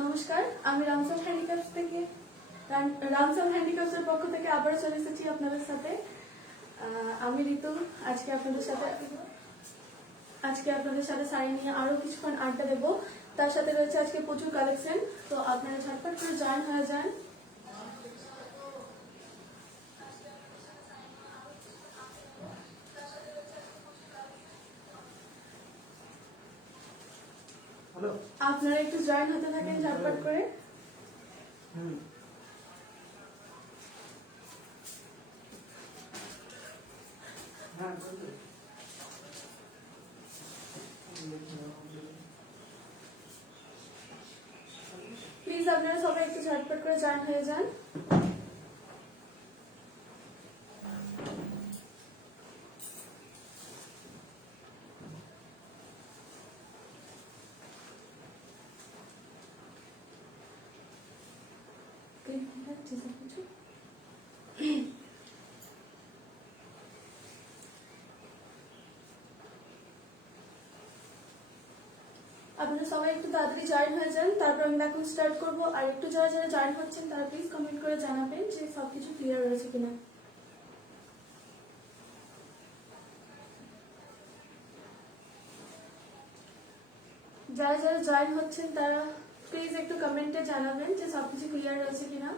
নমস্কার, আমি রামসাম হ্যান্ডিক্রাফটস থেকে রামসাম হ্যান্ডিক্রাফটসের পক্ষ থেকে আবার চলে এসেছি আপনাদের সাথে। আমি ঋতু। আজকে আপনাদের সাথে শাড়ি নিয়ে আরো কিছুক্ষণ আড্ডা দেবো। তার সাথে রয়েছে আজকে প্রচুর কালেকশন, তো আপনারা ঝটপট করে জয়েন হয়ে যান। আপনারা একটু জয়েন হতে থাকেন ঝটপট করে। প্লিজ আপনারা সবাই একটু ঝটপট করে জয়েন হয়ে যান। আপনারা সবাই একটু তাড়াতাড়ি জয়েন হয়ে যান, তারপর আমি এখন স্টার্ট করবো। আর একটু যারা যারা জয়েন হচ্ছেন তারা প্লিজ কমেন্ট করে জানাবেন যে সবকিছু ক্লিয়ার রয়েছে কিনা। যারা যারা জয়েন হচ্ছেন তারা প্লিজ একটু কমেন্টে জানাবেন যে সবকিছু ক্লিয়ার রয়েছে কিনা।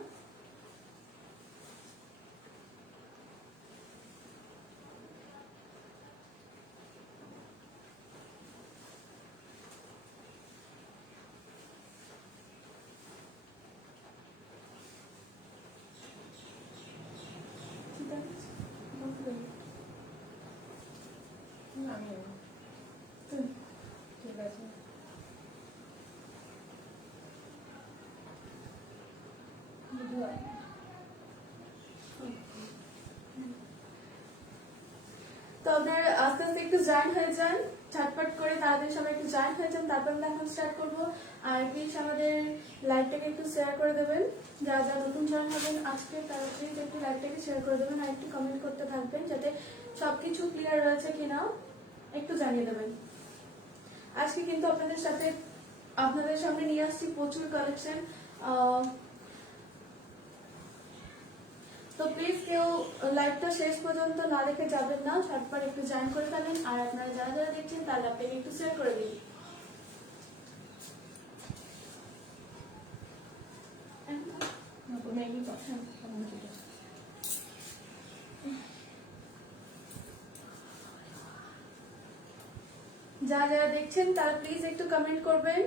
ঠিক আছে। তো আপনারা আস্তে আস্তে একটু জয়েন হয়ে যান, ঝটপট করে তাড়াতাড়ি সবাই একটু জয়েন হয়ে যান, তারপর আমরা এখন স্টার্ট করবো। আর প্লিজ আমাদের লাইভটাকে একটু শেয়ার করে দেবেন। যারা যারা নতুন জয়েন হবেন আজকে তারা প্লিজ একটু লাইভটাকে শেয়ার করে দেবেন আর একটু কমেন্ট করতে থাকবেন যাতে সবকিছু ক্লিয়ার রয়েছে কিনা একটু জানিয়ে দেবেন। আজকে কিন্তু আপনাদের সামনে নিয়ে আসছি প্রচুর কালেকশন। তো প্লিজ কেউ লাইভটা শেষ পর্যন্ত না দেখে যাবেন না, ঝটপট একটু জয়েন করে ফেলেন। আর আপনারা যারা যারা দেখছেন তার লাইভটাকে একটু শেয়ার করে দিন। যারা যারা দেখছেন তারা প্লিজ একটু কমেন্ট করবেন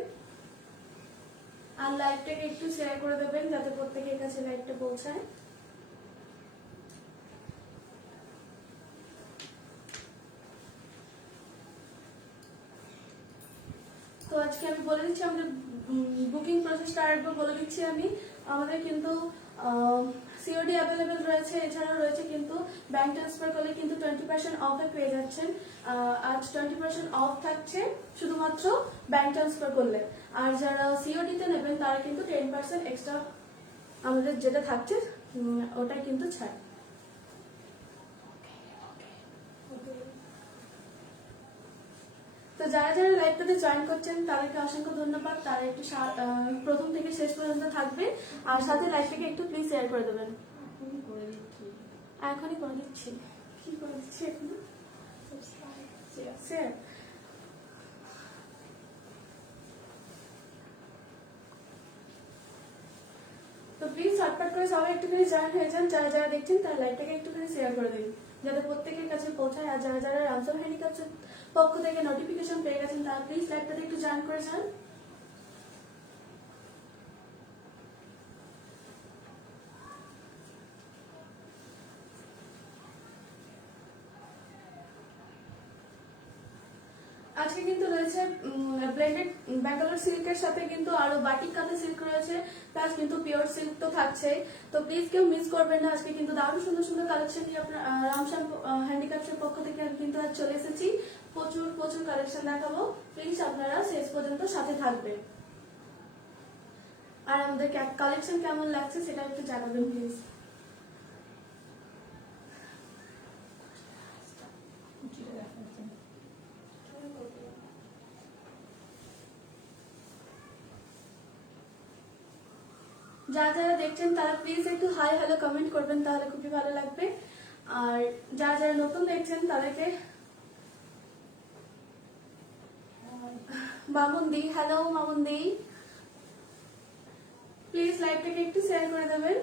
আর লাইভটাকে একটু শেয়ার করে দেবেন যাতে প্রত্যেকের কাছে লাইভটা পৌঁছায়। তো আজকে আমি বলে দিচ্ছি আমাদের বুকিং প্রসেসটা আরেকবার বলে দিচ্ছি আমি। আমাদের কিন্তু সিওডি অ্যাভেলেবেল রয়েছে, এছাড়াও রয়েছে কিন্তু ব্যাংক ট্রান্সফার করলে কিন্তু 20% অফে পেয়ে যাচ্ছেন। আজ 20% অফ থাকছে শুধুমাত্র ব্যাংক ট্রান্সফার করলে। আর যারা সিওডিতে নেবেন তারা কিন্তু 10% এক্সট্রা আমাদের যেটা থাকছে ওটা কিন্তু ছাড়। তো যারা যারা লাইভটাতে জয়েন করছেন তাদেরকে অসংখ্য ধন্যবাদ। তারা একটু প্রথম থেকে শেষ পর্যন্ত থাকবে আর সাথে লাইভটাকে একটু প্লিজ শেয়ার করে দেবেন। এখনই করে দিচ্ছি। কি করে দিচ্ছি এখন? শেয়ার। তো প্লিজ ঝটপট করে সবাই একটুখানি জয়েন হয়ে যান। যারা যারা দেখছেন তার লাইভটাকে একটুখানি শেয়ার করে দিন যাতে প্রত্যেকের কাছে পৌঁছায়। আর যারা যারা রামসাম হ্যান্ডিক্রাফটসের পক্ষ থেকে নোটিফিকেশন পেয়ে গেছেন তারা প্লিজ লাইভটাতে একটু জয়েন করে যান। আজকে কিন্তু রয়েছে ব্লেন্ডেড ব্যাঙ্গালোর সিল্কের সাথে কিন্তু আরো বাটিক কাঁথা সিল্ক রয়েছে, প্লাস কিন্তু পিওর সিল্ক তো থাকছেই। তো প্লিজ কেউ মিস করবেন না, আজকে কিন্তু দারুণ সুন্দর সুন্দর কালেকশন নিয়ে আপনার রামশ্যাম হ্যান্ডিক্রাফটসের পক্ষ থেকে আমি কিন্তু আজ চলে এসেছি। প্রচুর প্রচুর কালেকশন দেখাবো, প্লিজ আপনারা শেষ পর্যন্ত সাথে থাকবেন। আর আমাদের কালেকশন কেমন লাগছে সেটা একটু জানাবেন প্লিজ। যারা যারা দেখছেন তারা প্লিজ একটু হাই হ্যালো কমেন্ট করবেন, তাহলে খুবই ভালো লাগবে। আর যারা যারা নতুন দেখছেন তাদেরকে মামুনদি, হ্যালো মামুনদি, প্লিজ লাইভটাকে একটু শেয়ার করে দেবেন।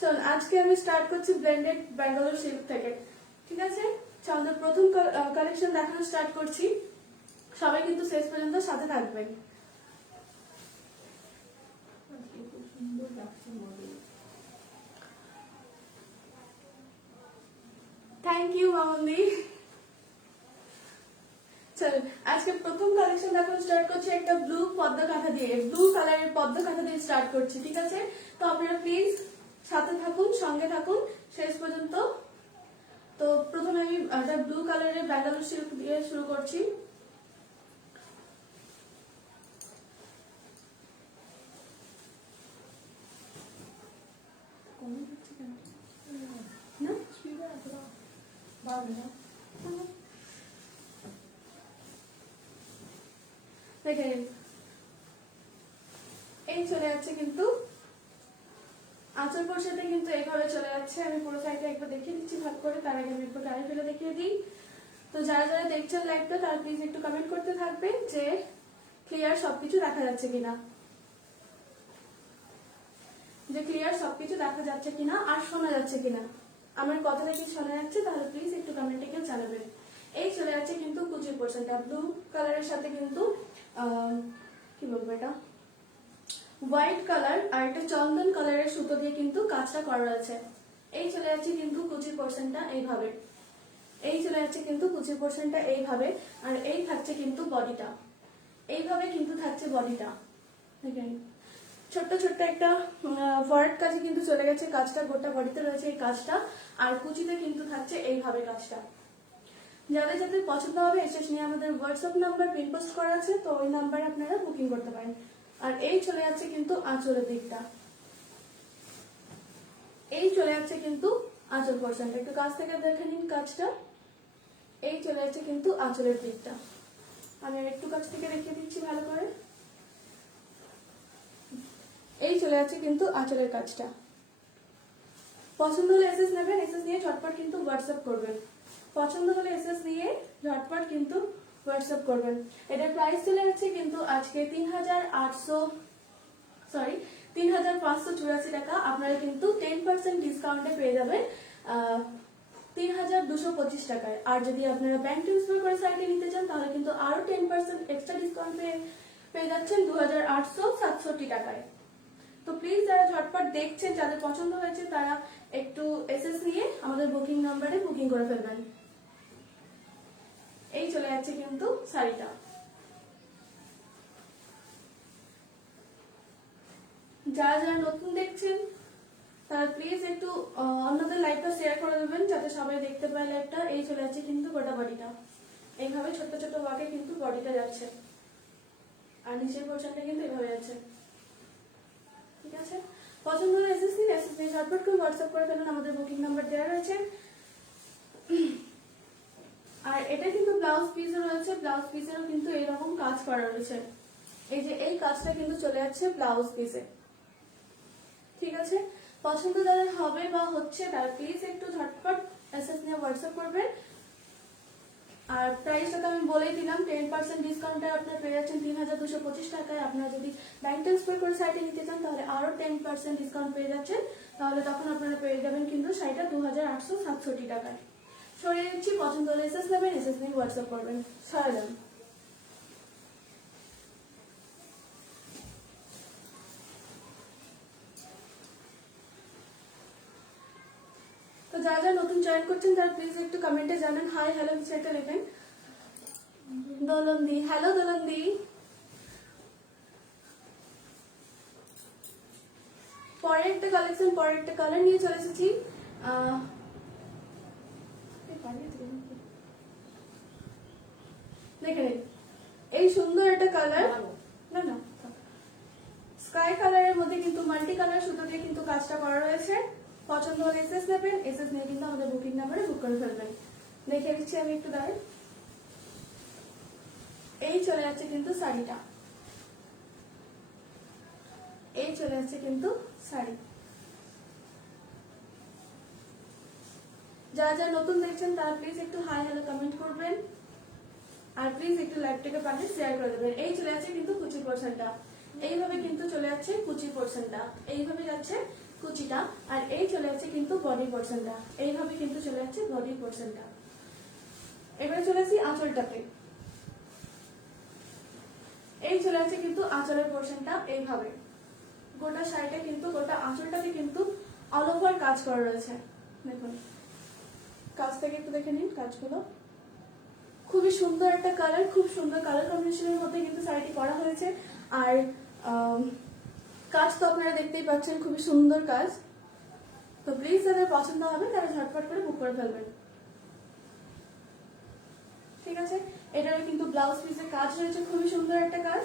চল আজকে আমি স্টার্ট করছি ব্লেন্ডেড ব্যাঙ্গালোর সিল্ক থেকে, ঠিক আছে? আমাদের প্রথম কালেকশন দেখানো স্টার্ট করছি, সবাই কিন্তু শেষ পর্যন্ত সাথে থাকবেন। থ্যাংক ইউ মামুনদি। চল আজকে প্রথম কালেকশন দেখানো স্টার্ট করছি একটা ব্লু পদ্ম কাঁথা দিয়ে, ব্লু কালারের পদ্ম কাঁথা দিয়ে স্টার্ট করছি, ঠিক আছে? তো আপনারা প্লিজ সাথে থাকুন, সঙ্গে থাকুন শেষ পর্যন্ত। তো প্রথমে আমি একটা ব্লু কালারের ব্যাঙ্গালোর সিল্ক দিয়ে শুরু করছি। দেখেন এই চলে যাচ্ছে কিন্তু আঁচল পোর্শনটা কিন্তু এইভাবে চলে যাচ্ছে। আমি পুরো সাইডটা একবার দেখিয়ে দিচ্ছি ভাগ করে, তার আগে আমি একবার গায়ে ফেলে দেখিয়ে দিই। তো যারা যারা দেখছেন লাইভটা তারা প্লিজ একটু কমেন্ট করতে থাকবেন যে ক্লিয়ার সবকিছু দেখা যাচ্ছে কিনা, যে ক্লিয়ার সবকিছু দেখা যাচ্ছে কিনা আর শোনা যাচ্ছে কিনা। আমার কথাটা কি শোনা যাচ্ছে তাহলে প্লিজ একটু কমেন্টে কেউ জানাবেন। এই চলে যাচ্ছে কিন্তু কুচির পোর্শনটা ব্লু কালারের সাথে কিন্তু কি বলবো এটা হোয়াইট কালার আর একটা চন্দন কালারের সুতো দিয়ে কিন্তু কাজটা করা রয়েছে। এই চলে যাচ্ছে কিন্তু কুচির পোর্শনটা এইভাবে, এই চলে যাচ্ছে কিন্তু কুচির পোর্শনটা এইভাবে। আর এই থাকছে কিন্তু বডিটা, এইভাবে কিন্তু থাকছে বডিটা। দেখেন ছোট্ট ছোট্ট একটা ওয়ার্ড কাজে কিন্তু চলে গেছে কাজটা, গোটা বডিতে রয়েছে এই কাজটা। আর কুচিতে কিন্তু থাকছে এইভাবে কাজটা। যাদের যাদের পছন্দ হবে এসে নিয়ে আমাদের হোয়াটসঅ্যাপ নাম্বার পিন পোস্ট করা আছে, তো ওই নাম্বারে আপনারা বুকিং করতে পারেন। আর এই চলে যাচ্ছে কিন্তু আঁচলের দিকটা, এই চলে যাচ্ছে কিন্তু আঁচল পোর্শনটা, একটু কাছ থেকে দেখে নিন কাজটা। এই চলে যাচ্ছে কিন্তু আঁচলের দিকটা, আমি একটু কাছ থেকে দেখিয়ে দিচ্ছি ভালো করে। এই চলে যাচ্ছে কিন্তু আঁচলের কাজটা। পছন্দ হলে এসএস নেবেন, এসএস নিয়ে ঝটপট কিন্তু হোয়াটসঅ্যাপ করবেন। পছন্দ হলে এসএস নিয়ে ঝটপট কিন্তু হোয়াটসঅ্যাপ করবেন। এটার প্রাইস চলে যাচ্ছে কিন্তু আজকে 3,584 টাকা। আপনারা কিন্তু 10% ডিসকাউন্টে পেয়ে যাবেন 3,225 টাকায়। আর যদি আপনারা ব্যাংক ট্রান্সফার করে সাইটে নিতে চান তাহলে কিন্তু আরো 10% এক্সট্রা ডিসকাউন্ট পেয়ে যাচ্ছেন 2,867 টাকায়। তো প্লিজ যারা ঝটপট দেখছেন, যাদের পছন্দ হয়েছে তারা একটু এসএস নিয়ে আমাদের বুকিং নাম্বারে বুকিং করে ফেলবেন। এই চলে যাচ্ছে কিন্তু শাড়িটা। যারা যারা নতুন দেখছেন তারা প্লিজ একটু অন্যদের লাইভটা শেয়ার করে দেবেন যাতে সবাই দেখতে পায় লাইভটা। এই চলে যাচ্ছে কিন্তু গোটা বডিটা, এইভাবে ছোট ছোট ওয়াকে কিন্তু বডিটা যাচ্ছে। আর নিচের পোর্শনটা কিন্তু এভাবে যাচ্ছে, ঠিক আছে? পছন্দ হলে এসএস নিন, এসএস নিয়ে ঝটপট করে হোয়াটসঅ্যাপ করে ফেলুন, আমাদের বুকিং নাম্বার দেওয়া রয়েছে। আর এটা কিন্তু ব্লাউজ পিসও রয়েছে, ব্লাউজ পিসেরও কিন্তু এইরকম কাজ করা রয়েছে। এই যে এই কাজটা কিন্তু চলে যাচ্ছে ব্লাউজ পিসে, ঠিক আছে? পছন্দ যাদের হবে বা হচ্ছে তারা প্লিজ একটু ঝটপট এসএস নিয়ে হোয়াটসঅ্যাপ করবেন। আর প্রাইসটা তো আমি বলেই দিলাম, 10% ডিসকাউন্টে আপনারা পেয়ে যাচ্ছেন 3,225 টাকায়। আপনারা যদি ব্যাংক ট্রান্সফার করে সাইটে নিতে চান তাহলে আরো 10% ডিসকাউন্ট পেয়ে যাচ্ছেন, তাহলে তখন আপনারা পেয়ে যাবেন কিন্তু শাড়িটা 2,867 টাকায়। সরিয়ে দিচ্ছি, পছন্দ হলে এসএস নেবেন, এসএস নিয়ে হোয়াটসঅ্যাপ করবেন। সরালাম। তো যারা যারা নতুন জয়েন করছেন তারা প্লিজ একটু কমেন্টে জানান হাই হ্যালো কিছু একটা লেখেন। দোলন্দি, হ্যালো দোলন্দি। পরের একটা কালেকশন, পরের একটা কালার নিয়ে চলে এসেছি। দেখে নিন, এই সুন্দর একটা কালার, না না স্কাই কালারের মধ্যে কিন্তু মাল্টি কালার সুতো দিয়ে কিন্তু কাজটা করা রয়েছে। পছন্দ হলে এসএস নেবেন, এসএস নিয়ে কিন্তু আমাদের বুকিং নাম্বারে বুক করে ফেলবেন। দেখে দিচ্ছি আমি একটু দাঁড়াই। এই চলে যাচ্ছে কিন্তু শাড়িটা, এই চলে যাচ্ছে কিন্তু শাড়ি। যারা যারা নতুন দেখছেন তারা প্লিজ একটু হাই হ্যালো কমেন্ট করবেন, আর প্লিজ একটু লাইভটাকে পারলে শেয়ার করে দেবেন। এই চলে যাচ্ছে কিন্তু কুচি পোর্শনটা, এইভাবে কিন্তু চলে যাচ্ছে কুচি পোর্শনটা, এইভাবে যাচ্ছে কুচিটা, আর এই চলে যাচ্ছে কিন্তু বডি পোর্শনটা, এইভাবে কিন্তু চলে যাচ্ছে বডি পোর্শনটা। এবারে চলে আসি আঁচলটাতে, এই চলে যাচ্ছে কিন্তু আঁচলের পোর্শনটা, এইভাবে গোটা শাড়িটা কিন্তু গোটা আঁচলটাতে কিন্তু অল ওভার কাজ করা রয়েছে। দেখুন কাজ থেকে একটু দেখে নিন কাজগুলো, খুবই সুন্দর একটা কালার, খুব সুন্দর কালার কম্বিনেশনের মধ্যে কিন্তু শাড়িটি করা হয়েছে। আর কাজ তো আপনারা দেখতেই পাচ্ছেন, খুবই সুন্দর কাজ। তো প্লিজ যাদের পছন্দ হবে তারা ঝটপট করে বুক করে ফেলবেন, ঠিক আছে। এটারও কিন্তু ব্লাউজ পিসের কাজ রয়েছে, খুবই সুন্দর একটা কাজ।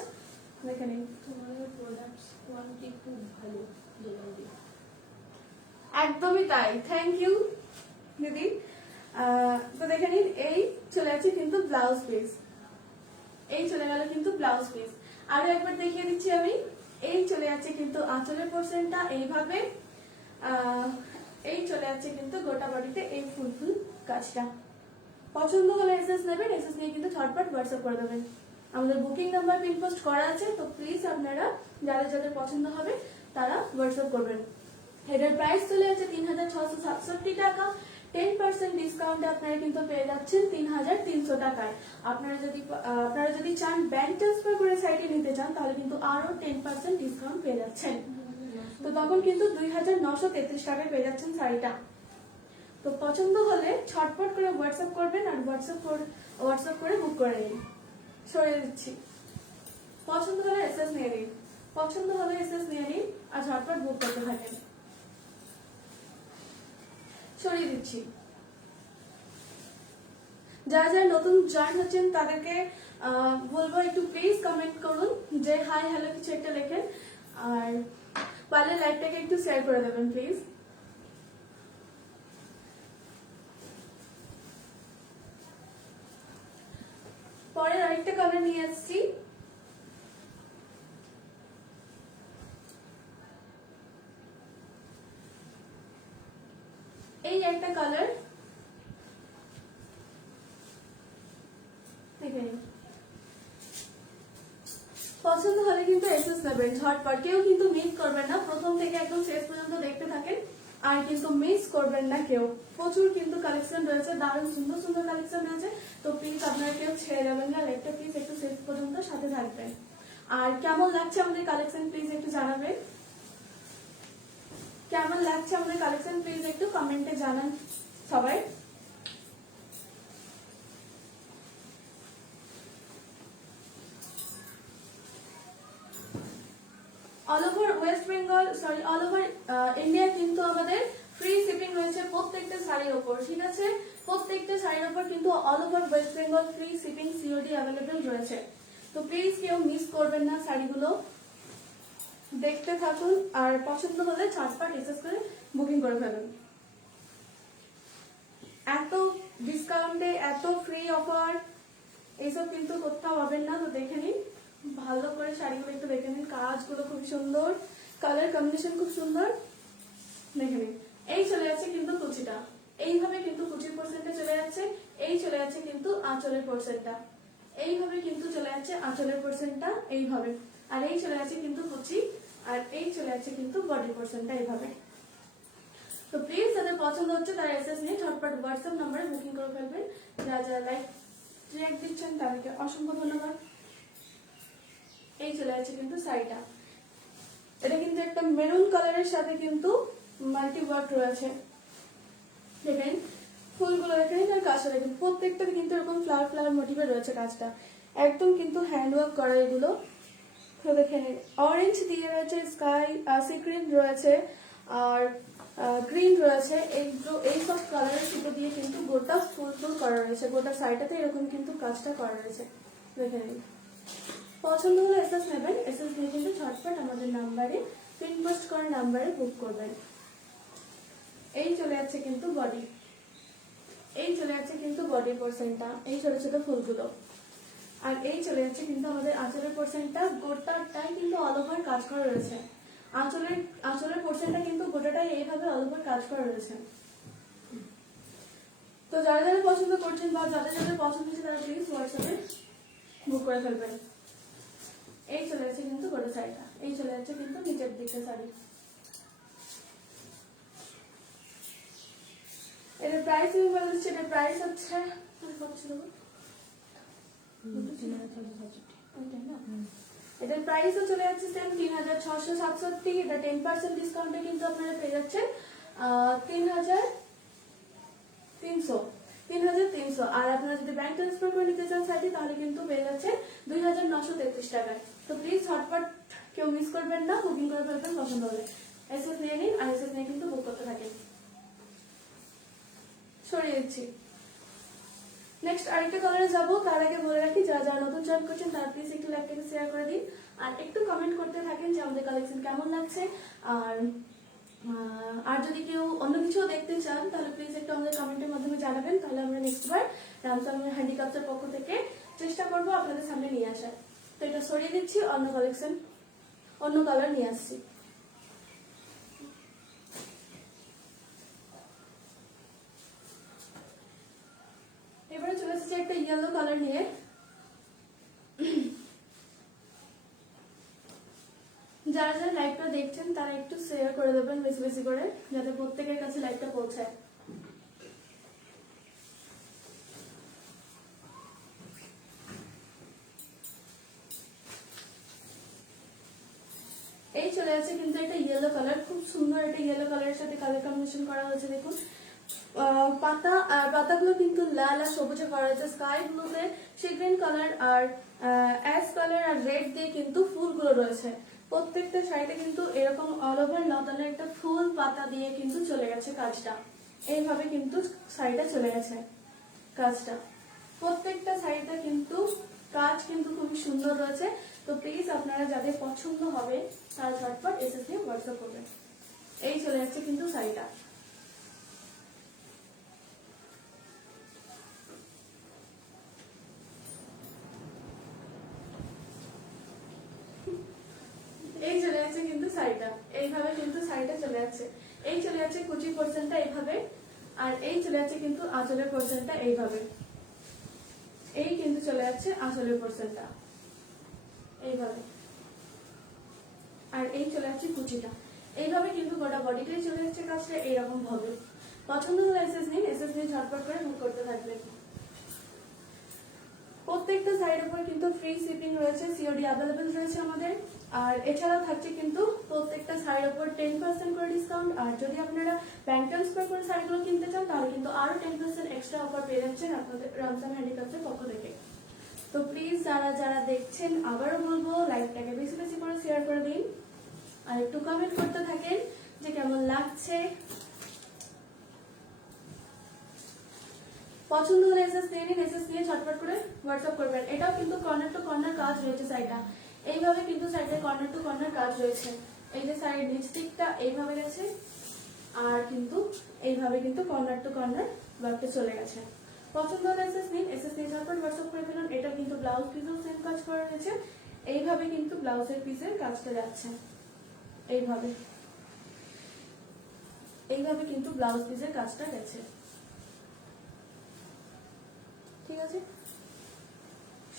দেখে নিন, তোমাদের প্রোডাক্টস কোয়ালিটি খুব ভালো দোলন্দি। একদমই তাই, থ্যাংক ইউ দিদি। তো দেখে নিন, এই চলে যাচ্ছে কিন্তু ব্লাউজ পিস, এই চলে গেল কিন্তু ব্লাউজ পিস। আরো একবার দেখিয়ে দিচ্ছি আমি, এই চলে যাচ্ছে কিন্তু আঁচলের পোর্শনটা, এইভাবে এই চলে যাচ্ছে কিন্তু গোটা বডিতে এই ফুল ফুল কাজটা। পছন্দ হলে এসএস নেবেন, এসএস নিয়ে কিন্তু ঝটপট হোয়াটসঅ্যাপ করে দেবেন। আমাদের বুকিং নাম্বার পিন পোস্ট করা আছে, তো প্লিজ আপনারা যাদের যাদের পছন্দ হবে তারা হোয়াটসঅ্যাপ করবেন। এটার প্রাইস চলে যাচ্ছে 3667 টাকা। 10% ডিসকাউন্টে আপনারা কিন্তু পেয়ে যাচ্ছেন 3300 টাকায়। আপনারা যদি চান ব্যাংক ট্রান্সফার করে সাইটে নিতে চান তাহলে কিন্তু আরো 10% ডিসকাউন্ট পেয়ে যাচ্ছেন। তো তখন কিন্তু 2933 টাকায় পেয়ে যাচ্ছেন শাড়িটা। তো পছন্দ হলে ছটপট করে হোয়াটসঅ্যাপ করবেন, আর হোয়াটসঅ্যাপ করে বুক করে নিন। সরিয়ে দিচ্ছি, পছন্দ হলে এসএস নিয়ে নিন, পছন্দ হলে এসএস নিয়ে নিন, আর ঝটপট বুক করতে থাকেন। সরিয়ে দিচ্ছি। যারা যারা নতুন জয়েন হচ্ছেন তাদেরকে বলবো একটু প্লিজ কমেন্ট করুন যে হাই হ্যালো কিছু একটা লেখেন, আর পারলে লাইভটাকে একটু শেয়ার করে দেবেন প্লিজ। পরের আরেকটা কালার নিয়ে আসছি, এই একটা কালার, পছন্দ হলে কিন্তু এসএস নেবেন ঝটপট, কেউ কিন্তু মিস করবেন না, প্রথম থেকে একদম শেষ পর্যন্ত দেখতে থাকেন, আর কিন্তু মিস করবেন না কেউ। প্রচুর কিন্তু কালেকশন রয়েছে, দারুণ সুন্দর সুন্দর কালেকশন রয়েছে। তো প্লিজ আপনারা কেউ ছেড়ে যাবেন না, লাইভটা প্লিজ একটু শেষ পর্যন্ত সাথে থাকবেন। আর কেমন লাগছে আমাদের কালেকশন প্লিজ একটু জানাবেন, কেমন লাগছে আমাদের কালেকশন প্লিজ একটু কমেন্টে জানান সবাই। All over West Bengal, sorry all over India কিন্তু আমাদের ফ্রি শিপিং রয়েছে প্রত্যেকটা শাড়ির ওপর, ঠিক আছে। প্রত্যেকটা শাড়ির ওপর কিন্তু all over West Bengal free shipping COD available রয়েছে। তো প্লিজ কেউ মিস করবেন না, শাড়িগুলো দেখতে থাকুন, আর পছন্দ হলে ঝটপট এসএস করে বুকিং করে ফেলুন। এত ডিসকাউন্টে এত ফ্রি অফার এইসব কিন্তু কোথাও পাবেন না। তো দেখে নিন ভালো করে শাড়িগুলো একটু দেখে নিন, কাজগুলো খুব সুন্দর, কালার কম্বিনেশন খুব সুন্দর। দেখে নিন, এই চলে যাচ্ছে কিন্তু কুচিটা, এইভাবে কিন্তু কুচির পোর্শনটা চলে যাচ্ছে, এই চলে যাচ্ছে কিন্তু আঁচলের পোর্শনটা, এইভাবে কিন্তু চলে যাচ্ছে আঁচলের পোর্শনটা এইভাবে, আর এই চলে যাচ্ছে কিন্তু কুচি, আর এই চলে যাচ্ছে কিন্তু বডি পোর্শনটা এইভাবে। তো প্লিজ যাদের পছন্দ হচ্ছে তারা এসএস নিয়ে ঝটপট হোয়াটসঅ্যাপ নাম্বারে বুকিং করে ফেলবেন। যারা যারা লাইক ট্র্যাক দিচ্ছেন তাদেরকে অসংখ্য ধন্যবাদ। এই চলে যাচ্ছে কিন্তু শাড়িটা, এটা কিন্তু একটা মেরুন কালারের সাথে কিন্তু মাল্টি ওয়ার্ক রয়েছে। দেখেন ফুলগুলো দেখেন আর কাজটা দেখেন, প্রত্যেকটাতে কিন্তু এরকম ফ্লাওয়ার ফ্লাওয়ার মোটিভে রয়েছে কাজটা, একদম কিন্তু হ্যান্ডওয়ার্ক করা এগুলো। তো দেখেন অরেঞ্জ দিয়ে রয়েছে, স্কাই সি গ্রিন রয়েছে, আর গ্রিন রয়েছে, এই সব কালারের সুতো দিয়ে কিন্তু গোটা ফুল ফুল করা রয়েছে, গোটা সাইডটাতে এরকম কিন্তু কাজটা করা রয়েছে। দেখে নিন, পছন্দ হলে এসএস নেবেন, এসএস নিয়ে কিন্তু ঝটপট আমাদের নাম্বারে পিন পোস্ট করার নাম্বারে বুক করবেন। এই চলে যাচ্ছে কিন্তু বডি, এই চলে যাচ্ছে কিন্তু বডি পোর্শনটা, এই ছোট ছোট ফুলগুলো। আর এই চলে যাচ্ছে কিন্তু আমাদের আঁচলের পোর্শনটা, গোটাটাই কিন্তু অল ওভার কাজ করা রয়েছে। আঁচলের পোর্শনটা কিন্তু গোটাটাই এইভাবে অল ওভার কাজ করা রয়েছে। তো যারা যারা পছন্দ করছেন বা যাদের যাদের পছন্দ হচ্ছে তারা প্লিজ হোয়াটসঅ্যাপে বুক করে ফেলবেন। এই চলে যাচ্ছে কিন্তু গোটা শাড়িটা, এই চলে যাচ্ছে কিন্তু নিচের দিকটা শাড়ি। এটার প্রাইস আমি বলে দিচ্ছি, এটার প্রাইস হচ্ছে কত ছিল? এটার প্রাইসও চলে যাচ্ছে সেম 3667। এটা 10% ডিসকাউন্টে কিন্তু আপনারা পেয়ে যাচ্ছেন 3300। আর আপনারা যদি ব্যাংক ট্রান্সফার করে নিতে চান শাড়ি তাহলে কিন্তু পেয়ে যাচ্ছেন 2933 টাকায়। তো প্লিজ ঝটপট কেউ মিস করবেন না, বুকিং করে ফেলবেন পছন্দ হলে। এসএস নিয়ে নিন আর এসএস নিয়ে কিন্তু বুক করতে থাকেন। সরিয়ে দিচ্ছি। নেক্সট আরেকটা কালারে যাবো, তার আগে বলে রাখি যারা যারা নতুন জয়েন করছেন তারা প্লিজ একটু লাইকটাকে শেয়ার করে দিন আর একটু কমেন্ট করতে থাকেন যে আমাদের কালেকশন কেমন লাগছে। আর যদি কেউ অন্য কিছুও দেখতে চান তাহলে প্লিজ একটু আমাদের কমেন্টের মাধ্যমে জানাবেন, তাহলে আমরা নেক্সট বার রামসাম হ্যান্ডিক্রাফটের পক্ষ থেকে চেষ্টা করবো আপনাদের সামনে নিয়ে আসার। তো এটা সরিয়ে দিচ্ছি, অন্য কালেকশন অন্য কালার নিয়ে আসছি। এবারে চলে এসেছে একটা ইয়েলো কালার নিয়ে। যারা যারা লাইভটা দেখছেন তারা একটু শেয়ার করে দেবেন বেশি বেশি করে, যাতে প্রত্যেকের কাছে লাইভটা পৌঁছায়। এই চলে যাচ্ছে কিন্তু একটা ইয়েলো কালার, খুব সুন্দর একটা ইয়েলো কালারের সাথে কালার কম্বিনেশন করা হয়েছে। দেখুন পাতা, আর পাতাগুলো কিন্তু লাল আর সবুজে করা হয়েছে, স্কাই ব্লুতে সি গ্রিন কালার আর অ্যাশ কালার আর রেড দিয়ে কিন্তু ফুলগুলো রয়েছে। প্রত্যেকটা শাড়িতে কিন্তু এরকম অল ওভার লতানের একটা ফুল পাতা দিয়ে কিন্তু চলে গেছে কাজটা, এইভাবে কিন্তু শাড়িটা চলে গেছে কাজটা। প্রত্যেকটা শাড়িতে কিন্তু কাজ কিন্তু খুবই সুন্দর রয়েছে। তো প্লিজ আপনারা যাদের পছন্দ হবে তারা ঝটপট এসএস নিয়ে হোয়াটসঅ্যাপ করবেন। এই চলে যাচ্ছে কিন্তু শাড়িটা। এই চলে যাচ্ছে কিন্তু শাড়িটা, এইভাবে কিন্তু শাড়িটা চলে যাচ্ছে। এই চলে যাচ্ছে কুচি পোর্শনটা এইভাবে, আর এই চলে যাচ্ছে কিন্তু আঁচলের পোর্শনটা এইভাবে। এই কিন্তু চলে যাচ্ছে আঁচলের পোর্শনটা এইভাবে, আর এই চলে যাচ্ছে কুচিটা। এইভাবে কিন্তু গোটা বডিটাই চলে যাচ্ছে কাজটা এইরকম ভাবে। পছন্দ হলে এসএস নিন, এসএস নিয়ে ঝটপট করে বুক করতে থাকবেন। প্রত্যেকটা সাইডের উপর কিন্তু ফ্রি শিপিং রয়েছে, সিওডি অ্যাভেলেবেল রয়েছে আমাদের। আর এছাড়াও থাকছে কিন্তু প্রত্যেকটা শাড়ির উপর 10% করে ডিসকাউন্ট। আর যদি আপনারা ব্যাংক ট্রান্সফার করে শাড়িগুলো কিনতে চান তাহলে কিন্তু আরো 10% এক্সট্রা অফার পেয়ে যাচ্ছেন আপনাদের রামসাম হ্যান্ডিক্রাফটের পক্ষ থেকে। তো প্লিজ যারা যারা দেখছেন আবারও বলবো লাইভটাকে বেশি বেশি করে শেয়ার করে দিন আর একটু কমেন্ট করতে থাকেন যে কেমন লাগছে। পছন্দ হলে এসএস নিয়ে নিন, এসএস নিয়ে ঝটপট করে হোয়াটসঅ্যাপ করবেন। এটাও কিন্তু কর্নার টু কর্নার কাজ রয়েছে শাড়িটা, এইভাবে কিন্তু শাড়িটা কর্নার টু কর্নার কাজ রয়েছে। এই যে শাড়ির লিপস্টিকটা এইভাবে গেছে আর কিন্তু এইভাবে কিন্তু কর্নার টু কর্নার ওয়ার্কটা চলে গেছে। পছন্দ হলে এসএস নিন, এসএস নিয়ে ঝটপট হোয়াটসঅ্যাপ করে ফেলুন। এটা কিন্তু ব্লাউজ পিসেও সেম কাজ করা রয়েছে, এইভাবে কিন্তু ব্লাউজের পিসের কাজটা যাচ্ছে এইভাবে, এইভাবে কিন্তু ব্লাউজ পিসের কাজটা গেছে। ঠিক আছে,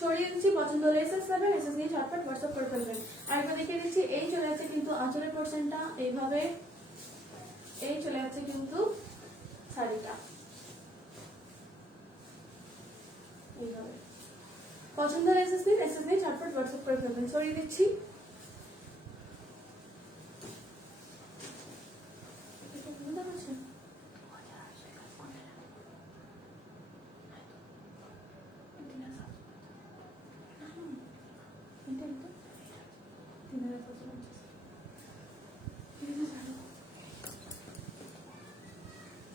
সরিয়ে দিচ্ছি। পছন্দ হলে এসএস নেবেন, এসএস নিয়ে ঝটপট হোয়াটসঅ্যাপ করে ফেলবেন। আর একবার দেখিয়ে দিচ্ছি, এই চলে যাচ্ছে কিন্তু আঁচলের পোর্শনটা এইভাবে, এই চলে যাচ্ছে কিন্তু শাড়িটা এইভাবে। পছন্দ হলে এসএস নিন, এসএস নিয়ে ঝটপট হোয়াটসঅ্যাপ করে ফেলবেন। সরিয়ে দিচ্ছি।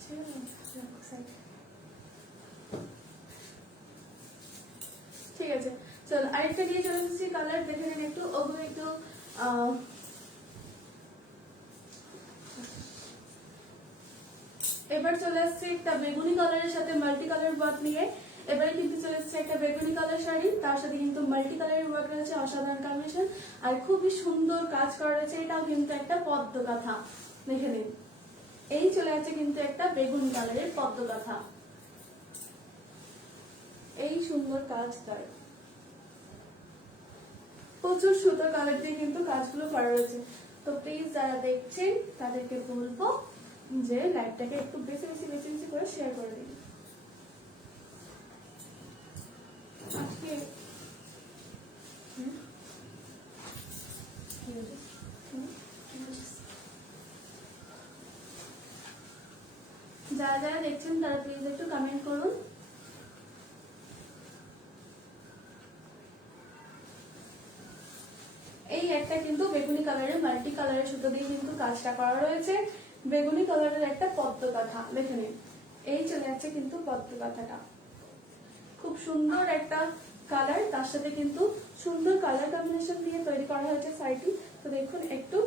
ঠিক আছে, চল আরেকটা দিয়ে চলে এসেছি কালার, দেখে নিন একটু, ওগুলো একটু এবার চলে আসছে একটা বেগুনি কালারের সাথে মাল্টি কালার ওয়ার্ক নিয়ে। এবারে কিন্তু চলে এসছে একটা বেগুনি কালার শাড়ি, তার সাথে কিন্তু মাল্টি কালারের ওয়ার্ক রয়েছে, অসাধারণ কম্বিনেশন আর খুবই সুন্দর কাজ করা রয়েছে। এটাও কিন্তু একটা পদ্ম কাঁথা, দেখে নিন। এই চলে আছে কিন্তু একটা বেগুনি কালারের পদ্ম কাঁথা, এই সুন্দর কাজ তাই প্রচুর সুন্দর কালার দিয়ে কিন্তু কাজগুলো করা রয়েছে। তো প্লিজ যারা দেখছেন তাদেরকে বলবো যে লাইভটাকে একটু বেশি বেশি বেশি বেশি করে শেয়ার করে দিন। আজকে যারা যারা দেখছেন তারা প্লিজ একটু কমেন্ট করুন। এই একটা কিন্তু বেগুনি কালারের মাল্টি কালারের সুতো দিয়ে কিন্তু কাজটা করা রয়েছে। বেগুনি কালারের একটা পদ্ম কাঁথা, দেখে নিন। এই চলে যাচ্ছে কিন্তু পদ্ম কাঁথাটা, খুব সুন্দর একটা কালার, তার সাথে কিন্তু সুন্দর কালার কম্বিনেশন দিয়ে তৈরি করা হয়েছে শাড়িটি। তো দেখুন একটু,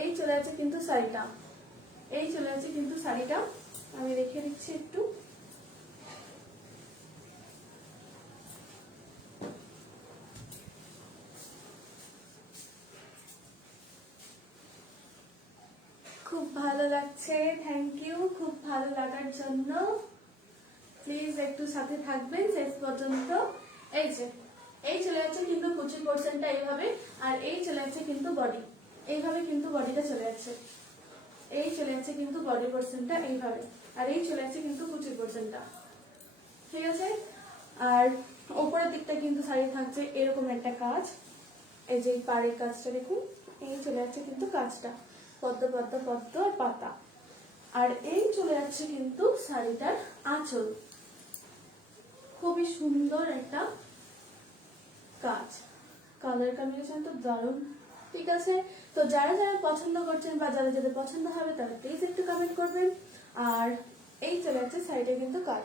এই চলে যাচ্ছে কিন্তু শাড়িটা, এই চলে যাচ্ছে কিন্তু শাড়িটা, আমি রেখে দিচ্ছি একটু। খুব ভালো লাগছে, থ্যাংক ইউ খুব ভালো লাগার জন্য। প্লিজ একটু সাথে থাকবেন শেষ পর্যন্ত। এই যে এই চলে যাচ্ছে কিন্তু 25%টা এইভাবে, আর এই চলে যাচ্ছে কিন্তু বডি, এইভাবে কিন্তু বডিটা চলে যাচ্ছে, এই চলে যাচ্ছে কিন্তু বডি পোর্শনটা এইভাবে, আর এই চলে যাচ্ছে কিন্তু 25%টা, ঠিক আছে। আর উপরের দিকটা কিন্তু শাড়ি থাকছে এরকম একটা কাজ, এই যে পাড়ের কাজটা দেখুন, এই চলে যাচ্ছে কিন্তু কাজটা পদ্ম পদ্ম পদ্ম আর পাতা। আর এই চলে যাচ্ছে কিন্তু শাড়িটার আঁচল, খুবই সুন্দর একটা কাজ, কালার কম্বিনেশন তো দারুণ, ঠিক আছে। তো যারা যারা পছন্দ করছেন বা যারা যাদের পছন্দ হবে তারা প্লিজ একটু কমেন্ট করবেন। আর এই চলে যাচ্ছে শাড়িটা কিন্তু কাজ,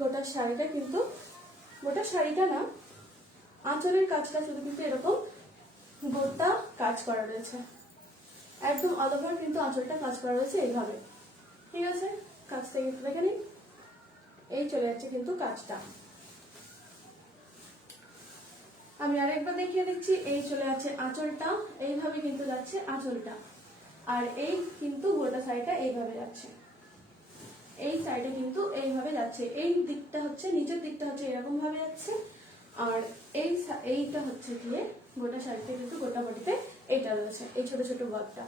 গোটা শাড়িটা কিন্তু, গোটা শাড়িটা না, আঁচলের কাজটা শুধু কিন্তু এরকম গোটা কাজ করা রয়েছে, একদম অল ওভার কিন্তু আঁচলটা কাজ করা রয়েছে এইভাবে, ঠিক আছে। কাজটা কিন্তু দেখে নিন, এই চলে যাচ্ছে কিন্তু কাজটা, আমি আরেকবার দেখিয়ে দিচ্ছি। এই চলে যাচ্ছে আঁচলটা, এইভাবে কিন্তু যাচ্ছে আঁচলটা, আর এই কিন্তু গোটা সাইডটা এইভাবে যাচ্ছে, এই সাইডে কিন্তু এইভাবে যাচ্ছে, এই দিকটা হচ্ছে নিচের দিকটা হচ্ছে এরকম ভাবে যাচ্ছে, আর এইটা হচ্ছে গিয়ে গোটা সাইডটা কিন্তু গোটা বডিতে এইটা রয়েছে, এই ছোট ছোট ওয়ার্কটা।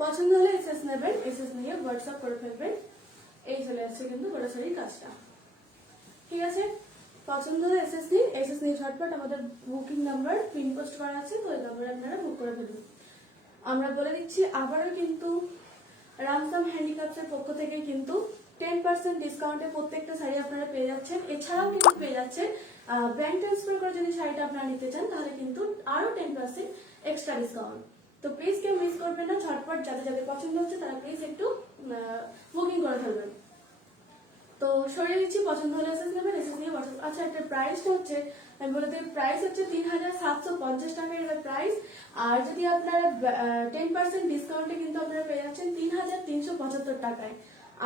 পছন্দ হলে এসএস নেবেন, এসএস নিয়ে হোয়াটসঅ্যাপ করে ফেলবেন। এই চলে আসছে কিন্তু গোটা শাড়ির কাজটা, ঠিক আছে। পছন্দ হলে এসএস নিন, এসএস নিয়ে ঝটপট আমাদের বুকিং নাম্বার পিন পোস্ট করা আছে, তো এই নাম্বারে আপনারা বুক করে ফেলুন। আমরা বলে দিচ্ছি আবারও কিন্তু রামসাম হ্যান্ডিক্রাফটসের পক্ষ থেকে কিন্তু 10% ডিসকাউন্টে প্রত্যেকটা শাড়ি আপনারা পেয়ে যাচ্ছেন। এছাড়াও কিন্তু পেয়ে যাচ্ছেন ব্যাংক ট্রান্সফার করে যদি শাড়িটা আপনারা নিতে চান তাহলে কিন্তু আরো 10% এক্সট্রা ডিসকাউন্ট। তো প্লিজ কেউ মিস করবেন না, ঝটপট যাদের যাদের পছন্দ হচ্ছে তারা প্লিজ একটু বুকিং করে ফেলবেন। তো সরিয়ে দিচ্ছি, পছন্দ হলে এসএস নেবেন, এসএস নিয়ে হোয়াটসঅ্যাপ। আচ্ছা, একটা প্রাইসটা হচ্ছে আমি বলে দিই, প্রাইস হচ্ছে 3750 টাকা এর প্রাইস, আর যদি আপনারা 10% ডিসকাউন্টে কিন্তু আপনারা পেয়ে যাচ্ছেন 3375 টাকায়।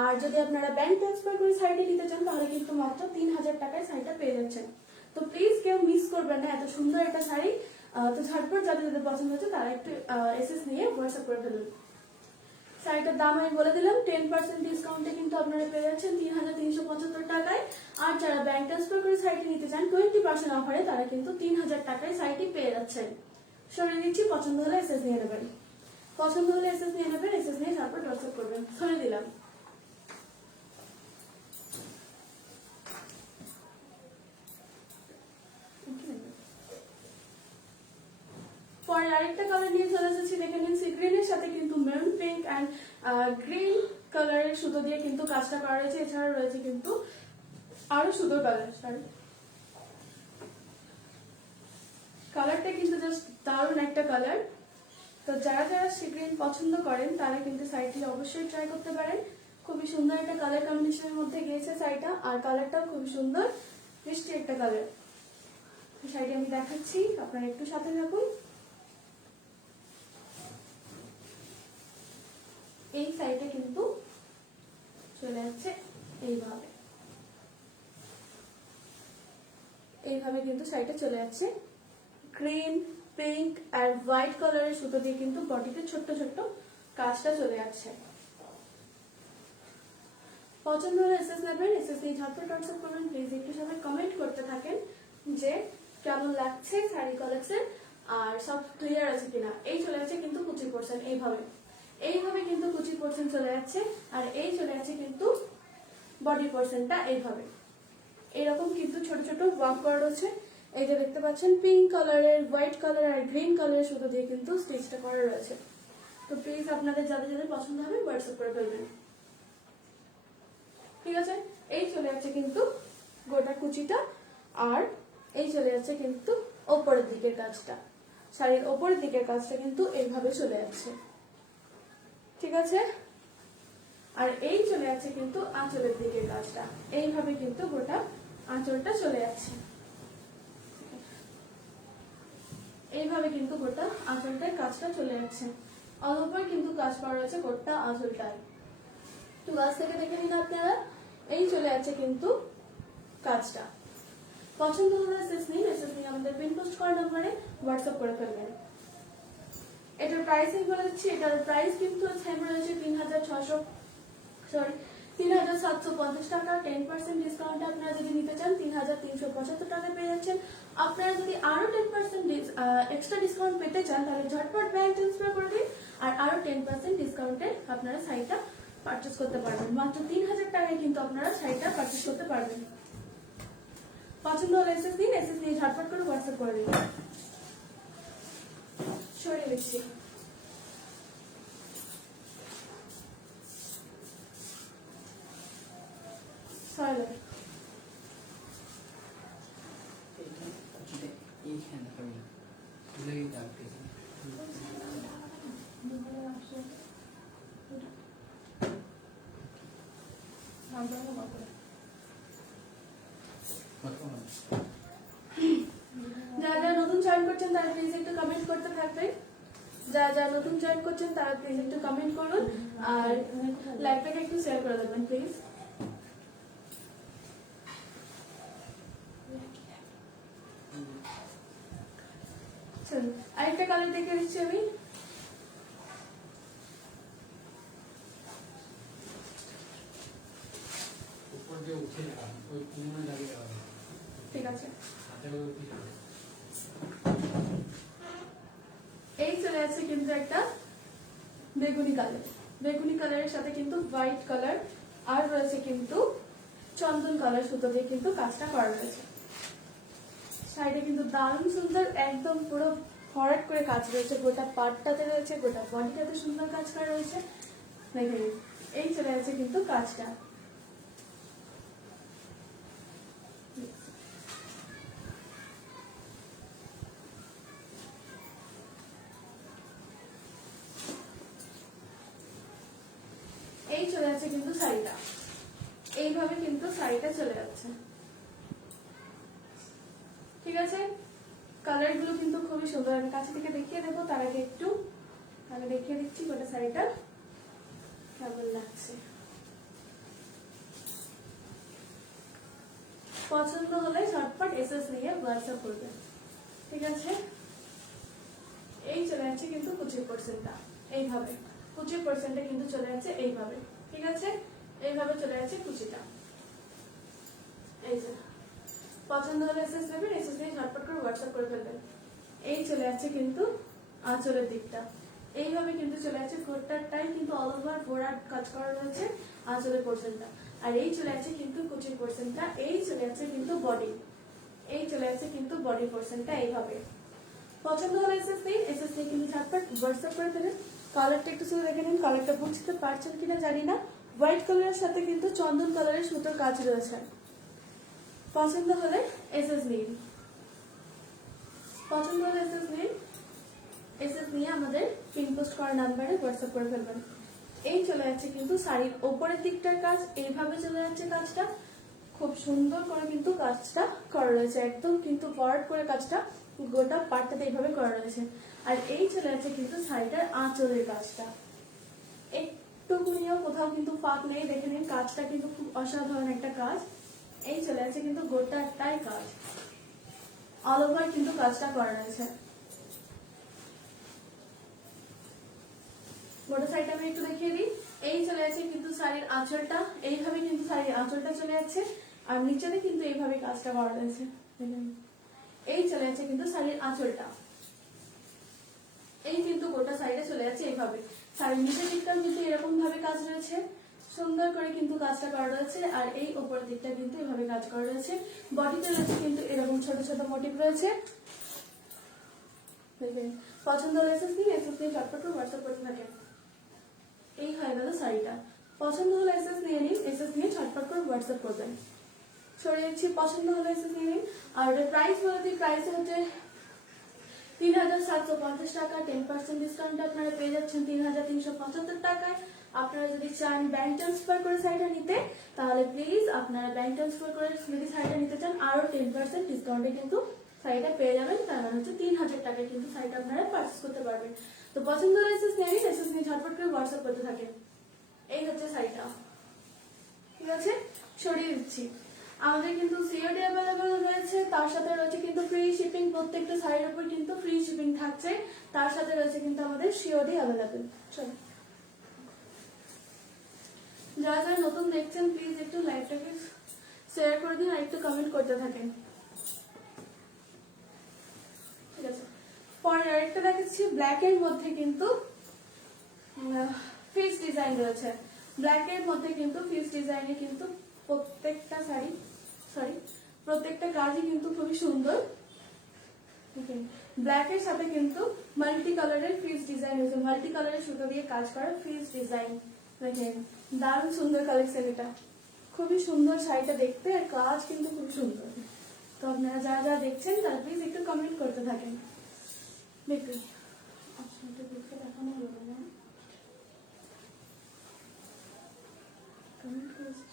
আর যদি আপনারা ব্যাংক ট্রান্সফার করে শাড়িটি নিতে চান তাহলে কিন্তু মাত্র 3000 টাকায় শাড়িটা পেয়ে যাচ্ছেন। তো প্লিজ কেউ মিস করবেন না এত সুন্দর একটা শাড়ি। তো ঝটপট যাদের যাদের পছন্দ হচ্ছে তারা একটু এসএস নিয়ে হোয়াটসঅ্যাপ করে ফেলুন। শাড়িটার দাম আমি বলে দিলাম, 10% ডিসকাউন্টে কিন্তু আপনারা পেয়ে যাচ্ছেন 3375 টাকায়। আর যারা ব্যাংক ট্রান্সফার করে শাড়িটি নিতে চান 20% অফারে তারা কিন্তু 3000 টাকায় শাড়িটি পেয়ে যাচ্ছেন। সরিয়ে দিচ্ছি, পছন্দ হলে এসএস নিয়ে নেবেন, পছন্দ হলে এসএস নিয়ে নেবেন, এসএস নিয়ে তারপর হোয়াটসঅ্যাপ করবেন। সরিয়ে দিলাম। পরে আরেকটা কালার নিয়ে চলে এসেছি, দেখে নিন। সি গ্রিনের সাথে কিন্তু মেরুন পিঙ্ক অ্যান্ড গ্রিন কালারের সুতো দিয়ে কিন্তু কাজটা করা রয়েছে। এছাড়া রয়েছে কিন্তু আরো সুন্দর কালার, সরি কালারটা কিন্তু জাস্ট দারুণ একটা কালার, তো যারা যারা সি গ্রিন পছন্দ করেন তারা কিন্তু শাড়িটি অবশ্যই ট্রাই করতে পারেন। খুবই সুন্দর একটা কালার কম্বিনেশনের মধ্যে গিয়েছে শাড়িটা, আর কালারটাও খুবই সুন্দর মিষ্টি একটা কালার। শাড়িটি আমি দেখাচ্ছি, আপনারা একটু সাথে থাকুন। এই শাড়িটা কিন্তু চলে যাচ্ছে এইভাবে, এইভাবে কিন্তু শাড়িটা চলে যাচ্ছে গ্রিন, পিঙ্ক আর হোয়াইট কালারের সুতো দিয়ে কিন্তু বডিতে ছোট্ট ছোট্ট কাজটা চলে যাচ্ছে। পছন্দ হলে এসএস নেবেন, এসএস নিয়ে ঝটপট হোয়াটসঅ্যাপ করবেন। প্লিজ একটু সবাই কমেন্ট করতে থাকেন যে কেমন লাগছে শাড়ি কালেকশন আর সব ক্লিয়ার আছে কিনা। এই চলে যাচ্ছে কিন্তু কুচি পোর্শন, এইভাবে এইভাবে কিন্তু কুচি পোর্শন চলে যাচ্ছে, আর এই চলে যাচ্ছে কিন্তু বডি পোর্শনটা এইভাবে। এরকম কিন্তু ছোট ছোট ওয়ার্ক করা রয়েছে। এই যে দেখতে পাচ্ছেন পিঙ্ক কালারের, হোয়াইট কালার আর গ্রিন কালারের সুতো দিয়ে কিন্তু স্টিচটা করা রয়েছে। তো প্লিজ আপনাদের যাদের যাদের পছন্দ হবে হোয়াটসঅ্যাপ করে ফেলবেন, ঠিক আছে। এই চলে যাচ্ছে কিন্তু গোটা কুচিটা, আর এই চলে যাচ্ছে কিন্তু ওপরের দিকের কাজটা। শাড়ির ওপরের দিকের কাজটা কিন্তু এইভাবে চলে যাচ্ছে, ঠিক আছে। আর এই চলে যাচ্ছে কিন্তু আঁচলের দিকের কাজটা, এইভাবে কিন্তু গোটা আঁচলটা চলে যাচ্ছে। এইভাবে কিন্তু গোটা আঁচলটার কাজটা চলে যাচ্ছে। অল ওভার কিন্তু কাজ করা রয়েছে গোটা আঁচলটায়। তো কাজ থেকে দেখে নিন আপনারা। এই চলে যাচ্ছে কিন্তু কাজটা। পছন্দ হলে এসএস নিন, এসএস নিয়ে আমাদের পিন পোস্ট করা নম্বরে হোয়াটসঅ্যাপ করে ফেলবেন। এটার প্রাইসিং বলে দিচ্ছি, এটার প্রাইস কিন্তু সেম রয়েছে 3,750 টাকা। 10% ডিসকাউন্টে আপনারা যদি নিতে চান 3,375 টাকা পেয়ে যাচ্ছেন। আপনারা যদি আরো 10% এক্সট্রা ডিসকাউন্ট পেতে চান তাহলে ঝটপট ব্যাংক ট্রান্সফার করে দিন, আর আরো 10% ডিসকাউন্টে আপনারা শাড়িটা পারচেস করতে পারবেন। মাত্র 3,000 টাকায় কিন্তু আপনারা শাড়িটা পারচেস করতে পারবেন। পছন্দ হলে এসএস দিন, এসএস নিয়ে ঝটপট করে হোয়াটসঅ্যাপ করে দিন। সরিয়ে দিচ্ছি। সরি যারা নতুন জয়েন করছেন তারা প্লিজ একটু কমেন্ট করতে থাকবেন। যারা নতুন জয়েন করছেন তারা প্লিজ একটু কমেন্ট করুন, আর লাইভটাকে একটু শেয়ার করে দেবেন প্লিজ। চলুন আরেকটা কালার দেখে দিচ্ছি আমি। ঠিক আছে, এই চলে যাচ্ছে কিন্তু একটা বেগুনি কালার। বেগুনি কালারের সাথে কিন্তু হোয়াইট কালার আর রয়েছে কিন্তু চন্দন কালার সুতো দিয়ে কিন্তু কাজটা করা রয়েছে। শাড়িটা কিন্তু দারুণ সুন্দর, একদম পুরো ভরাট করে কাজ রয়েছে। গোটা পাটটাতে রয়েছে, গোটা বডিটাতে সুন্দর কাজ করা রয়েছে। দেখে এই চলে যাচ্ছে কিন্তু কাজটা। এই চলে যাচ্ছে কিন্তু শাড়িটা, এইভাবে কিন্তু শাড়িটা চলে যাচ্ছে, ঠিক আছে। কালার গুলো কিন্তু খুবই সুন্দর। আমি কাছে থেকে দেখিয়ে দেবো, তার আগে একটু আমি দেখিয়ে দিচ্ছি গোটা শাড়িটা কেমন লাগছে। পছন্দ হলে ঝটপট এসএস নিয়ে হোয়াটসঅ্যাপ করবেন, ঠিক আছে। এই চলে যাচ্ছে কিন্তু কুচির পোর্শনটা, এইভাবে কুচির পোর্শনটা কিন্তু চলে যাচ্ছে এইভাবে, ঠিক আছে। এইভাবে চলে যাচ্ছে কুচিটা। এই যে পছন্দ হলে এসএস নেবেন, এসএস নিয়ে ঝটপট করে হোয়াটসঅ্যাপ করে ফেলবেন। এই চলে যাচ্ছে কিন্তু আঁচলের দিকটা, এইভাবে কিন্তু চলে যাচ্ছে। গোটাটাই কিন্তু অল ওভার ভরাট কাজ করা রয়েছে আঁচলের পোর্শনটা। আর এই চলে যাচ্ছে কিন্তু কুচির পোর্শনটা। এই চলে যাচ্ছে কিন্তু বডি, এই চলে যাচ্ছে কিন্তু বডি পোর্শনটা এইভাবে। পছন্দ হলে এসএস নিন, এসএস নিয়ে কিন্তু ঝটপট হোয়াটসঅ্যাপ করে ফেলেন। কালারটা একটু শুধু দেখে নিন, কালারটা বুঝতে পারছেন কিনা জানি না। হোয়াইট কালারের সাথে কিন্তু চন্দন কালারের সুতোর কাজ রয়েছে। পছন্দ হলে এসএস নিন, পছন্দ হলে এসএস নিন। এসএস নিয়ে আমাদের পিন পোস্ট করা নাম্বারে হোয়াটসঅ্যাপ করে ফেলবেন। এই চলে যাচ্ছে কিন্তু শাড়ির ওপরের দিকটার কাজ, এইভাবে চলে যাচ্ছে কাজটা, খুব সুন্দর করে কিন্তু কাজটা করা রয়েছে, একদম কিন্তু বর্ড করে কাজটা গোটা পাটটাতে এইভাবে করা রয়েছে। আর এই চলে যাচ্ছে কিন্তু শাড়িটার আঁচলের কাজটা, একটুকুনিও কোথাও কিন্তু ফাঁক নেই, দেখে নিন কাজটা কিন্তু খুব অসাধারণ একটা কাজ। এই চলে যাচ্ছে কিন্তু গোটাটাই কাজ, অল ওভার কিন্তু কাজটা করা রয়েছে। গোটা সাইডটা আমি একটু দেখিয়ে দিই। এই চলে যাচ্ছে কিন্তু শাড়ির আঁচলটা, এইভাবে কিন্তু শাড়ির আঁচলটা চলে যাচ্ছে, আর নিচেতে কিন্তু এইভাবে কাজটা করা রয়েছে। এই চলে যাচ্ছে কিন্তু শাড়ির আঁচলটা, এই কিন্তু গোটা সাইডে চলে যাচ্ছে এইভাবে। শাড়ির নিচের দিকটাও কিন্তু এরকম ভাবে কাজ রয়েছে, সুন্দর করে কিন্তু কাজটা করা রয়েছে। আর এই উপরের দিকটা কিন্তু এভাবে কাজ করা রয়েছে। বডিতে রয়েছে কিন্তু এরকম ছোট ছোট মোটিভ রয়েছে। দেখবেন পছন্দ হলে এসএস নিয়ে চটপট করে হোয়াটসঅ্যাপ করতে থাকেন। এই হয়ে গেল শাড়িটা। পছন্দ হলে এসএস নিয়ে নিন, এসএস নিয়ে ছটফট করে হোয়াটসঅ্যাপ করবেন। সরে যাচ্ছি, পছন্দ হলে এসএস নিয়ে নিন। আর প্রাইস বলে দিই, প্রাইস হচ্ছে 3750 টাকা। 10% ডিসকাউন্ট আপনারা পেয়ে যাচ্ছেন 3375 টাকায়। আপনারা যদি চান ব্যাংক ট্রান্সফার করে শাড়িটা নিতে, তাহলে প্লিজ আপনারা ব্যাংক ট্রান্সফার করে যদি শাড়িটা নিতে চান, আরো 10% ডিসকাউন্টে কিন্তু শাড়িটা পেয়ে যাবেন। তার মানে হচ্ছে 3000 টাকায় কিন্তু শাড়িটা আপনারা পারচেস করতে পারবেন। তো পছন্দ হলে এসএস নিয়ে নিন, এসএস নিয়ে ঝটপট করে হোয়াটসঅ্যাপ করতে থাকেন। এই হচ্ছে শাড়িটা, ঠিক আছে। সরিয়ে দিচ্ছি। আমাদের কিন্তু সিওডি অ্যাভেলেবেল রয়েছে, তার সাথে রয়েছে কিন্তু ফ্রি শিপিং। প্রত্যেকটা শাড়ির উপর কিন্তু ফ্রি শিপিং থাকছে, তার সাথে রয়েছে কিন্তু আমাদের সিওডি অ্যাভেলেবেল। চলো, যারা যারা নতুন দেখছেন প্লিজ একটু লাইভটাকে শেয়ার করে দিন আর একটু কমেন্ট করতে থাকেন, ঠিক আছে। পরে আরেকটা দেখাচ্ছি, ব্ল্যাক এর মধ্যে কিন্তু ফিক্স ডিজাইন রয়েছে। ব্ল্যাক এর মধ্যে কিন্তু ফিক্স ডিজাইনে কিন্তু প্রত্যেকটা কাজই কিন্তু খুবই সুন্দর। ব্ল্যাক এর সাথে কিন্তু মাল্টি কালারের ফিক্স ডিজাইন রয়েছে, মাল্টি কালারের সুতো দিয়ে কাজ করা ফিক্স ডিজাইন। দেখেন দারুণ সুন্দর কালেকশন, এটা খুবই সুন্দর শাড়িটা দেখতে, আর কাজ কিন্তু খুব সুন্দর। তো আপনারা যারা যারা দেখছেন তারা প্লিজ একটু কমেন্ট করতে থাকেন। দেখুন অপশনটা দেখে দেখানো হলো না, কমেন্ট করেছি,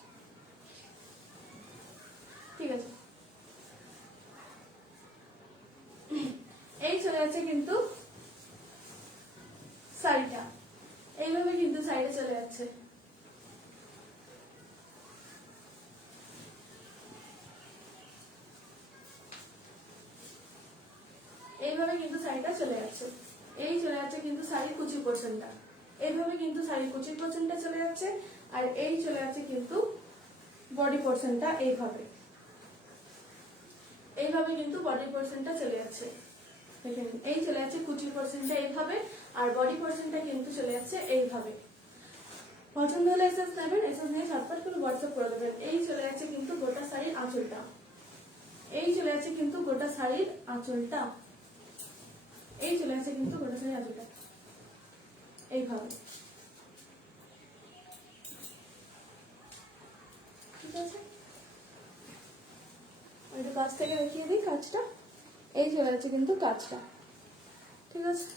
ঠিক আছে। এই চলে যাচ্ছে কিন্তু শাড়িটা, এইভাবে কিন্তু শাড়িটা চলে যাচ্ছে। এইভাবে কিন্তু শাড়িটা চলে যাচ্ছে। এই চলে যাচ্ছে কিন্তু শাড়ির কুচি পোর্শনটা, এইভাবে কিন্তু শাড়ির কুচি পোর্শনটা চলে যাচ্ছে। আর এই চলে যাচ্ছে কিন্তু বডি পোর্শনটা, এইভাবে এইভাবে কিন্তু বডি পোর্শনটা চলে যাচ্ছে। দেখেন এই চলে যাচ্ছে কুচি পোর্শনটা এইভাবে, আর বডি পোর্শনটা কিন্তু চলে যাচ্ছে এইভাবে। পছন্দ হলে এসএস নেবেন, এসএস নিয়ে ঝটপট করে হোয়াটসঅ্যাপ করে দেবেন। এই চলে যাচ্ছে কিন্তু গোটা শাড়ির আঁচলটা, এই চলে যাচ্ছে কিন্তু গোটা শাড়ির আঁচলটা, এই চলে যাচ্ছে কিন্তু গোটা শাড়ির আঁচলটা এইভাবে, ঠিক আছে। একটু কাছ থেকে দেখিয়ে দিই কাজটা, এই চলে যাচ্ছে কিন্তু কাজটা, ঠিক আছে।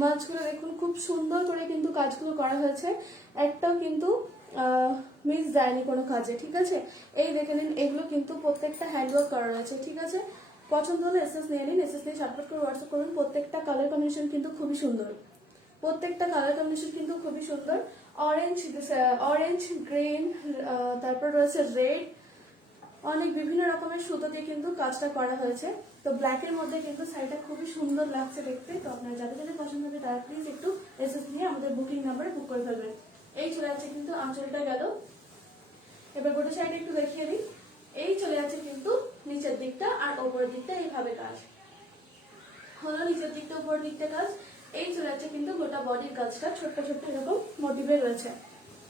মাছগুলো দেখুন খুব সুন্দর করে কিন্তু কাজগুলো করা হয়েছে, একটাও কিন্তু মিস যায়নি কোনো কাজে, ঠিক আছে। এই দেখে নিন, এগুলো কিন্তু প্রত্যেকটা হ্যান্ডওয়ার্ক করা রয়েছে, ঠিক আছে। পছন্দ হলে এসএস নিয়ে নিন, এসএস নিয়ে ঝটপট করে হোয়াটসঅ্যাপ করুন। প্রত্যেকটা কালার কম্বিনেশন কিন্তু খুবই সুন্দর, প্রত্যেকটা কালার কম্বিনেশন কিন্তু খুবই সুন্দর। অরেঞ্জ গ্রিন, তারপর রয়েছে রেড, অনেক বিভিন্ন রকমের সুতো দিয়ে কিন্তু কাজটা করা হয়েছে। তো ব্ল্যাকের মধ্যে কিন্তু শাড়িটা খুবই সুন্দর লাগছে দেখতে। তো আপনার যাদের যাদের পছন্দ হবে তারা প্লিজ একটু এসএস নিয়ে আমাদের বুকিং নাম্বারে বুক করে ফেলবেন। এই চলে যাচ্ছে কিন্তু আঁচলটা গেল। এবার গোটা শাড়িটা একটু দেখিয়ে দিই। এই চলে যাচ্ছে কিন্তু নিচের দিকটা, আর ওপরের দিকটা এইভাবে কাজ হলো, নিচের দিকটা উপরের দিকটা কাজ। এই চলে যাচ্ছে কিন্তু গোটা বডির কাজটা, ছোট্ট ছোট্ট এরকম মোটিভে রয়েছে,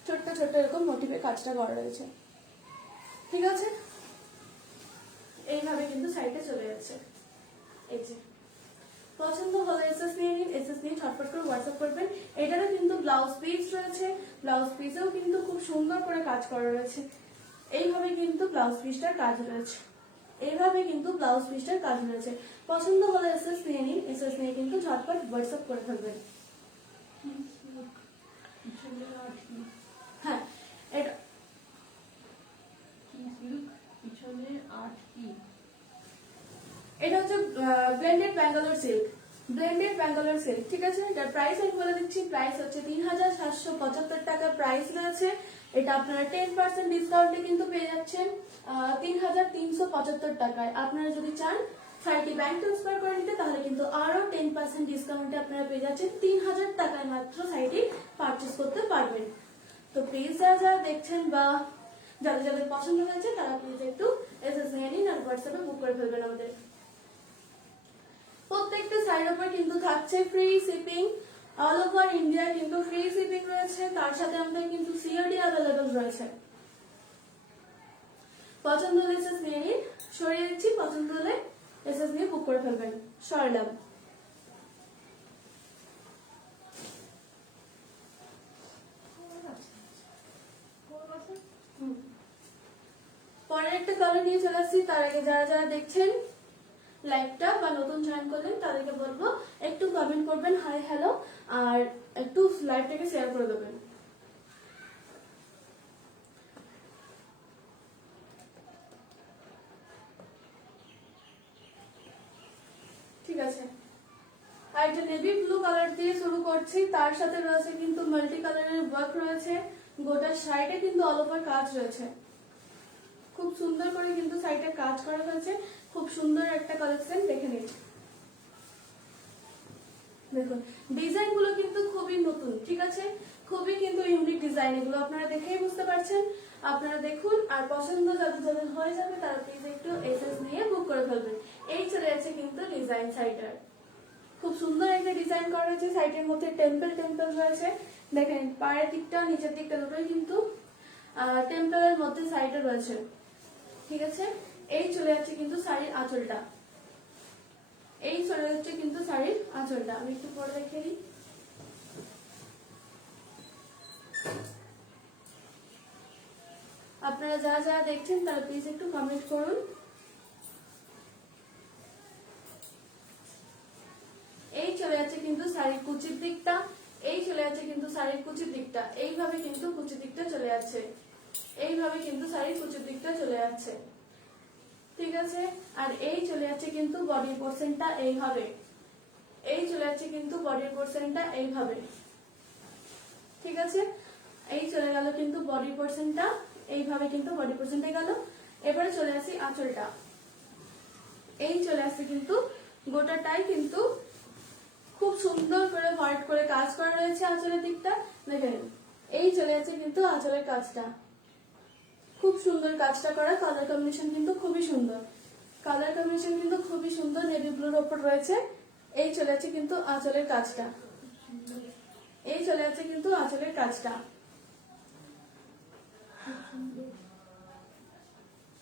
ছোট্ট ছোট্ট এরকম মোটিভে কাজটা করা রয়েছে, ঠিক আছে। এইভাবে কিন্তু শাড়িটা চলে যাচ্ছে। এই যে পছন্দ হলে এসএস নিয়ে নিন, এসএস নিয়ে ছটফট করে হোয়াটসঅ্যাপ করবেন। এটারও কিন্তু ব্লাউজ পিস রয়েছে, ব্লাউজ পিসেও কিন্তু খুব সুন্দর করে কাজ করা রয়েছে। এইভাবে কিন্তু ব্লাউজ পিসটার কাজ রয়েছে, এইভাবে কিন্তু ব্লাউজ পিসটার কাজ রয়েছে। পছন্দ হলে এসএস নিয়ে নিন, এসএস নিয়ে কিন্তু ঝটপট হোয়াটসঅ্যাপ করে ফেলবেন। পিছনে আট কি? হ্যাঁ, এটা কি সিল্ক? পিছনে আট কি? এটা হচ্ছে blended Bangalore silk, blended Bangalore silk. ঠিক আছে, এটার প্রাইস আমি বলে দিচ্ছি। প্রাইস হচ্ছে 3775 টাকা প্রাইস রয়েছে। এটা আপনারা 10% ডিসকাউন্টে কিন্তু পেয়ে যাচ্ছেন 3375 টাকায়। আপনারা যদি চান শাড়িটি ব্যাংক ট্রান্সফার করে নিতে, তাহলে কিন্তু আরো 10% ডিসকাউন্টে আপনারা পেয়ে যাচ্ছেন 3000 টাকায় মাত্র শাড়িটি পারচেস করতে পারবেন। তো প্লিজ যারা যারা দেখছেন বা যাদের যাদের পছন্দ হয়েছে তারা প্লিজ একটু এসএস নিয়ে নিন আর হোয়াটসঅ্যাপে বুক করে ফেলবেন আমাদের। প্রত্যেকটা শাড়ির উপর কিন্তু থাকছে free shipping, all over India কিন্তু ফ্রি শিপিং রয়েছে। তার সাথে আমাদের কিন্তু সিওডি অ্যাভেলেবল রয়েছে। পছন্দ হলে এসএস নিয়ে নিন, সরিয়ে দিচ্ছি। পছন্দ হলে এসএস নিয়ে বুক করে ফেলবেন। সরলাম। পরের একটা কালার নিয়ে চলে আসছি। তার আগে যারা যারা দেখছেন লাইভটা বা নতুন জয়েন করলেন তাদেরকে বলবো একটু কমেন্ট করবেন হাই হ্যালো, আর একটু লাইভটাকে শেয়ার করে দেবেন। ঠিক আছে, আর এটা নেভি ব্লু কালার দিয়ে শুরু করছি। তার সাথে রয়েছে কিন্তু মাল্টি কালারের ওয়ার্ক রয়েছে। গোটা শাড়িতে কিন্তু অল ওভার কাজ রয়েছে। খুব সুন্দর করে কিন্তু শাড়িটা কাজ করা হয়েছে। খুব সুন্দর একটা কালেকশন, দেখে নিন। দেখুন ডিজাইন গুলো কিন্তু খুবই নতুন। ঠিক আছে, খুবই কিন্তু ইউনিক ডিজাইন। এগুলো আপনারা দেখেই বুঝতে পারছেন। আপনারা দেখুন আর পছন্দ যাদের যাদের হয়ে যাবে তারা প্লিজ একটু এসএস নিয়ে বুক করে ফেলবেন। এই চলে যাচ্ছে কিন্তু ডিজাইন শাড়িটার। খুব সুন্দর একটা ডিজাইন করা হয়েছে। সাইডের মধ্যে টেম্পল টেম্পল রয়েছে। দেখেন পায়ের দিকটা নিচের দিকটা দুটোই কিন্তু টেম্পলের মধ্যে সাইডে রয়েছে। ঠিক আছে, এই চলে যাচ্ছে কিন্তু শাড়ির আঁচলটা। এই চলে যাচ্ছে কিন্তু শাড়ির আঁচলটা। আমি একটু পরে রেখে দিই। আপনারা যারা যারা দেখছেন তারা প্লিজ একটু কমেন্ট করুন। এই চলে যাচ্ছে কিন্তু শাড়ির কুচির দিকটা। এই চলে যাচ্ছে কিন্তু শাড়ির কুচির দিকটা। এইভাবে কিন্তু কুচির দিকটা চলে যাচ্ছে। এইভাবে কিন্তু শাড়ির কুচির দিকটা চলে যাচ্ছে। ঠিক আছে, আর এই চলে যাচ্ছে কিন্তু বডির পোরশনটা এইভাবে। এই চলে যাচ্ছে কিন্তু বডির পোরশনটা এইভাবে। ঠিক আছে, এই চলে গেল কিন্তু বডি পোরশনটা এইভাবে, কিন্তু বডি পোরশনটা গেল। এবারে চলে আসি আঁচলটা। এই চলে আসছে কিন্তু গোটাটাই কিন্তু খুব সুন্দর করে হোয়াইট করে কাজ করা রয়েছে আঁচলের দিকটা। দেখেন এই চলে যাচ্ছে কিন্তু আঁচলের কাজটা। খুব সুন্দর কাজটা করা। কালার কম্বিনেশন কিন্তু খুবই সুন্দর। কালার কম্বিনেশন কিন্তু খুবই সুন্দর, নেভি ব্লুর ওপর রয়েছে। এই চলে যাচ্ছে কিন্তু আঁচলের কাজটা। এই চলে যাচ্ছে কিন্তু আঁচলের কাজটা।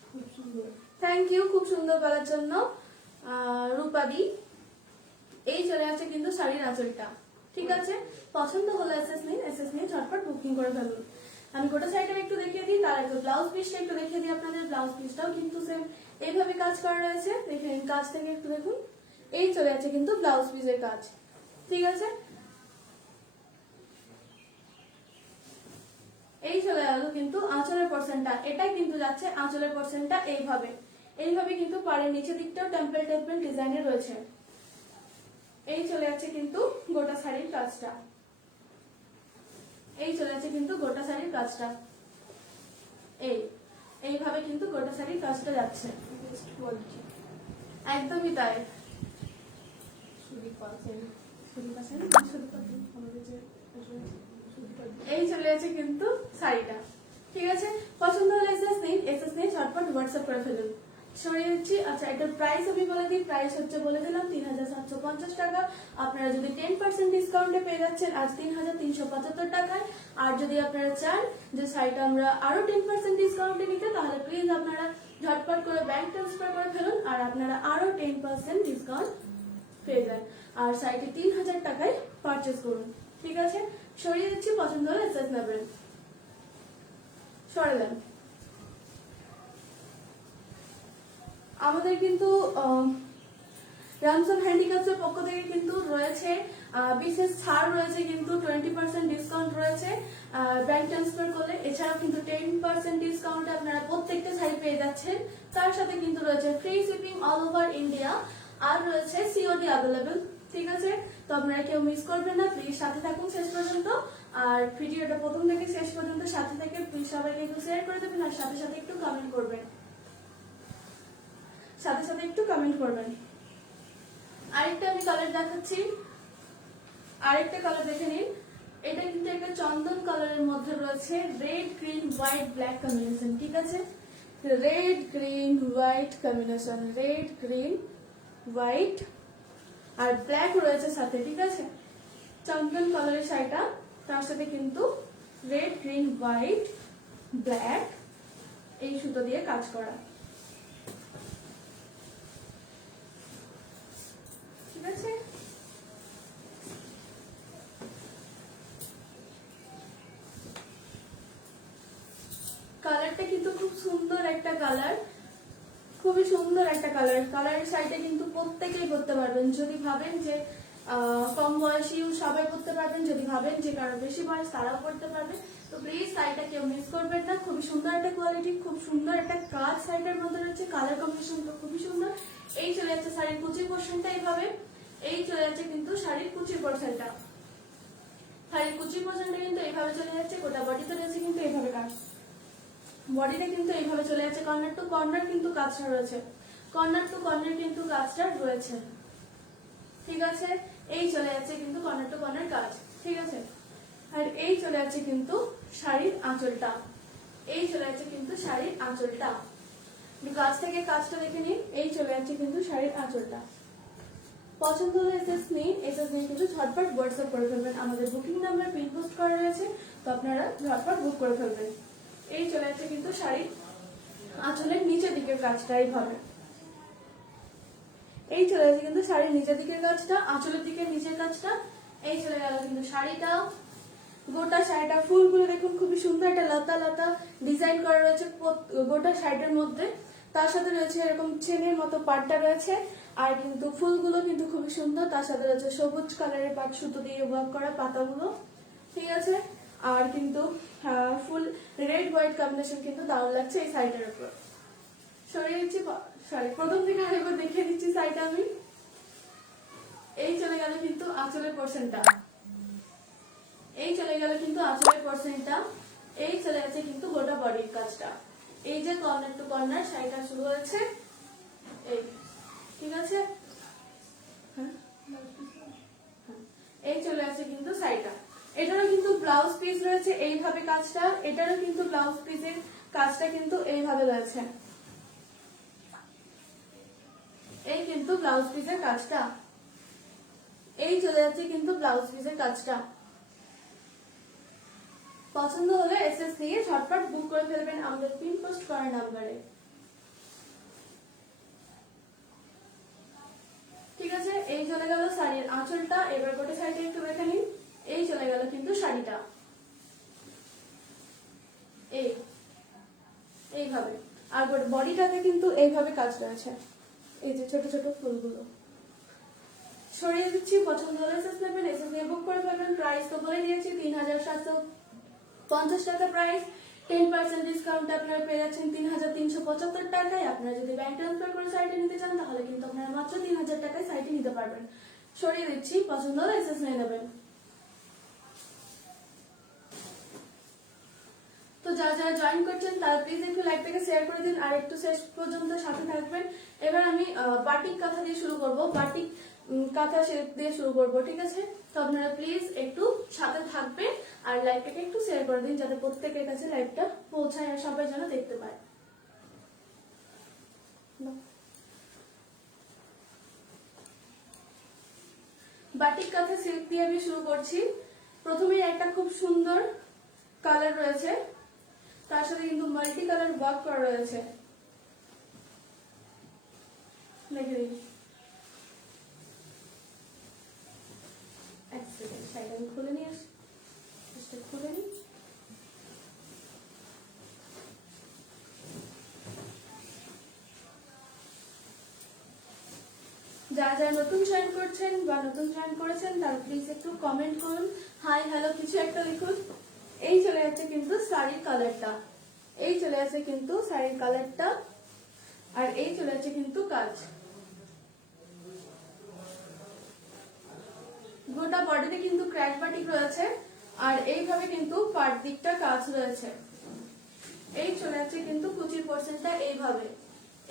খুব সুন্দর। থ্যাংক ইউ খুব সুন্দর বলার জন্য রূপাদি। এই চলে যাচ্ছে কিন্তু শাড়ির আঁচলটা। ঠিক আছে, পছন্দ হলে এসএস নিন, এসএস নিয়ে ঝটপট বুকিং করে ফেলুন। আমি গোটা শাড়িটা একটু দেখিয়ে দিই, তার আগে ব্লাউজ পিসটা একটু দেখিয়ে দিই আপনাদের। ব্লাউজ পিসটাও কিন্তু সেম এইভাবে কাজ করা রয়েছে। দেখেন কাজ থেকে একটু দেখুন। এই চলে যাচ্ছে কিন্তু ব্লাউজ পিসের কাজ। ঠিক আছে, এই চলে গেল কিন্তু আঁচলের পোরশনটা। এটাই কিন্তু যাচ্ছে আঁচলের পোরশনটা এইভাবে। এইভাবে কিন্তু পাড়ের নিচের দিকটাও টেম্পল টেম্পল ডিজাইনে রয়েছে। এই চলে যাচ্ছে কিন্তু গোটা শাড়ির কাজটা। এই চলে যাচ্ছে কিন্তু গোটা শাড়ির কাজটা। এইভাবে কিন্তু গোটা শাড়ির কাজটা যাচ্ছে। Best quality. একদমই তাই। এই চলে যাচ্ছে কিন্তু শাড়িটা। ঠিক আছে, পছন্দ হলে এসএস নিন, এসএস নিয়ে ঝটপট হোয়াটসঅ্যাপ করে ফেলুন। সরিয়ে দিচ্ছি। আচ্ছা, এটার প্রাইস আমি বলে দিই। প্রাইস হচ্ছে বলে দিলাম 3750 টাকা। আপনারা যদি 10% ডিসকাউন্টে পেয়ে যাচ্ছেন আজ 3375 টাকায়। আর যদি আপনারা চান যে শাড়িটা আমরা আরো 10% ডিসকাউন্টে নিতে, তাহলে প্লিজ আপনারা ঝটপট করে ব্যাংক ট্রান্সফার করে ফেলুন আর আপনারা আরো 10% ডিসকাউন্ট পেয়ে যান। আর শাড়িটি 3000 টাকায় পারচেস করুন। ঠিক আছে, সরিয়ে দিচ্ছি। পছন্দ হলে এসএস নেবেন। সরালাম। আমাদের কিন্তু রামসন হ্যান্ডিক্রাফটসের পক্ষ থেকে কিন্তু রয়েছে বিশেষ ছাড় রয়েছে, কিন্তু 20% ডিসকাউন্ট রয়েছে ব্যাংক ট্রান্সফার করলে। এছাড়াও কিন্তু 10% ডিসকাউন্টে আপনারা প্রত্যেকটা শাড়ি পেয়ে যাচ্ছেন। তার সাথে কিন্তু রয়েছে free shipping all over India, আর রয়েছে সিওডি অ্যাভেলেবেল। ঠিক আছে, তো আপনারা কেউ মিস করবেন না, প্লিজ সাথে থাকুন শেষ পর্যন্ত। আর ভিডিওটা প্রথম থেকে শেষ পর্যন্ত সাথে থেকে প্লিজ সবাইকে একটু শেয়ার করে দেবেন, আর সাথে সাথে একটু কমেন্ট করবেন, সাথে সাথে একটু কমেন্ট করবেন। আরেকটা আমি কালার দেখাচ্ছি, আরেকটা কালার দেখে নিন। এটা কিন্তু একটা চন্দন কালারের মধ্যে রয়েছে red green white black combination. ঠিক আছে, red green white combination, red green white আর ব্ল্যাক রয়েছে সাথে। ঠিক আছে, চন্দন কালারের শাড়িটা, তার সাথে কিন্তু রেড গ্রিন হোয়াইট ব্ল্যাক এই সুতো দিয়ে কাজ করা। ঠিক আছে, কালারটা কিন্তু খুব সুন্দর একটা কালার, খুবই সুন্দর একটা কালার। কালারের শাড়িটা কিন্তু প্রত্যেকেই পরতে পারবেন। যদি ভাবেন যে কম বয়সী সবাই পরতে পারবেন, যদি ভাবেন যে কারো বেশি বয়স তারাও পরতে পারবে, তো প্লিজ শাড়িটা কেউ মিস করবেন না। খুবই সুন্দর একটা কোয়ালিটি, খুব সুন্দর একটা কাজ শাড়িটার মধ্যে রয়েছে, কালার কম্বিনেশনটা খুবই সুন্দর। এই চলে যাচ্ছে শাড়ির কুচির পোর্শনটা এইভাবে, এই চলে যাচ্ছে কিন্তু শাড়ির কুচির পোর্শনটা, শাড়ির কুচির পোর্শনটা কিন্তু এইভাবে চলে যাচ্ছে। গোটা বডিতে রয়েছে কিন্তু এইভাবে কাজ, বডিটা কিন্তু এইভাবে চলে যাচ্ছে। কর্নার টু কর্নার কিন্তু কাজটা রয়েছে, কর্নার টু কর্নার কিন্তু কাজটা রয়েছে। ঠিক আছে, এই চলে যাচ্ছে কিন্তু কর্নার টু কর্নার কাজ। ঠিক আছে, আর এই চলে যাচ্ছে কিন্তু শাড়ির আঁচলটা, এই চলে যাচ্ছে কিন্তু শাড়ির আঁচলটা। কাজ থেকে কাজটা দেখে নিন, এই চলে যাচ্ছে কিন্তু শাড়ির আঁচলটা। পছন্দ হলে এসএস নিন, এসএস নিয়ে কিন্তু ঝটপট হোয়াটসঅ্যাপ করে ফেলবেন। আমাদের বুকিং নাম্বার পিন পোস্ট করা রয়েছে, তো আপনারা ঝটপট বুক করে ফেলবেন। এই চলে যাচ্ছে কিন্তু শাড়ির আঁচলের নিচের দিকের কাজটা এইভাবে, এই চলে যাচ্ছে কিন্তু শাড়ির নিচের দিকের কাজটা, আঁচলের দিকের নিচের কাজটা। এই চলে গেল কিন্তু শাড়িটা, গোটা শাড়িটা ফুলগুলো দেখুন খুবই সুন্দর একটা লতা লতা ডিজাইন করা রয়েছে গোটা শাড়িটার মধ্যে। তার সাথে রয়েছে এরকম চেনের মতো পাটটা রয়েছে, আর কিন্তু ফুলগুলো কিন্তু খুবই সুন্দর। তার সাথে রয়েছে সবুজ কালারের পাট সুতো দিয়ে ওয়ার্ক করা পাতাগুলো। ঠিক আছে, আর কিন্তু ফুল রেড হোয়াইট কম্বিনেশন কিন্তু দারুণ লাগছে এই শাড়িটার উপর। সরিয়ে দিচ্ছি, সরি প্রথম থেকে আরেকবার দেখিয়ে দিচ্ছি শাড়িটা আমি। এই চলে গেল কিন্তু আঁচলের পোর্শনটা, এই চলে গেল কিন্তু আঁচলের পোর্শনটা, এই চলে যাচ্ছে কিন্তু গোটা বডির কাজটা। এই যে কর্নার টু কর্নার শাড়িটা শুরু হয়েছে, এই ঠিক আছে, এই চলে আসছে কিন্তু শাড়িটা। এটারও কিন্তু ব্লাউজ পিস রয়েছে এইভাবে কাজটা, এটারও কিন্তু ব্লাউজ পিসের কাজটা কিন্তু এইভাবে রয়েছে, এই কিন্তু ব্লাউজ পিসের কাজটা, এই চলে যাচ্ছে কিন্তু ব্লাউজ পিসের কাজটা। পছন্দ হলে এসএস দিয়ে ঝটপট বুক করে ফেলবেন আমাদের পিন পোস্ট করা নাম্বারে। ঠিক আছে, এই চলে গেল শাড়ির আঁচলটা। এবার গোটা শাড়িটা একটু দেখে নিন, এই চলে গেল কিন্তু শাড়িটা, এই এইভাবে। আর বডিটাতে কিন্তু এইভাবে কাজ রয়েছে, এই যে ছোট ছোট ফুলগুলো। সরিয়ে দিচ্ছি, পছন্দ হলে এসএস নেবেন, এসএস নিয়ে বুক করে ফেলবেন। প্রাইস তো বলে দিয়েছি 3750 টাকা প্রাইস। 10% ডিসকাউন্ট আপনারা পেয়ে যাচ্ছেন 3375 টাকায়। আপনারা যদি ব্যাংক ট্রান্সফার করে শাড়িটি নিতে চান তাহলে কিন্তু আপনারা মাত্র 3000 টাকায় শাড়িটি নিতে পারবেন। সরিয়ে দিচ্ছি, পছন্দ হলে এসএস নিয়ে নেবেন। তো যারা যারা জয়েন করছেন তারা প্লিজ একটু লাইভটাকে শেয়ার করে দিন, আর একটু শেষ পর্যন্ত সাথে থাকবেন। এবার আমি বাটিক কাঁথা দিয়ে শুরু করব, বাটিক কাঁথা দিয়ে শুরু করব। ঠিক আছে, তো আপনারা প্লিজ একটু সাথে থাকবেন, আর লাইভটাকে একটু শেয়ার করে দিন যাতে প্রত্যেকের কাছে লাইভটা পৌঁছায় আর সবাই যেন দেখতে পায়। বাটিক কাঁথা সিল্ক দিয়ে আমি শুরু করছি। প্রথমে একটা খুব সুন্দর কালার রয়েছে, তার সাথে কিন্তু মাল্টি কালার ওয়ার্ক করা রয়েছে, দেখে দিন। এক সেকেন্ড, শাড়িটা আমি খুলে নিয়ে আসি, খুলে নিই। যারা যারা নতুন জয়েন করছেন বা নতুন জয়েন করেছেন তারা প্লিজ একটু কমেন্ট করুন, হাই হ্যালো কিছু একটা লিখুন। এই চলে যাচ্ছে কিন্তু শাড়ির কালারটা, এই চলে যাচ্ছে কিন্তু শাড়ির কালারটা, আর এই চলে যাচ্ছে কিন্তু কাজ। গোটা বডিতে কিন্তু ক্র্যাক বাটিক রয়েছে, আর এইভাবে কিন্তু পাট দিকটা কাজ রয়েছে। এই চলে যাচ্ছে কিন্তু কুচির পোর্শনটা এইভাবে,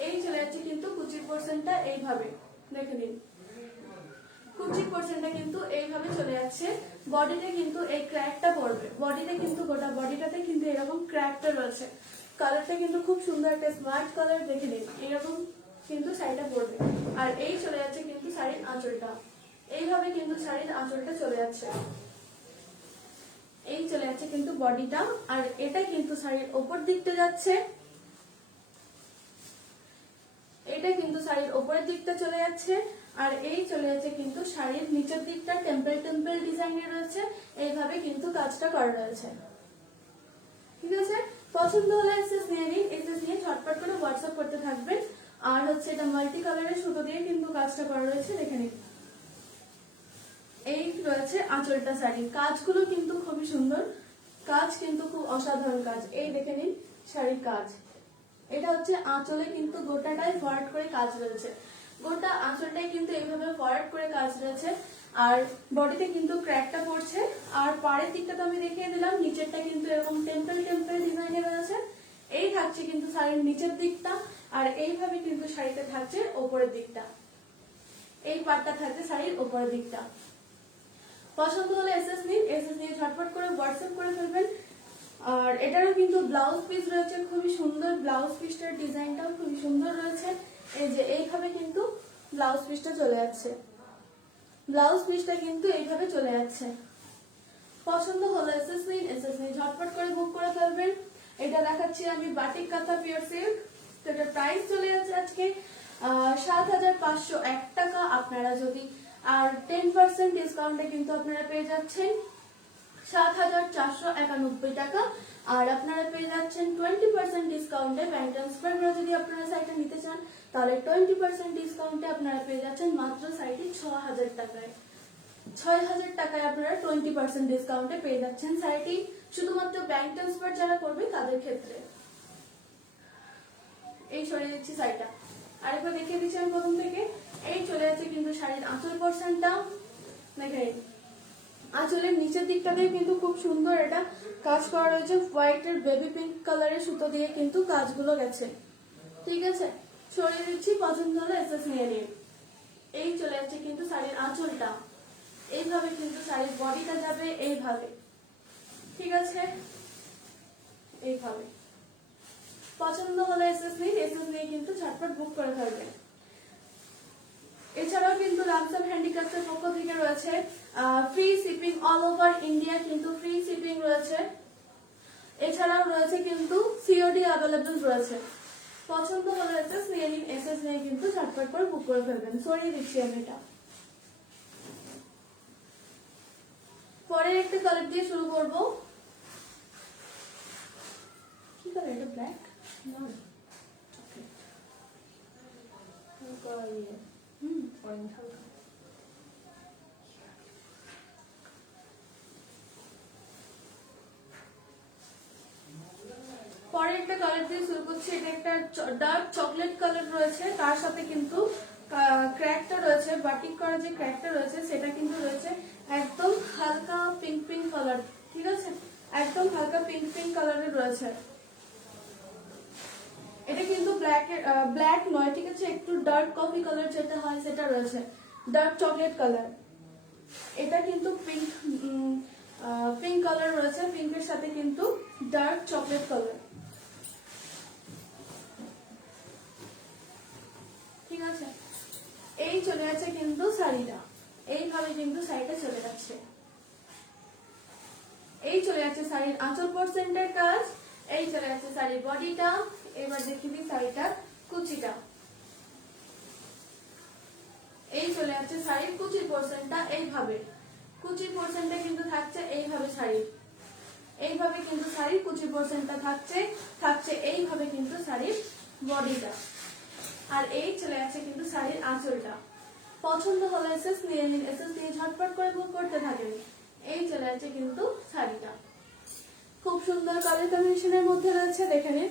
এই চলে যাচ্ছে কিন্তু কুচির পোর্শনটা এইভাবে, দেখে নিন কুচির পোর্শনটা কিন্তু এইভাবে চলে যাচ্ছে। বডিতে কিন্তু এই ক্র্যাকটা পড়বে, বডিতে কিন্তু গোটা বডিটাতে কিন্তু এরকম ক্র্যাকটা রয়েছে। কালারটা কিন্তু খুব সুন্দর একটা স্মার্ট কালার, দেখে নিন এরকম কিন্তু শাড়িটা পড়বে। আর এই চলে যাচ্ছে কিন্তু শাড়ির আঁচলটা, এইভাবে কিন্তু শাড়ির আঁচলটা চলে যাচ্ছে। এই চলে যাচ্ছে কিন্তু বডিটা, আর এটা কিন্তু শাড়ির ওপর দিকটা যাচ্ছে, এটা কিন্তু শাড়ির ওপরের দিকটা চলে যাচ্ছে। আর এই চলে যাচ্ছে কিন্তু শাড়ির নিচের দিকটা টেম্পল টেম্পল ডিজাইনে রয়েছে, এইভাবে কিন্তু কাজটা করা রয়েছে। ঠিক আছে, পছন্দ হলে এসএস নিয়ে নিন, এসএস নিয়ে ঝটপট করে হোয়াটসঅ্যাপ করতে থাকবেন। আর হচ্ছে এটা মাল্টি কালারের সুতো দিয়ে কিন্তু কাজটা করা রয়েছে, দেখে নিন। এই রয়েছে আঁচলটা শাড়ির, কাজগুলো কিন্তু খুবই সুন্দর, কাজ কিন্তু খুব অসাধারণ কাজ। এই দেখে নিন শাড়ির কাজ, এটা হচ্ছে আঁচলে কিন্তু গোটাটাই ফরওয়ার্ড করে কাজ রয়েছে, গোটা আঁচলটাই কিন্তু এইভাবে ফরওয়ার্ড করে কাজ রয়েছে। আর বডিতে কিন্তু ক্র্যাকটা পড়ছে, আর পাড়ের দিকটা তো আমি দেখিয়ে দিলাম, নিচেরটা কিন্তু এরকম টেম্পল টেম্পল ডিজাইনে রয়েছে। এই থাকছে কিন্তু শাড়ির নিচের দিকটা, আর এইভাবে কিন্তু শাড়িতে থাকছে ওপরের দিকটা, এই পাটটা থাকছে শাড়ির ওপরের দিকটা। পছন্দ হলে এসএস নিন, এসএস নিয়ে ঝটপট করে হোয়াটসঅ্যাপ করে ফেলবেন। আর এটারও কিন্তু ব্লাউজ পিস রয়েছে, খুবই সুন্দর ব্লাউজ পিসটার ডিজাইনটাও খুবই সুন্দর রয়েছে। এই যে এইভাবে কিন্তু ব্লাউজ পিসটা চলে যাচ্ছে, ব্লাউজ পিসটা কিন্তু এইভাবে চলে যাচ্ছে। পছন্দ হলো এসএস নিন, এসএস নিয়ে ঝটপট করে বুক করে ফেলবেন। এটা দেখাচ্ছি আমি বাটিক কাঁথা পিওর সিল্ক, তো এটার প্রাইস চলে যাচ্ছে আজকে ৭,৫০১ টাকা। আপনারা যদি আর 10% ডিসকাউন্টে কিন্তু আপনারা পেয়ে যাচ্ছেন ৭,৪৯১ টাকা। আর আপনারা পেয়ে যাচ্ছেন 20% ডিসকাউন্টে ব্যাংক ট্রান্সফার করে যদি আপনারা শাড়িটা নিতে চান, তাহলে 20% ডিসকাউন্টে আপনারা পেয়ে যাচ্ছেন মাত্র শাড়িটি ৬,০০০ টাকায়। ৬,০০০ টাকায় আপনারা 20% ডিসকাউন্টে পেয়ে যাচ্ছেন শাড়িটি, শুধুমাত্র ব্যাংক ট্রান্সফার যারা করবে তাদের ক্ষেত্রে। এই সরিয়ে দিচ্ছি শাড়িটা, আরেকবার দেখিয়ে দিচ্ছি আমি প্রথম থেকে। এই চলে যাচ্ছে কিন্তু শাড়ির আঁচল পোর্শনটা, দেখে আঁচলের নিচের দিকটাতেও কিন্তু খুব সুন্দর এটা কাজ করা রয়েছে, হোয়াইটের বেবি পিঙ্ক কালারের সুতো দিয়ে কিন্তু কাজগুলো গেছে। ঠিক আছে, সরিয়ে দিচ্ছি, পছন্দ হলে এসএস নিয়ে নিন। এই চলে যাচ্ছে কিন্তু শাড়ির আঁচলটা, এইভাবে কিন্তু শাড়ির বডিটা যাবে এইভাবে। ঠিক আছে, এইভাবে। পছন্দ হলে এসএস নিন, এসএস নিয়ে কিন্তু ঝটপট বুক করে ফেলবেন। এছাড়াও কিন্তু লামসাম হ্যান্ডিক্রাফটের পক্ষ থেকে রয়েছে free shipping, all over India কিন্তু ফ্রি শিপিং রয়েছে। এছাড়াও রয়েছে কিন্তু সিওডি অ্যাভেলেবল রয়েছে। পছন্দ হলে এসএস নিয়ে নিন, এসএস নিয়ে কিন্তু ঝটপট করে বুক করে ফেলবেন। সরিয়ে দিচ্ছি আমি এটা। পরের একটা কালার দিয়ে শুরু করব। কি কালার এটা? ব্ল্যাক না অরেঞ্জ হালকা। পরে একটা কালার দিয়ে শুরু করছি। এটা একটা ডার্ক চকলেট কালার রয়েছে, তার সাথে কিন্তু ক্র্যাকটা রয়েছে, বাটিক করা যে ক্র্যাকটা রয়েছে সেটা কিন্তু রয়েছে একদম হালকা পিঙ্ক পিঙ্ক কালার। ঠিক আছে, একদম হালকা পিঙ্ক পিঙ্ক কালারের রয়েছে। এটা কিন্তু ব্ল্যাক নয়, ঠিক আছে, একটু ডার্ক কফি কালার যেটা হয় সেটা রয়েছে, ডার্ক চকলেট কালার। এটা কিন্তু পিঙ্ক পিঙ্ক কালার রয়েছে, পিঙ্কের সাথে কিন্তু ডার্ক চকলেট কালার। ঠিক আছে, এই চলে যাচ্ছে কিন্তু শাড়িটা, এইভাবে কিন্তু শাড়িটা চলে যাচ্ছে। এই চলে যাচ্ছে শাড়ির আঁচল পোর্শনটার কাজ, এই চলে যাচ্ছে শাড়ির বডিটা। এবার দেখিয়ে দিই শাড়িটার কুচিটা। এই চলে যাচ্ছে শাড়ির কুচির পোর্শনটা, এইভাবে কুচির পোর্শনটা কিন্তু থাকছে এইভাবে শাড়ির, এইভাবে কিন্তু শাড়ির কুচির পোর্শনটা থাকছে এইভাবে কিন্তু শাড়ির বডিটা। আর এই চলে যাচ্ছে কিন্তু শাড়ির আঁচলটা, পছন্দ হলে এসএস নিয়ে নিন, এসএস নিয়ে ঝটপট করে বুক করতে থাকেন। এই চলে যাচ্ছে কিন্তু শাড়িটা, খুব সুন্দর কালার কম্বিনেশনের মধ্যে রয়েছে। দেখে নিন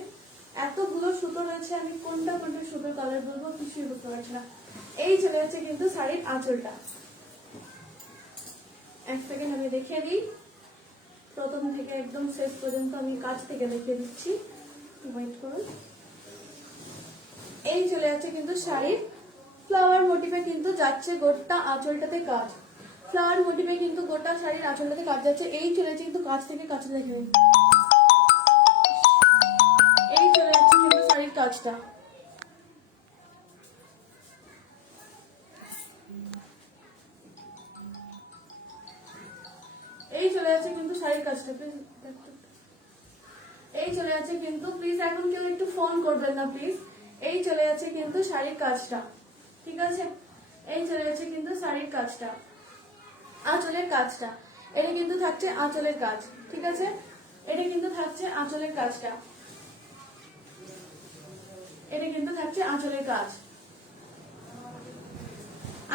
এতগুলো সুতো রয়েছে, আমি কোনটা কোনটা সুতোর কালার বলবো কিছুই বুঝতে পারছি না। এই চলে যাচ্ছে কিন্তু শাড়ির আঁচলটা। এক সেকেন্ড আমি দেখিয়ে দিই, প্রথম থেকে একদম শেষ পর্যন্ত আমি কাছ থেকে দেখিয়ে দিচ্ছি, ওয়েট করুন। এই চলে যাচ্ছে কিন্তু শাড়ির ফ্লাওয়ার মোটিভে কিন্তু যাচ্ছে গোটা আঁচলটাতে কাজ, ফ্লাওয়ার মোটিভে কিন্তু গোটা শাড়ির আঁচলটাতে কাজ যাচ্ছে। এই চলে যাচ্ছে কিন্তু কাছ থেকে কাছে দেখে নিন, এই চলে যাচ্ছে কিন্তু শাড়ির কাজটা। এই চলে যাচ্ছে কিন্তু শাড়ির কাজটা, প্লিজ এই চলে যাচ্ছে কিন্তু, প্লিজ এখন কেউ একটু ফোন করবেন না প্লিজ। এই চলে যাচ্ছে কিন্তু শাড়ির কাজটা, ঠিক আছে? এই চলে যাচ্ছে কিন্তু শাড়ির কাজটা, আঁচলের কাজটা। এটা কিন্তু থাকছে আঁচলের কাজ, ঠিক আছে? এটা কিন্তু থাকছে আঁচলের কাজটা, এটা কিন্তু থাকছে আঁচলের কাজ।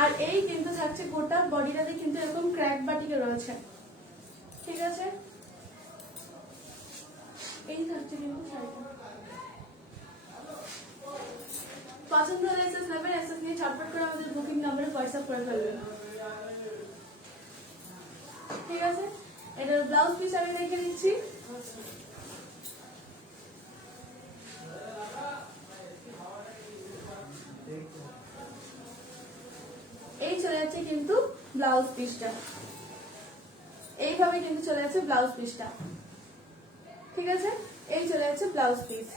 আর এই কিন্তু থাকছে গোটা বডিটাতে কিন্তু এরকম ক্র্যাক বাটিকে রয়েছে, ঠিক আছে? এই থাকছে কিন্তু শাড়িটা। পছন্দ হলে এসএস নেবেন, এসএস নিয়ে ঝটপট করে আমাদের বুকিং নাম্বারে হোয়াটসঅ্যাপ করে ফেলবেন, ঠিক আছে? এটার ব্লাউজ পিস আমি রেখে দিচ্ছি। এই চলে যাচ্ছে কিন্তু ব্লাউজ পিসটা, এইভাবে কিন্তু চলে যাচ্ছে ব্লাউজ পিসটা, ঠিক আছে? এই চলে যাচ্ছে ব্লাউজ পিস।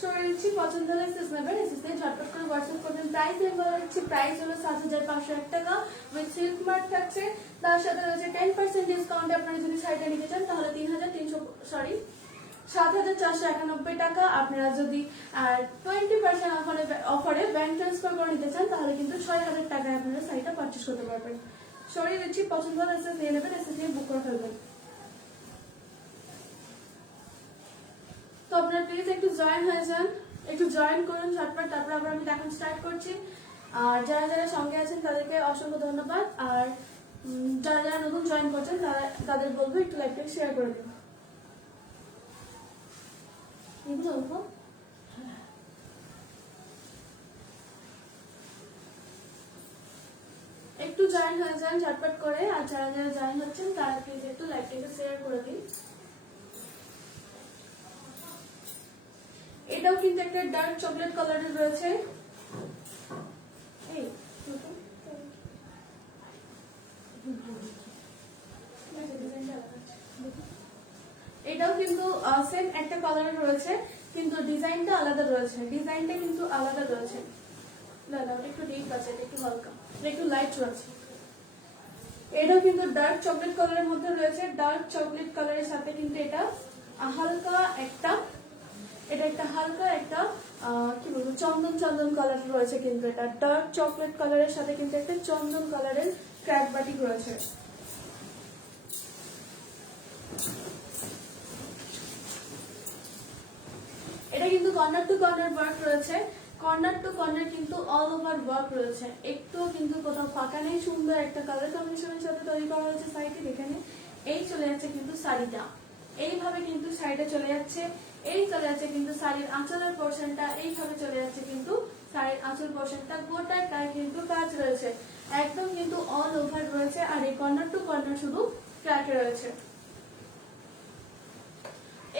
সরে দিচ্ছি, পছন্দ হলে এসএস নেবেন, এসএস নিয়ে ঝটপট করে হোয়াটসঅ্যাপ করবেন। প্রাইস আমি বলে দিচ্ছি, প্রাইস হলো ৭৫০১ টাকা, উইথ সিল্ক মার্ক থাকছে। তার সাথে রয়েছে 10% ডিসকাউন্টে আপনারা যদি শাড়িটা নিতে চান তাহলে ৭,4৯১ টাকা। আপনারা যদি 20% অফারে ব্যাংক ট্রান্সফার করে নিতে চান তাহলে কিন্তু ৬,০০০ টাকায় আপনারা শাড়িটা পারচেস করতে পারবেন। সরিয়ে দিচ্ছি, পছন্দ হলে এসএস নিয়ে নেবেন, এসএস নিয়ে বুক করে ফেলবেন। তো আপনারা প্লিজ একটু জয়েন হয়ে যান, একটু জয়েন করুন ঝটপট, তারপর আবার আমি দেখানো স্টার্ট করছি। আর যারা যারা সঙ্গে আছেন তাদেরকে অসংখ্য ধন্যবাদ। আর যারা যারা নতুন জয়েন করছেন তাদের বলবো একটু লাইভটা শেয়ার করে দিন। একটু জয়েন হয়ে যান ঝটপট করে, আর যারা যারা জয়েন হচ্ছেন তারা প্লিজ একটু লাইভটাকে শেয়ার করে দিন। এটাও কিন্তু একটা ডার্ক চকলেট কালারের রয়েছে। এই এটাও কিন্তু সেম একটা কালারের রয়েছে, কিন্তু ডিজাইনটা আলাদা রয়েছে, ডিজাইনটা কিন্তু আলাদা রয়েছে। দাদা একটু ডিপ আছে, একটু হালকা, একটু লাইট রয়েছে। এটাও কিন্তু ডার্ক চকলেট কালারের মধ্যে রয়েছে, ডার্ক চকলেট কালারের সাথে কিন্তু এটা হালকা একটা, এটা একটা হালকা একটা কি বলবো চন্দন চন্দন কালার রয়েছে। কিন্তু এটা ডার্ক চকলেট কালারের সাথে কিন্তু একটা চন্দন কালারের ক্র্যাক বাটিক রয়েছে। এটা কিন্তু কর্নার টু কর্নার ওয়ার্ক রয়েছে, কর্নার টু কর্নার কিন্তু অল ওভার ওয়ার্ক রয়েছে, একটু কিন্তু কোথাও ফাঁকা নেই। সুন্দর একটা কালার কম্বিনেশনের সাথে তৈরি করা হয়েছে শাড়িটি। এখানে এই চলে যাচ্ছে কিন্তু শাড়িটা, এইভাবে কিন্তু শাড়িটা চলে যাচ্ছে। এই চলে যাচ্ছে কিন্তু শাড়ির আঁচলের পোর্শনটা, এইভাবে চলে যাচ্ছে কিন্তু শাড়ির আঁচল পোর্শনটা, গোটাটায় কিন্তু কাজ রয়েছে, একদম কিন্তু অল ওভার রয়েছে। আর এই কর্নার টু কর্নার শুধু ক্র্যাকে রয়েছে।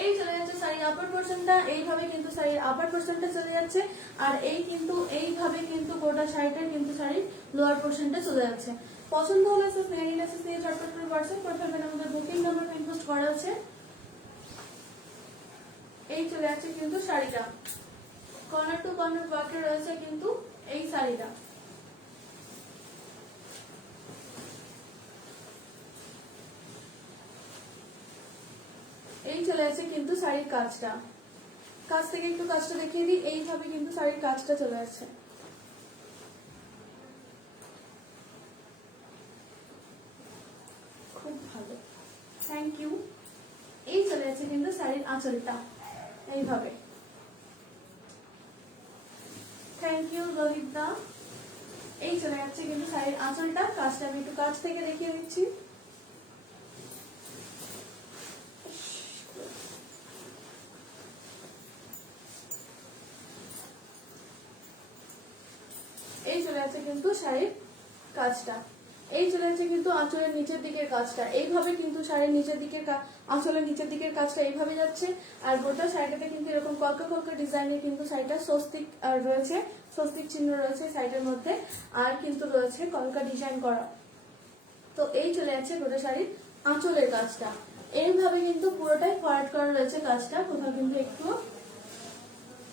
এই চলে যাচ্ছে শাড়ির আপার পোর্শনটা, এইভাবে কিন্তু শাড়ির আপার পোর্শনটা চলে যাচ্ছে। আর এই কিন্তু এইভাবে কিন্তু গোটা শাড়িটার কিন্তু শাড়ির লোয়ার পোর্শনটা চলে যাচ্ছে। পছন্দ হলে মেরিনেসেস নিয়ে ঝটপট করে হোয়াটসঅ্যাপ করে ফেলবেন, আমাদের বুকিং নাম্বার পিন পোস্ট করা আছে। এই চলে যাচ্ছে কিন্তু শাড়িটা, কর্নার টু কর্নার ওয়ার্কে রয়েছে কিন্তু এই শাড়িটা। এই চলে যাচ্ছে কিন্তু শাড়ির কাজটা, কাছ থেকে একটু কাজটা দেখিয়ে দিই। এইভাবে কিন্তু শাড়ির কাজটা চলে যাচ্ছে, খুব ভালো, থ্যাংক ইউ। এই চলে যাচ্ছে কিন্তু শাড়ির আঁচলটা এইভাবে। থ্যাংক থ্যাংক ইউ ললিত দা। এই চলে যাচ্ছে কিন্তু শাড়ির আঁচলটা, কাজটা আমি একটু কাছ থেকে দেখিয়ে দিচ্ছি। এই চলে যাচ্ছে কিন্তু শাড়ির কাজটা, এই চলে যাচ্ছে কিন্তু আঁচলের নিচের দিকের কাজটা, এইভাবে কিন্তু শাড়ির নিচের দিকের আঁচলের নিচের দিকের কাজটা এইভাবে যাচ্ছে। আর গোটা শাড়িটাতে কিন্তু এরকম কলকা কলকা ডিজাইনের কিন্তু শাড়িটা স্বস্তিক রয়েছে, স্বস্তিক চিহ্ন রয়েছে সাইডের মধ্যে, আর কিন্তু রয়েছে কলকা ডিজাইন করা। তো এই চলে যাচ্ছে গোটা শাড়ির আঁচলের কাজটা, এইভাবে কিন্তু পুরোটাই ফরওয়ার্ড করা রয়েছে কাজটা, কোথাও কিন্তু একটু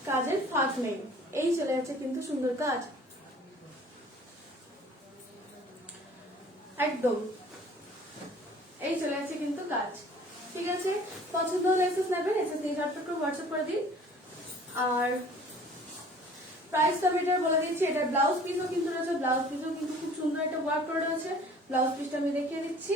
কাজের ফাঁক নেই। এই চলে যাচ্ছে কিন্তু সুন্দর কাজ একদম, এই চলে যাচ্ছে কিন্তু কাজ। ঠিক আছে, পছন্দ হলে এসএস নেবেন, এসএস নিয়ে ঝটপট করে হোয়াটসঅ্যাপ করে দিন। আর প্রাইস আমি এটা বলে দিচ্ছি, এটা ব্লাউজ পিসও কিন্তু রয়েছে, ব্লাউজ পিসও কিন্তু খুব সুন্দর একটা ওয়ার্ক করা রয়েছে। ব্লাউজ পিসটা আমি দেখিয়ে দিচ্ছি।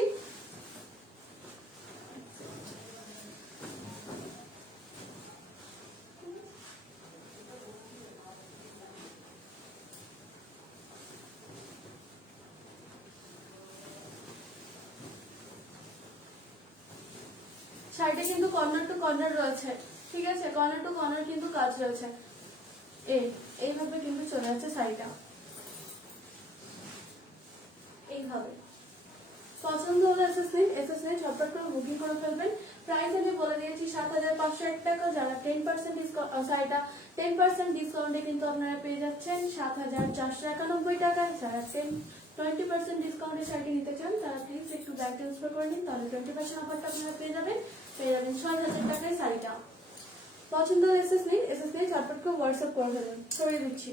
শাড়িটা কিন্তু কর্নার টু কর্নার রয়েছে, ঠিক আছে, কর্নার টু কর্নার কিন্তু কাজ রয়েছে। এইভাবে কিন্তু চলে যাচ্ছে শাড়িটা, এইভাবে। পছন্দ হলে এসএস নিয়ে ঝটপট করে বুকিং করে ফেলবেন। প্রাইস আমি বলে দিয়েছি 7,501 টাকা। যারা 10% ডিসকাউন্ট, শাড়িটা 10% ডিসকাউন্টে কিন্তু আপনারা পেয়ে যাচ্ছেন 7,491 টাকা। যারা 20% ডিসকাউন্টে শাড়িটি নিতে চান তারা প্লিজ একটু ব্যাক ট্রান্সফার করে নিন, তাহলে 20% অফারটা আপনারা পেয়ে যাবেন 6,000 টাকায় শাড়িটা। পছন্দ হলে এসএস নিয়ে ঝটপট করে হোয়াটসঅ্যাপ করে দেবেন, ছড়িয়ে দিচ্ছি।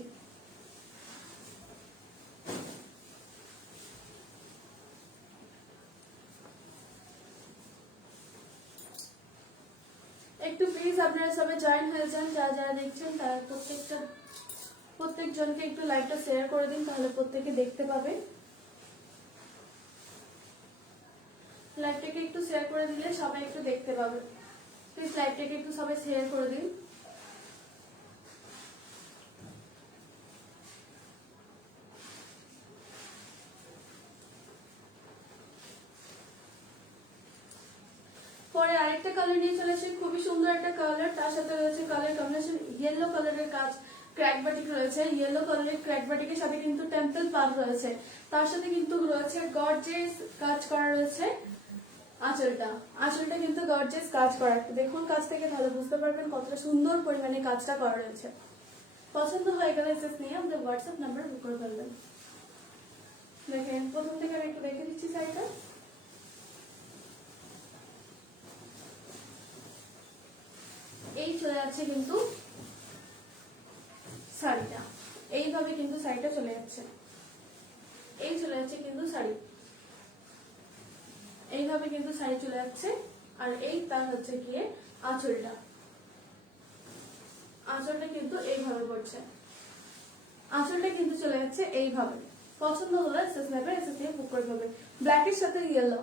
একটু প্লিজ আপনারা সবাই জয়েন হয়ে যান, যারা যারা দেখছেন তারা প্রত্যেকজনকে একটু লাইভটা শেয়ার করে দিন, তাহলে প্রত্যেকে দেখতে পাবে। লাইভটাকে একটু শেয়ার করে দিলে সবাই একটু দেখতে পাবে। প্লিজ লাইভটাকে একটু সবাই শেয়ার করে দিন। পরে আরেকটা কালার নিয়ে চলেছে, খুবই সুন্দর একটা কালার, তার সাথে রয়েছে কালার কম্বিনেশন ইয়েলো কালারের কাজ, ক্র্যাক বাটিক রয়েছে, ইয়েলো কালারের ক্র্যাক বাটিকের সাথে কিন্তু টেম্পল পার রয়েছে, তার সাথে কিন্তু রয়েছে গর্জিয়াস কাজ করা রয়েছে। আঁচলটা কিন্তু গর্জিয়াস কাজ করা, দেখুন কাজ থেকে তাহলে বুঝতে পারবেন কতটা সুন্দর পরিমাণে কাজটা করা রয়েছে। পছন্দ হয়ে গেলে এসএস নিয়ে আমাদের হোয়াটসঅ্যাপ নাম্বার বুক করে ফেলবেন। দেখেন প্রথম থেকে আমি একটু দেখে দিচ্ছি শাড়িটা। এই চলে যাচ্ছে কিন্তু শাড়িটা, এইভাবে কিন্তু শাড়িটা চলে যাচ্ছে, এই চলে যাচ্ছে কিন্তু শাড়ি, এইভাবে কিন্তু শাড়ি চলে যাচ্ছে। আর এই তার হচ্ছে গিয়ে আঁচলটা, আঁচলটা কিন্তু এইভাবে পড়ছে, আঁচলটা কিন্তু চলে যাচ্ছে এইভাবে। পছন্দ হলে এসএস নেবে, এসএস নিয়ে বুক করে ফেলবে। ব্ল্যাকের সাথে ইয়েলো,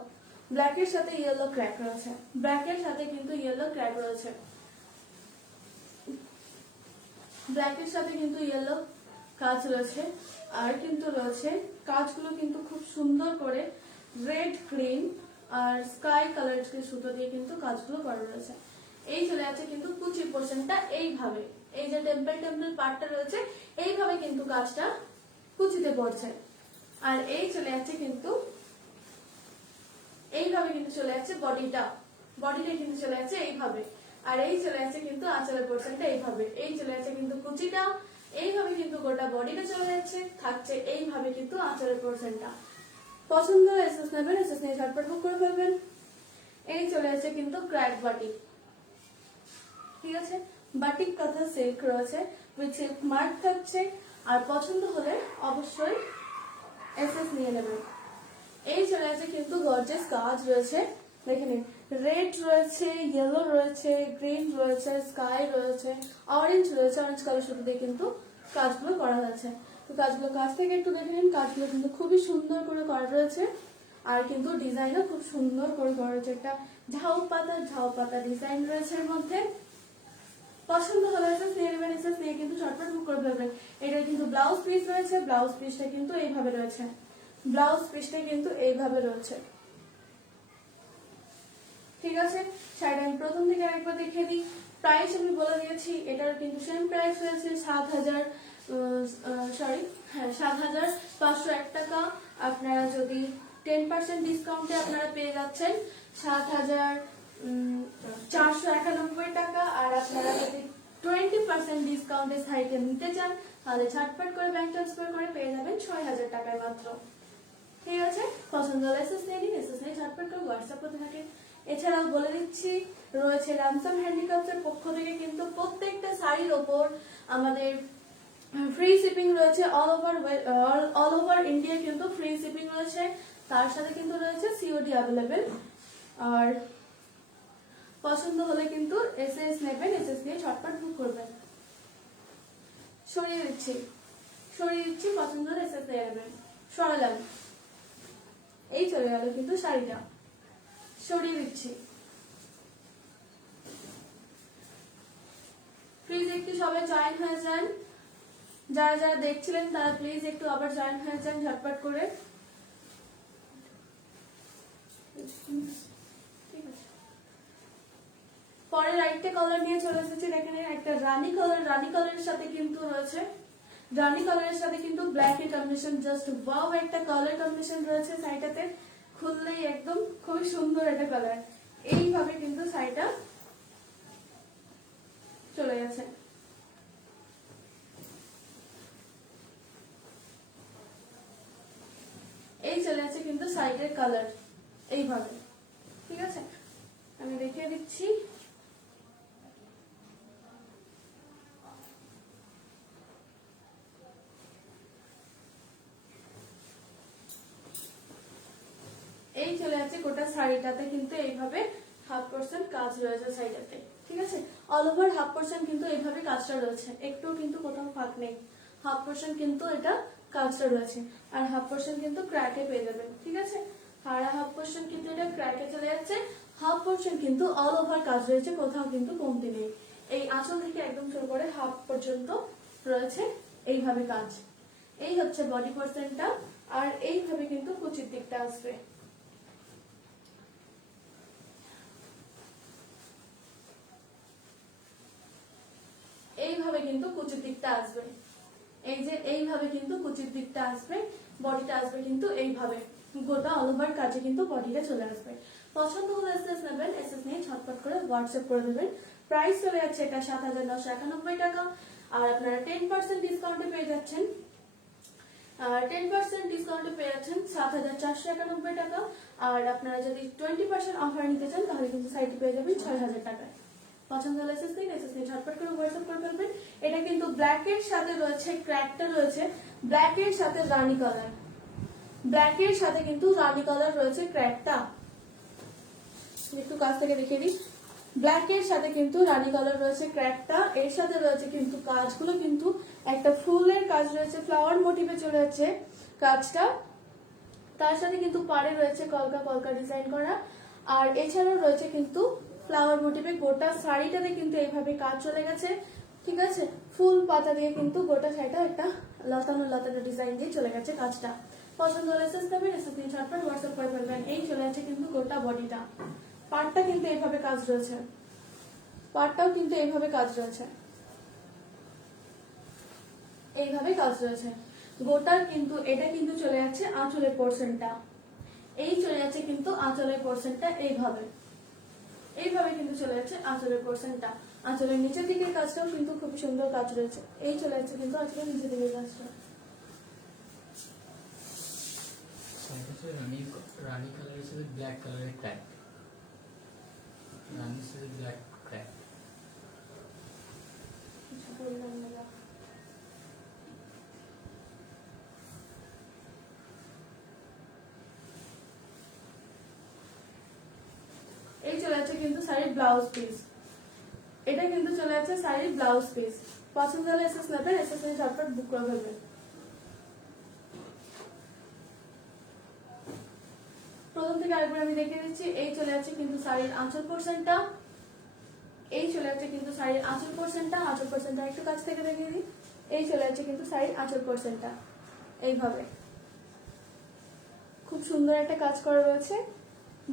ব্ল্যাকের সাথে ইয়েলো ক্র্যাক রয়েছে, ব্ল্যাকের সাথে কিন্তু ইয়েলো ক্র্যাক রয়েছে, ব্ল্যাকের সাথে কিন্তু ইয়েলো কাজ রয়েছে। আর কিন্তু রয়েছে কাজগুলো কিন্তু খুব সুন্দর করে রেড, গ্রিন আর স্কাই কালার সুতো দিয়ে কিন্তু কাজগুলো করা রয়েছে। এই চলে যাচ্ছে কিন্তু কুচি পোর্শনটা এইভাবে, এই যে টেম্পল পার্টটা রয়েছে এইভাবে কিন্তু কাজটা কুচিতে পড়ছে। আর এই চলে যাচ্ছে কিন্তু এইভাবে কিন্তু চলে যাচ্ছে বডিটা কিন্তু চলে যাচ্ছে এইভাবে। আর এই চলে যাচ্ছে কিন্তু আঁচলের পোর্শনটা এইভাবে, এই চলে যাচ্ছে কিন্তু কুচিটা এইভাবে, কিন্তু গোটা বডিটা চলে যাচ্ছে, থাকছে এইভাবে কিন্তু আঁচলের পোর্শনটা। পছন্দ হলে এসএস নেবেন, এসএস নিয়ে ঝটপট বুক করে ফেলবেন। এই চলে যাচ্ছে কিন্তু ক্র্যাক বাটিক, ঠিক আছে, বাটিক কথা সিল্ক রয়েছে, উইথ সিল্ক মার্ক থাকছে। আর পছন্দ হলে অবশ্যই এসএস নিয়ে নেবেন। এই চলে যাচ্ছে কিন্তু গর্জিয়াস কাজ রয়েছে, দেখে নিন, রেড রয়েছে, ইয়েলো রয়েছে, গ্রিন রয়েছে, স্কাই রয়েছে, অরেঞ্জ রয়েছে, অরেঞ্জ কালার সুতো দিয়ে কিন্তু কাজগুলো করা হয়েছে। তো কাজগুলো কাছ থেকে একটু দেখে নিন, কাজগুলো কিন্তু খুবই সুন্দর করে করা রয়েছে। আর কিন্তু ডিজাইনও খুব সুন্দর করে করা রয়েছে, একটা ঝাউ পাতা ডিজাইন রয়েছে এর মধ্যে। পছন্দ হলে এসএস নিয়ে নেবেন, এসএস নিয়ে কিন্তু ঝটপট বুক করে ফেলবেন। এটা কিন্তু ব্লাউজ পিস রয়েছে, ব্লাউজ পিসটা কিন্তু এইভাবে রয়েছে, ব্লাউজ পিসটা কিন্তু এইভাবে রয়েছে। ঠিক আছে, শাড়িটা আমি প্রথম থেকে আরেকবার দেখিয়ে দিই। প্রাইস আমি বলে দিয়েছি, এটার কিন্তু সেম প্রাইস রয়েছে 7,501 টাকা। আপনারা যদি 10% ডিসকাউন্টে আপনারা পেয়ে যাচ্ছেন 7,491 টাকা। আর আপনারা যদি 20% ডিসকাউন্টে শাড়িটা নিতে চান তাহলে ঝটপট করে ব্যাংক ট্রান্সফার করে পেয়ে যাবেন 6,000 টাকায় মাত্র। ঠিক আছে, পছন্দ হলে এসএস নিয়ে নিন, এসএস নিয়ে ঝটপট করে হোয়াটসঅ্যাপ করতে থাকেন। এছাড়াও বলে দিচ্ছি রয়েছে রামসাম হ্যান্ডিক্রাফটসের পক্ষ থেকে কিন্তু প্রত্যেকটা শাড়ির ওপর আমাদের ফ্রি শিপিং রয়েছে, অল ওভার ইন্ডিয়া কিন্তু ফ্রি শিপিং রয়েছে। তার সাথে কিন্তু রয়েছে সিওডি অ্যাভেলেবেল। আর পছন্দ হলে কিন্তু এসএস নেবেন, এসএস নিয়ে ঝটপট বুক করবেন। সরিয়ে দিচ্ছি, পছন্দ হলে এসএস নিয়ে নেবেন। সরালাম, এই চলে গেল কিন্তু শাড়িটা, সরিয়ে দিচ্ছি। প্লিজ একটু সবাই জয়েন হয়ে যান, যারা যারা দেখছিলেন তারা প্লিজ একটু আবার জয়েন হয়ে যান ঝটপট করে। পরের আরেকটা কালার নিয়ে চলে এসেছি, দেখেন একটা রানী কালার, রানী কালারের সাথে কিন্তু রয়েছে, রানী কালারের সাথে কিন্তু ব্ল্যাক এর কম্বিনেশন, জাস্ট ওয়াও একটা কালার কম্বিনেশন রয়েছে শাড়িটাতে। খুললেই একদম খুবই সুন্দর একটা কালার। এইভাবে কিন্তু শাড়িটা চলে গেছে। এই চলে আছে কিন্তু শাড়িটার কালার এইভাবে। ঠিক আছে, আমি দেখিয়ে দিচ্ছি। এই চলে আছে গোটা শাড়িটাতে কিন্তু এইভাবে 1/2% কাজ রয়েছে শাড়িটাতে। ঠিক আছে, অল ওভার 1/2% কিন্তু এইভাবে কাজটা রয়েছে, একটু কিন্তু কোথাও ফাঁক নেই। 1/2% কিন্তু এটা কাজটা রয়েছে, আর 1/2% কিন্তু ক্র্যাকে পেয়ে যাবেন। ঠিক আছে, আর 1/2% কিন্তু এটা ক্র্যাকে চলে যাচ্ছে, 1/2% কিন্তু অল ওভার কাজ রয়েছে, কোথাও কিন্তু কমতি নেই। এই আঁচল থেকে একদম শুরু করে হাফ পর্যন্ত রয়েছে এইভাবে কাজ। এই হচ্ছে বডি পোর্শনটা, আর এইভাবে কিন্তু কুচির দিকটা আসবে। এইভাবে কিন্তু কুচির দিকটা আসবে, এই যে এইভাবে কিন্তু কুচির দিকটা আসবে, বডিটা আসবে কিন্তু এইভাবে, গোটা অল ওভার কাজে কিন্তু বডিটা চলে আসবে। পছন্দ হলে এসএস নেবেন, এসএস নিয়ে ঝটপট করে হোয়াটসঅ্যাপ করে দেবেন। প্রাইস চলে যাচ্ছে এটা 7,991 টাকা। আর আপনারা 10% ডিসকাউন্টে পেয়ে যাচ্ছেন, 10% ডিসকাউন্টে পেয়ে যাচ্ছেন 7,491 টাকা। আর আপনারা যদি 20% অফার নিতে চান তাহলে কিন্তু সাইটে পেয়ে যাবেন 6,000 টাকায়। পছন্দ হলে এসএস নিন, এসএস নিয়ে ঝটপট করে হোয়াটসঅ্যাপ করে ফেলবেন। এটা কিন্তু ব্ল্যাক এর সাথে রয়েছে, ক্র্যাকটা রয়েছে ব্ল্যাক এর সাথে রানী কালার, ব্ল্যাক এর সাথে কিন্তু রানী কালার রয়েছে ক্র্যাকটা। একটু কাছ থেকে দেখিয়ে দিই, ব্ল্যাক এর সাথে কিন্তু রানী কালার রয়েছে ক্র্যাকটা। এর সাথে রয়েছে কিন্তু কাজগুলো কিন্তু একটা ফুলের কাজ রয়েছে, ফ্লাওয়ার মোটিভে চলে যাচ্ছে কাজটা। তার সাথে কিন্তু পাড়ে রয়েছে কলকা কলকা ডিজাইন করা। আর এছাড়াও রয়েছে কিন্তু ফ্লাওয়ার মোটিভে গোটা শাড়িটাতে কিন্তু এইভাবে কাজ চলে গেছে। ঠিক আছে, ফুল পাতা দিয়ে কিন্তু গোটা শাড়িটা একটা লতানো লতানো ডিজাইন দিয়ে চলে গেছে কাজটা। পছন্দ হলে এসএস দেবেন, এসএস নিয়ে ঝটপট হোয়াটসঅ্যাপ করে ফেলবেন। এই চলে যাচ্ছে কিন্তু গোটা বডিটা, পাড়টা কিন্তু এইভাবে কাজ রয়েছে, পাড়টাও কিন্তু এইভাবে কাজ রয়েছে, এইভাবে কাজ রয়েছে গোটার। কিন্তু এটা কিন্তু চলে যাচ্ছে আঁচলের পোর্শনটা, এই চলে যাচ্ছে কিন্তু আঁচলের পোর্শনটা এইভাবে, এইভাবে কিন্তু চলে যাচ্ছে আঁচলের পোর্শনটা। আঁচলের নিচের দিকের কাজটাও কিন্তু খুব সুন্দর কাজ রয়েছে, এই চলে যাচ্ছে কিন্তু আঁচলের নিচের দিকের কাজটা। রানী কালারের সাথে ব্ল্যাক কালারের ক্র্যাক, রানীর সাথে ব্ল্যাক ক্র্যাক। কিছু বললাম না, এই চলে যাচ্ছে কিন্তু শাড়ির ব্লাউজ পিস, এটা কিন্তু চলে যাচ্ছে শাড়ির ব্লাউজ পিস। পছন্দ হলে এসএস নেবেন, এসএস নিয়ে ঝটপট বুক করে ফেলবেন। প্রথম থেকে আরেকবার আমি দেখিয়ে দিচ্ছি, এই চলে যাচ্ছে কিন্তু শাড়ির আঁচল পোর্শনটা, এই চলে যাচ্ছে কিন্তু শাড়ির আঁচল পোর্শনটা, আঁচল পোর্শনটা একটু কাছ থেকে দেখিয়ে দিই। এই চলে যাচ্ছে কিন্তু শাড়ির আঁচল পোর্শনটা এইভাবে, খুব সুন্দর একটা কাজ করা রয়েছে,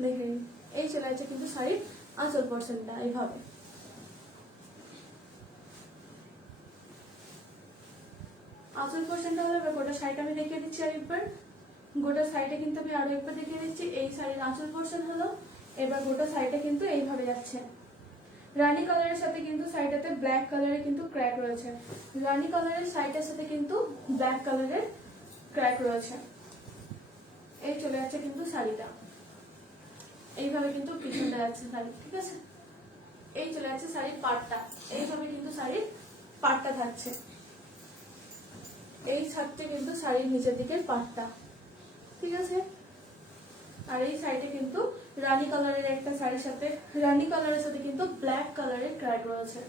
দেখে নিন। এই চলে যাচ্ছে কিন্তু শাড়ির আঁচল পোর্শনটা এইভাবে। আঁচল পোর্শনটা হলে এবার গোটা শাড়িটা আমি দেখিয়ে দিচ্ছি আরেকবার। গোটা শাড়িটা কিন্তু আমি আরো একবার দেখিয়ে দিচ্ছি। এই শাড়ির আঁচল পোর্শন হলো, এবার গোটা শাড়িটা কিন্তু এইভাবে যাচ্ছে। রানী কালারের সাথে কিন্তু শাড়িটাতে ব্ল্যাক কালারের কিন্তু ক্র্যাক রয়েছে। রানী কালারের শাড়িটার সাথে কিন্তু ব্ল্যাক কালারের ক্র্যাক রয়েছে। এই চলে যাচ্ছে কিন্তু শাড়িটা এইভাবে কিন্তু পিছনটা যাচ্ছে শাড়ি, ঠিক আছে। এই চলে যাচ্ছে শাড়ির পাড়টা, এইভাবে কিন্তু শাড়ির পাড়টা থাকছে। এই থাকছে কিন্তু শাড়ির নিচের দিকের পাড়টা, ঠিক আছে। আর এই সাইডে কিন্তু রানী কালারের একটা শাড়ির সাথে, রানী কালারের সাথে কিন্তু ব্ল্যাক কালারের ক্র্যাক রয়েছে।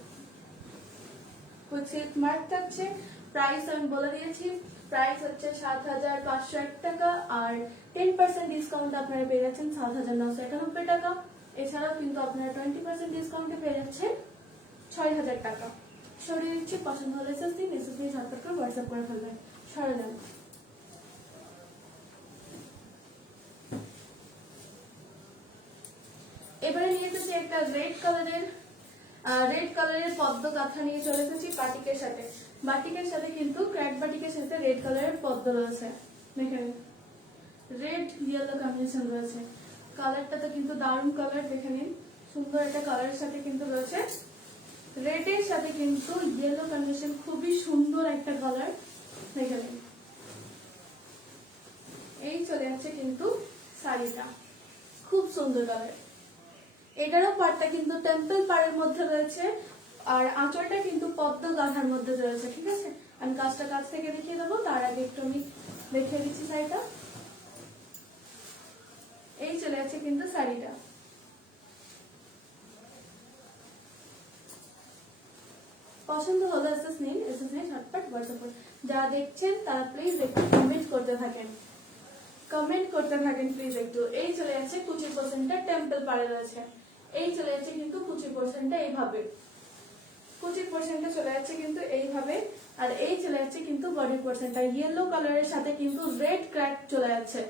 সিল্ক মার্ক থাকছে। প্রাইস আমি বলে দিয়েছি, প্রাইস হচ্ছে ৭,৫০১ টাকা, আর 10% ডিসকাউন্ট আপনারা পেয়ে যাচ্ছেন ৭,৯৯১ টাকা। এছাড়াও কিন্তু আপনারা 20% ডিসকাউন্টে পেয়ে যাচ্ছেন ৬,০০০ টাকা। সরিয়ে দিচ্ছি, পছন্দ হলে এসএস দিন, এসএস দিয়ে ঝটপট করে হোয়াটসঅ্যাপ করে ফেলবেন। সরে যান। এবারে নিয়ে এসেছি একটা রেড কালারের পদ্ম কাঁথা নিয়ে চলে এসেছি বাটিকের সাথে। বাটিকের সাথে কিন্তু ক্র্যাক বাটিকের সাথে রেড কালারের পদ্ম রয়েছে, দেখেন রেড ইয়েলো কম্বিনেশন রয়েছে। কালারটা তো কিন্তু দারুণ কালার, দেখে নিন সুন্দর একটা কালারের সাথে কিন্তু রয়েছে। রেডের সাথে কিন্তু ইয়েলো কম্বিনেশন, খুবই সুন্দর একটা কালার, দেখে নিন। এই চলে যাচ্ছে কিন্তু শাড়িটা, খুব সুন্দর কালার। এটারও পাড়টা কিন্তু টেম্পল পাড়ের মধ্যে রয়েছে, আর আঁচলটা কিন্তু পদ্ম গাঁথার মধ্যে রয়েছে, ঠিক আছে। আমি কাজটা কাছ থেকে দেখিয়ে দেবো, তার আগে একটু আমি দেখিয়ে দিচ্ছি শাড়িটা। এই চলে যাচ্ছে কিন্তু শাড়িটা। পছন্দ হলো এসএস নিন, এসএস নিয়ে ঝটপট হোয়াটসঅ্যাপ করুন। যারা দেখছেন তারা প্লিজ একটু কমেন্ট করতে থাকেন, কমেন্ট করতে থাকেন প্লিজ একটু। এই চলে যাচ্ছে কুচি পোর্শনটা টেম্পল পাড়ে রয়েছে। এই চলে যাচ্ছে কিন্তু কুচি পোর্শনটা এইভাবে, কুচি পোর্শনটা চলে যাচ্ছে কিন্তু এইভাবে। আর এই চলে যাচ্ছে কিন্তু বডি পোর্শনটা, ইয়েলো কালারের সাথে কিন্তু রেড ক্র্যাক চলে যাচ্ছে,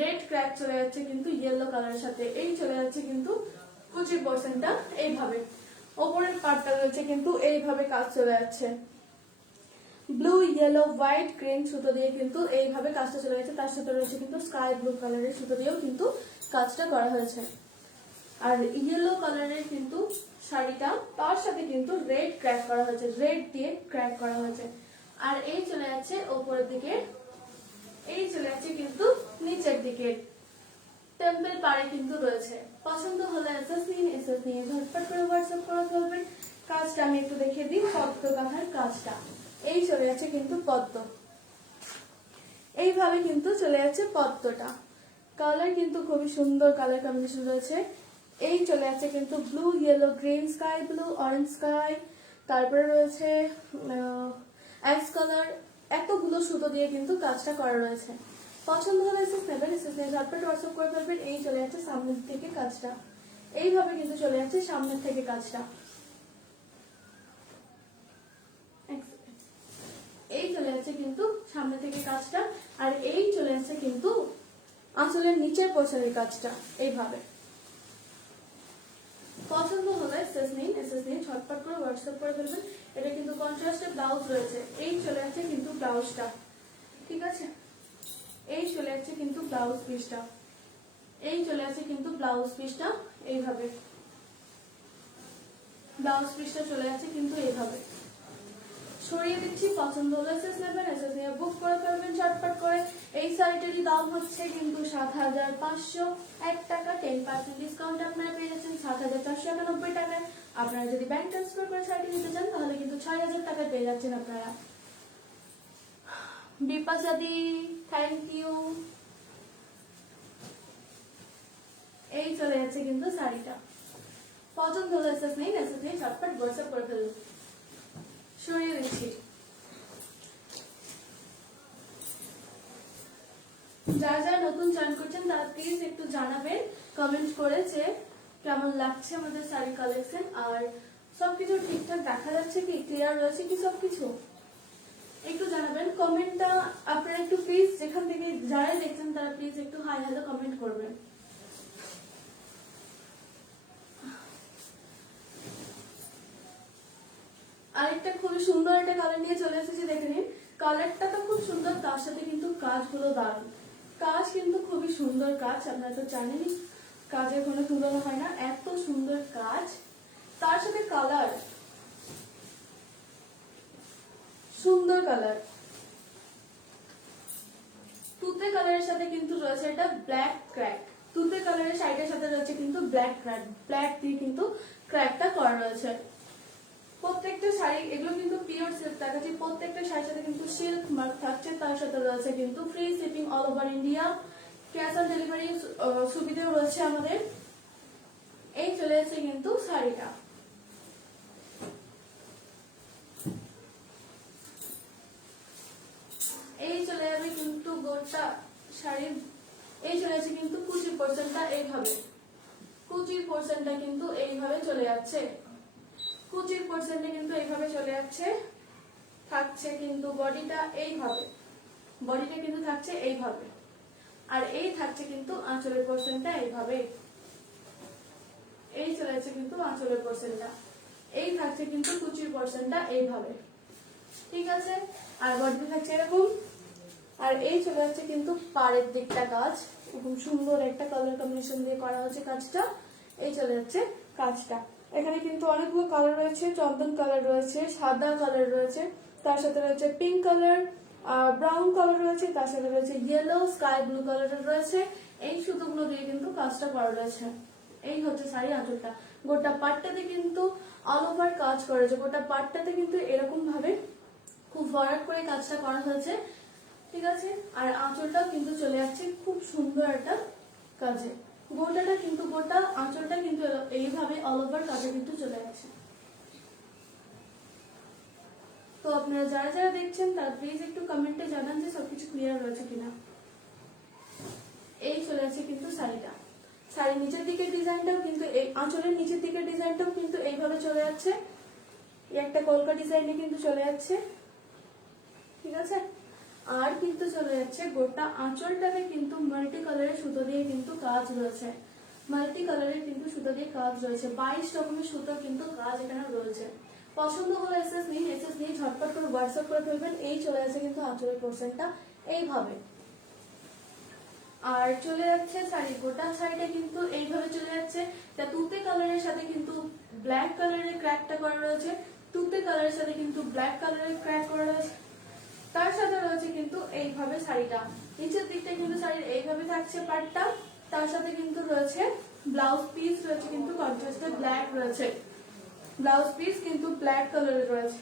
রেড ক্র্যাক চলে যাচ্ছে কিন্তু ইয়েলো কালারের সাথে। এই চলে যাচ্ছে কিন্তু কুচি পোর্শনটা এইভাবে। ওপরের পার্টটা রয়েছে কিন্তু এইভাবে কাজ চলে যাচ্ছে, ব্লু ইয়েলো হোয়াইট গ্রিন সুতো দিয়ে কিন্তু এইভাবে কাজটা চলে গেছে। তার সাথে রয়েছে কিন্তু স্কাই ব্লু কালারের সুতো দিয়েও কিন্তু কাজটা করা হয়েছে। আর ইয়েলো কালারের কিন্তু শাড়িটা, তার সাথে কিন্তু রেড ক্র্যাক করা হয়েছে, রেড দিয়ে ক্র্যাক করা হয়েছে। আর এই চলে যাচ্ছে উপরের দিকে, এই চলে যাচ্ছে কিন্তু নিচের দিকে টেম্পল পাড়ে কিন্তু রয়েছে। পছন্দ হলে এসএস নিন, এসএস নিয়ে ঝটপট করে হোয়াটসঅ্যাপ করে ফেলবেন। কাজটা আমি একটু দেখিয়ে দিই, পদ্ম কাঁথার কাজটা। এই চলে যাচ্ছে কিন্তু পদ্ম, এইভাবে কিন্তু চলে যাচ্ছে পদ্মটা। কালার কিন্তু খুবই সুন্দর কালার কম্বিনেশন রয়েছে। এই চলে যাচ্ছে কিন্তু blue yellow green sky blue orange sky, তারপরে রয়েছে অ্যাশ কালার, এতগুলো সুতো দিয়ে কিন্তু কাজটা করা রয়েছে। পছন্দ হলে এসে নেবেন, এসে নিয়ে ঝটপট হোয়াটসঅ্যাপ করে ফেলবেন। এই চলে যাচ্ছে সামনের থেকে কাজটা, এইভাবে কিন্তু চলে যাচ্ছে সামনের থেকে কাজটা। এই চলে যাচ্ছে কিন্তু সামনে থেকে কাজটা, আর এই চলে যাচ্ছে কিন্তু আঁচলের নিচের পোর্শনের কাজটা এইভাবে। পছন্দ হলে এসএস নিন, এসএস নিয়ে ঝটপট করে হোয়াটসঅ্যাপ করে ফেলবেন। এটা কিন্তু কন্ট্রাস্টের ব্লাউজ রয়েছে। এই চলে যাচ্ছে কিন্তু ব্লাউজটা, ঠিক আছে। এই চলে যাচ্ছে কিন্তু ব্লাউজ পিসটা, এই চলে যাচ্ছে কিন্তু ব্লাউজ পিসটা এইভাবে, ব্লাউজ পিসটা চলে যাচ্ছে কিন্তু এইভাবে। সরিয়ে দিচ্ছি, পছন্দ হলে এসএস নেবেন, এসএস নিয়ে বুক করে ফেলবেন ঝটপট করে। এই শাড়িটারই দাম হচ্ছে কিন্তু ৭,৫০১ টাকা। 10% ডিসকাউন্ট আপনারা পেয়ে যাচ্ছেন ৭,৪৯১ টাকায়। আপনারা যদি ব্যাংক ট্রান্সফার করে শাড়িটি নিতে চান তাহলে কিন্তু ৬,০০০ টাকায় পেয়ে যাচ্ছেন আপনারা। বিপাশাদি, থ্যাংক ইউ। এই চলে যাচ্ছে কিন্তু শাড়িটা। পছন্দ হলে এসএস নেই, এসএস নিয়ে ঝটপট হোয়াটসঅ্যাপ করে ফেলুন। সরিয়ে দিচ্ছি। যারা যারা নতুন জয়েন করছেন তারা প্লিজ একটু জানাবেন কমেন্ট করে যে কেমন লাগছে আমাদের শাড়ি কালেকশন। আর সবকিছু ঠিকঠাক দেখা যাচ্ছে কি, ক্লিয়ার রয়েছে কি সবকিছু? একটু জানাবেন কমেন্টটা আপনারা একটু প্লিজ, যেখান থেকে যারাই দেখছেন তারা প্লিজ একটু হাই হ্যালো কমেন্ট করবেন। আরেকটা খুবই সুন্দর একটা কালার নিয়ে চলে এসেছি, দেখে নিন। কালারটা তো খুব সুন্দর, তার সাথে কিন্তু কাজগুলো দারুণ। কাজ কিন্তু খুবই সুন্দর কাজ, আপনারা তো জানেনই কাজের কোনো তুলনা হয় না, এত সুন্দর কাজ। তার সাথে কালার, সুন্দর কালার, তুতে কালারের সাথে কিন্তু রয়েছে এটা ব্ল্যাক ক্র্যাক। তুতে কালারের শাড়িটার সাথে রয়েছে কিন্তু ব্ল্যাক ক্র্যাক, ব্ল্যাক দিয়ে কিন্তু ক্র্যাকটা করা রয়েছে। প্রত্যেকটা শাড়ি, এগুলো কিন্তু পিওর সিল্ক দেখাচ্ছি, প্রত্যেকটা শাড়ির সাথে কিন্তু সিল্ক মার্ক থাকছে। তার সাথে রয়েছে কিন্তু free shipping all over India, cash on delivery সুবিধাও রয়েছে আমাদের। এই চলে এসেছে কিন্তু শাড়িটা। এই চলে যাবে কিন্তু গোটা শাড়ির, এই চলে যাচ্ছে কিন্তু কুচির পোর্শনটা এইভাবে, কুচির পোর্শনটা কিন্তু এইভাবে চলে যাচ্ছে, কুচির পোর্শনটা কিন্তু এইভাবে চলে যাচ্ছে। থাকছে কিন্তু বডিটা এইভাবে, বডিটা কিন্তু থাকছে এইভাবে, আর এই থাকছে কিন্তু আঁচলের পোর্শনটা এইভাবে। এই চলে যাচ্ছে কিন্তু আঁচলের পোর্শনটা, এই থাকছে কিন্তু কুচির পোর্শনটা এইভাবে, ঠিক আছে। আর বডিতে থাকছে এরকম, আর এই চলে যাচ্ছে কিন্তু পাড়ের দিকটা কাজ, খুব সুন্দর একটা কালার কম্বিনেশন দিয়ে করা হচ্ছে কাজটা। এই চলে যাচ্ছে কাজটা। এখানে কিন্তু অনেকগুলো কালার রয়েছে, চন্দন কালার রয়েছে, সাদা কালার রয়েছে, তার সাথে রয়েছে পিঙ্ক কালার, ব্রাউন কালার রয়েছে, তার সাথে রয়েছে ইয়েলো, স্কাই ব্লু কালারের রয়েছে। এই সুতোগুলো দিয়ে কিন্তু কাজটা করা রয়েছে। এই হচ্ছে শাড়ি আঁচলটা, গোটা পাটটাতে কিন্তু অল ওভার কাজ করা হয়েছে, গোটা পাটটাতে কিন্তু এরকম ভাবে খুব ভরাট করে কাজটা করা হয়েছে, ঠিক আছে। আর আঁচলটাও কিন্তু চলে যাচ্ছে খুব সুন্দর একটা কাজে, গোটাটা কিন্তু গোটা আঁচলটা কিন্তু এইভাবে অল ওভার কাজে কিন্তু চলে যাচ্ছে। তো আপনারা যারা যারা দেখছেন তারা প্লিজ একটু কমেন্টে জানান যে সবকিছু ক্লিয়ার রয়েছে কিনা। এই চলে যাচ্ছে কিন্তু শাড়িটা। শাড়ির নিচের দিকের ডিজাইনটাও কিন্তু, এই আঁচলের নিচের দিকের ডিজাইনটাও কিন্তু এইভাবে চলে যাচ্ছে, এই একটা কলকা ডিজাইনে কিন্তু চলে যাচ্ছে, ঠিক আছে। আর কিন্তু চলে যাচ্ছে গোটা আঁচলটাকে কিন্তু মাল্টি কালারের সুতো দিয়ে কিন্তু কাজ রয়েছে, মাল্টি কালারের কিন্তু সুতো দিয়ে কাজ রয়েছে, 22 রকমের সুতো কিন্তু কাজ এখানে রয়েছে। পছন্দ হলো এসএস নিন, এসএস নিয়ে ঝটপট করে হোয়াটসঅ্যাপ করে ফেলবেন। এই চলে যাচ্ছে কিন্তু আঁচলের পোর্শনটা এইভাবে। আর চলে যাচ্ছে শাড়ি, গোটা শাড়িটা কিন্তু এইভাবে চলে যাচ্ছে। তা তুতে কালারের সাথে কিন্তু ব্ল্যাক কালারের ক্র্যাকটা করা রয়েছে, তুতে কালারের সাথে কিন্তু ব্ল্যাক কালারের ক্র্যাক করা রয়েছে। তার সাথে রয়েছে কিন্তু এইভাবে শাড়িটা, নিচের দিকটা কিন্তু শাড়ির এইভাবে থাকছে পাটটা। তার সাথে কিন্তু রয়েছে ব্লাউজ পিস রয়েছে কিন্তু কন্ট্রাস্টে ব্ল্যাক রয়েছে, ব্লাউজ পিস কিন্তু ব্ল্যাক কালারের রয়েছে।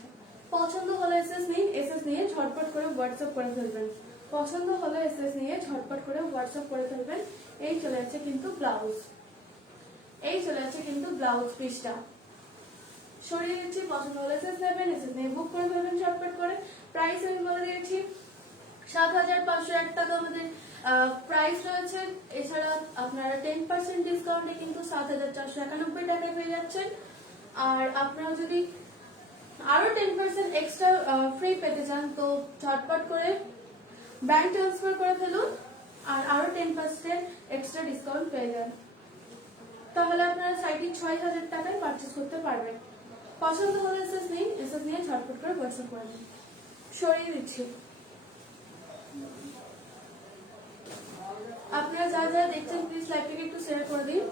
পছন্দ হলে এসএস নিন, এসএস নিয়ে ঝটপট করে হোয়াটসঅ্যাপ করে ফেলবেন। পছন্দ হলে এসএস নিয়ে ঝটপট করে হোয়াটসঅ্যাপ করে ফেলবেন। এই চলে যাচ্ছে কিন্তু ব্লাউজ, এই চলে যাচ্ছে কিন্তু ব্লাউজ পিসটা সরিয়ে দিচ্ছি। পছন্দ হলে এসএস নেবেন, এসএস নিয়ে বুক করে ফেলবেন ঝটপট করে। প্রাইস আমি বলে দিয়েছি ৭,৫০১ টাকা আমাদের প্রাইস রয়েছে। এছাড়া আপনারা 10% ডিসকাউন্টে কিন্তু ৭,৪৯১ টাকায় পেয়ে যাচ্ছেন। আর আপনারা যদি আরো 10% এক্সট্রা ফ্রি পেতে চান তো ঝটপট করে ব্যাংক ট্রান্সফার করে ফেলুন, আর আরো 10% এক্সট্রা ডিসকাউন্ট পেয়ে যান। তাহলে আপনারা সাইটটি ৬,০০০ টাকায় পারচেস করতে পারবেন। পছন্দ হলে এসএস নিন, এসএস নিয়ে ঝটপট করে হোয়াটসঅ্যাপ করে দিন। সরিয়ে দিচ্ছি। আপনারা যারা যারা দেখছেন প্লিজ লাইভটাকে একটু শেয়ার করে দিন।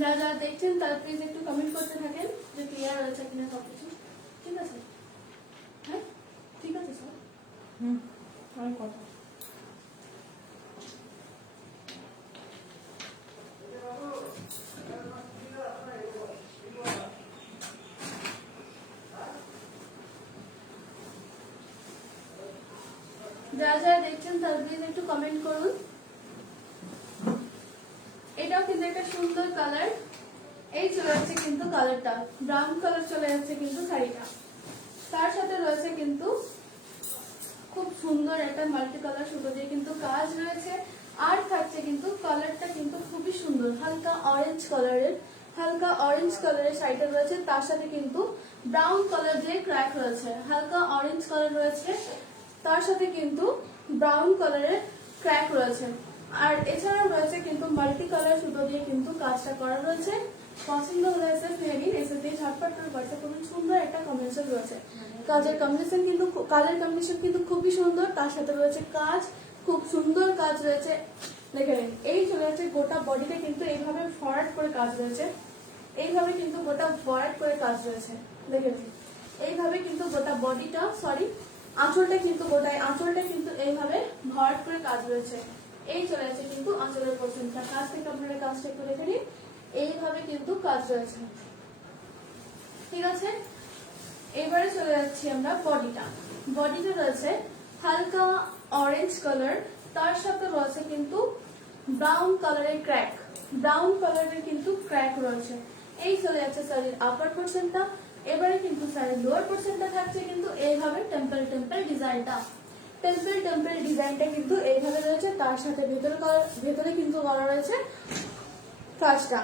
যারা যারা দেখছেন তারা প্লিজ একটু কমেন্ট করতে থাকেন যে ক্লিয়ার হয়েছে কিনা সবকিছু, ঠিক আছে। হ্যাঁ ঠিক আছে স্যার। অনেক কথা। যারা যারা দেখছেন তারা প্লিজ একটু কমেন্ট করুন। এটাও কিন্তু একটা সুন্দর কালার, এই চলে যাচ্ছে কিন্তু কালারটা, ব্রাউন কালার চলে যাচ্ছে কিন্তু শাড়িটা। তার সাথে রয়েছে কিন্তু খুব সুন্দর একটা মাল্টি কালার সুতো দিয়ে কিন্তু কাজ রয়েছে। আর থাকছে কিন্তু কালারটা কিন্তু খুবই সুন্দর, হালকা অরেঞ্জ কালারের, হালকা অরেঞ্জ কালারের শাড়িটা রয়েছে। তার সাথে কিন্তু ব্রাউন কালার দিয়ে ক্র্যাক রয়েছে, হালকা অরেঞ্জ কালার রয়েছে, তার সাথে কিন্তু ব্রাউন কালারের ক্র্যাক রয়েছে। আর এছাড়াও রয়েছে কিন্তু মাল্টি কালার সুতো দিয়ে কিন্তু কাজটা করা রয়েছে। পছন্দ হয়েছে ফেরি এসে দিয়ে ঝটপট করে বাচ্চা খুবই সুন্দর একটা কম্বিনেশন রয়েছে। কাজের কম্বিনেশন কিন্তু কালার কম্বিনেশন কিন্তু খুবই সুন্দর। তার সাথে রয়েছে কাজ, খুব সুন্দর কাজ রয়েছে। দেখে নিন, এই চলে যাচ্ছে গোটা বডিতে কিন্তু এইভাবে ফরওয়ার্ড করে কাজ রয়েছে, এইভাবে কিন্তু গোটা ফরওয়ার্ড করে কাজ রয়েছে। দেখে নিন, এইভাবে কিন্তু গোটা বডিটা আঁচলটা কিন্তু গোটায় আঁচলটা কিন্তু এইভাবে ভরাট করে কাজ রয়েছে। এই চলে যাচ্ছে কিন্তু আঁচলের পোর্শনটা। কাজ থেকে আপনারা কাজটা একটু দেখে নিন, এইভাবে কিন্তু কাজ রয়েছে। ঠিক আছে, এবারে চলে যাচ্ছি আমরা বডিটা। বডিতে রয়েছে হালকা অরেঞ্জ কালার, তার সাথে রয়েছে কিন্তু ব্রাউন কালারের ক্র্যাক, ব্রাউন কালারের কিন্তু ক্র্যাক রয়েছে। এই চলে যাচ্ছে শাড়ির আপার পোর্শনটা। এবারে কিন্তু শাড়ির লোয়ার পোর্শনটা থাকছে কিন্তু এইভাবে টেম্পল টেম্পল ডিজাইনটা, টেম্পল টেম্পল ডিজাইনটা কিন্তু এইভাবে রয়েছে। তার সাথে ভেতরে কিন্তু করা রয়েছে কাজটা,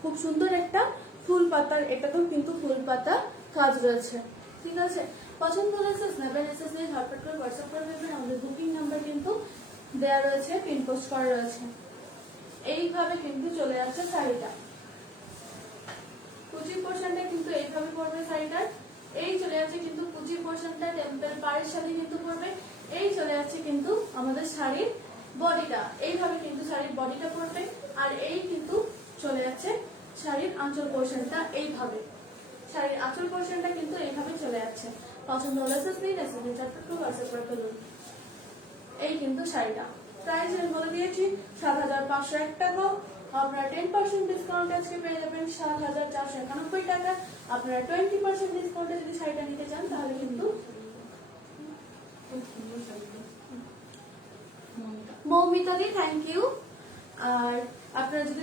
খুব সুন্দর একটা ফুল পাতার, এটাতেও কিন্তু ফুল পাতা কাজ রয়েছে। ঠিক আছে, পছন্দ হয়েছে স্ন্যাপের এসএস নিয়ে ঝটপট করে হোয়াটসঅ্যাপ করে দেবেন। আমাদের বুকিং নাম্বার কিন্তু দেওয়া রয়েছে, পিন পোস্ট করা রয়েছে। এইভাবে কিন্তু চলে যাচ্ছে শাড়িটা। কুচি পোর্শনটা কিন্তু এইভাবে পড়বে শাড়িটার। এই চলে যাচ্ছে কিন্তু কুচি পোর্শনটা টেম্পল পাড়ের সাথে কিন্তু পড়বে। এই চলে যাচ্ছে কিন্তু আমাদের শাড়ির বডিটা, এইভাবে কিন্তু শাড়ির বডিটা পড়বে। আর এই কিন্তু চলে যাচ্ছে শাড়ির আঁচল পোর্শনটা, এইভাবে শাড়ির আঁচল পোর্শনটা কিন্তু এইভাবে চলে যাচ্ছে। পছন্দ হলে হোয়াটসঅ্যাপ করে ফেলুন। এই কিন্তু শাড়িটা প্রাইস আমি বলে দিয়েছি ৭৫০১ টাকা। আপনারা 10% ডিসকাউন্ট আজকে পেয়ে যাবেন ৭৪৯১ টাকা। আপনারা 20% ডিসকাউন্টে যদি শাড়িটা নিতে চান তাহলে কিন্তু মৌমিতাদি থ্যাংক ইউ। আর আপনারা যদি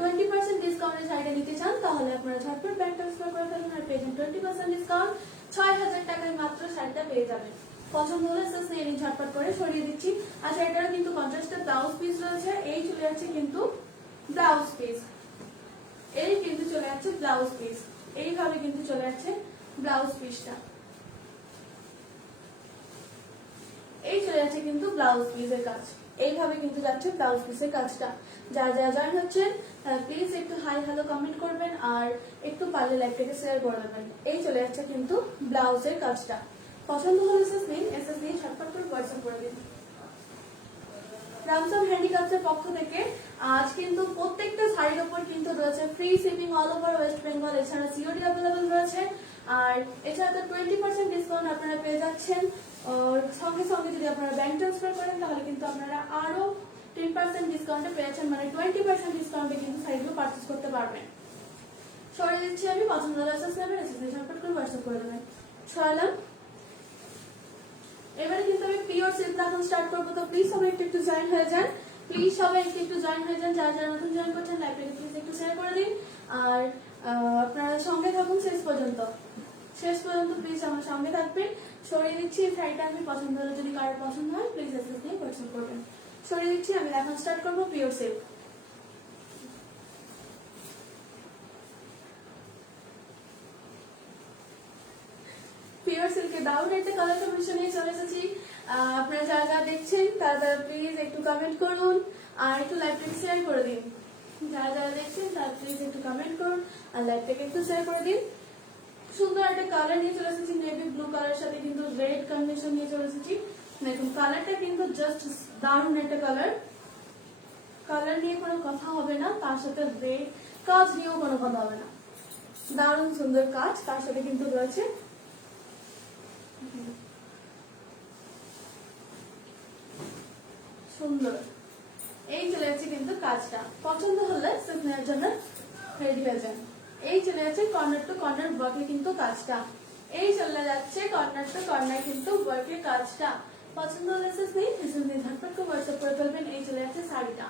20% ডিসকাউন্টে শাড়িটা নিতে চান তাহলে আপনারা ঝটপট ব্যাংক ট্রান্সফার করে ফেলুন আর পেয়ে যাবেন 20% ডিসকাউন্ট। ৬০০০ টাকায় মাত্র শাড়িটা পেয়ে যাবেন। পছন্দ হলে জাস্ট নিয়ে নিন, ঝটপট করে সরিয়ে দিচ্ছি। আর শাড়িটারও কিন্তু কন্ট্রাস্টের ব্লাউজ পিস রয়েছে। এই চলে যাচ্ছে কিন্তু ব্লাউজ পিস, এই কিন্তু চলে যাচ্ছে ব্লাউজ পিস, এইভাবে কিন্তু চলে যাচ্ছে ব্লাউজ পিসটা। এই চলে যাচ্ছে কিন্তু ব্লাউজ পিসের কাজ, এইভাবে কিন্তু যাচ্ছে ব্লাউজ পিসের কাজটা। যারা জয়েন হচ্ছেন প্লিজ একটু হাই হ্যালো কমেন্ট করবেন আর একটু পারলে লাইভটাকে শেয়ার করে দেবেন। এই চলে যাচ্ছে কিন্তু ব্লাউজের কাজটা। পছন্দ হলে এসএস নিয়ে ঝটপট করে হোয়াটসঅ্যাপ করে দিন। রামসাম হ্যান্ডিক্রাফটসের পক্ষ থেকে আজ কিন্তু প্রত্যেকটা শাড়ির উপর কিন্তু রয়েছে free shipping all over West Bengal. এছাড়া সিওডি অ্যাভেলেবল রয়েছে। আর এছাড়া তো 20% ডিসকাউন্ট আপনারা পেয়ে যাচ্ছেন। সঙ্গে সঙ্গে যদি আপনারা ব্যাংক ট্রান্সফার করেন তাহলে কিন্তু আপনারা আরো 10% ডিসকাউন্টে পেয়েছেন, মানে 20% ডিসকাউন্টে কিন্তু শাড়িগুলো পারচেস করতে পারবেন। সরিয়ে দিচ্ছি আমি, পছন্দ হলে এসএস নেবেন, এসএস ঝটপট করে হোয়াটসঅ্যাপ করে দেবেন। সরালাম। এবারে কিন্তু আমি পিওর সিল্ক এখন স্টার্ট করবো, তো প্লিজ সবাই একটু জয়েন হয়ে যান, প্লিজ সবাই একটু জয়েন হয়ে যান। যারা যারা নতুন জয়েন করছেন লাইভটাকে প্লিজ একটু শেয়ার করে দিন। আর আপনারা সঙ্গে থাকুন শেষ পর্যন্ত প্লিজ আমার সঙ্গে থাকবেন। সরিয়ে দিচ্ছি এই শাড়িটা আমি, পছন্দ হলে যদি কারোর পছন্দ হয় প্লিজ এসএস নিয়ে হোয়াটসঅ্যাপ করবেন। সরিয়ে দিচ্ছি আমি, এখন স্টার্ট করবো পিওর সিল্ক। পিওর সিল্কের দারুণ একটা কালার কম্বিনেশন নিয়ে চলে এসেছি। আপনারা যারা যারা দেখছেন তারা প্লিজ একটু কমেন্ট করুন আর একটু লাইভটাকে শেয়ার করে দিন। যারা যারা দেখছেন তারা প্লিজ একটু কমেন্ট করুন আর লাইভটাকে একটু শেয়ার করে দিন। সুন্দর একটা কালার নিয়ে চলে এসেছি, নেভি ব্লু কালারের সাথে কিন্তু রেড কম্বিনেশন নিয়ে চলে এসেছি। দেখুন কালারটা কিন্তু জাস্ট দারুণ একটা কালার নিয়ে কোনো কথা হবে না, তার সাথে রেড কাজ নিয়েও কোনো কথা হবে না। দারুণ সুন্দর কাজ, তার সাথে কিন্তু রয়েছে সুন্দর। এই চলে যাচ্ছে কিন্তু কাজটা, পছন্দ হলে সেট নেওয়ার জন্য রেডি হয়ে যান। এই চলে যাচ্ছে কর্নার টু কর্নার ওয়ার্কে কিন্তু কাজটা, এই চলে যাচ্ছে কর্নার টু কর্নার কিন্তু ওয়ার্কের কাজটা। পছন্দ হলে সেট নেই ঝটপট করে হোয়াটসঅ্যাপ করে ফেলবেন। এই চলে যাচ্ছে শাড়িটা,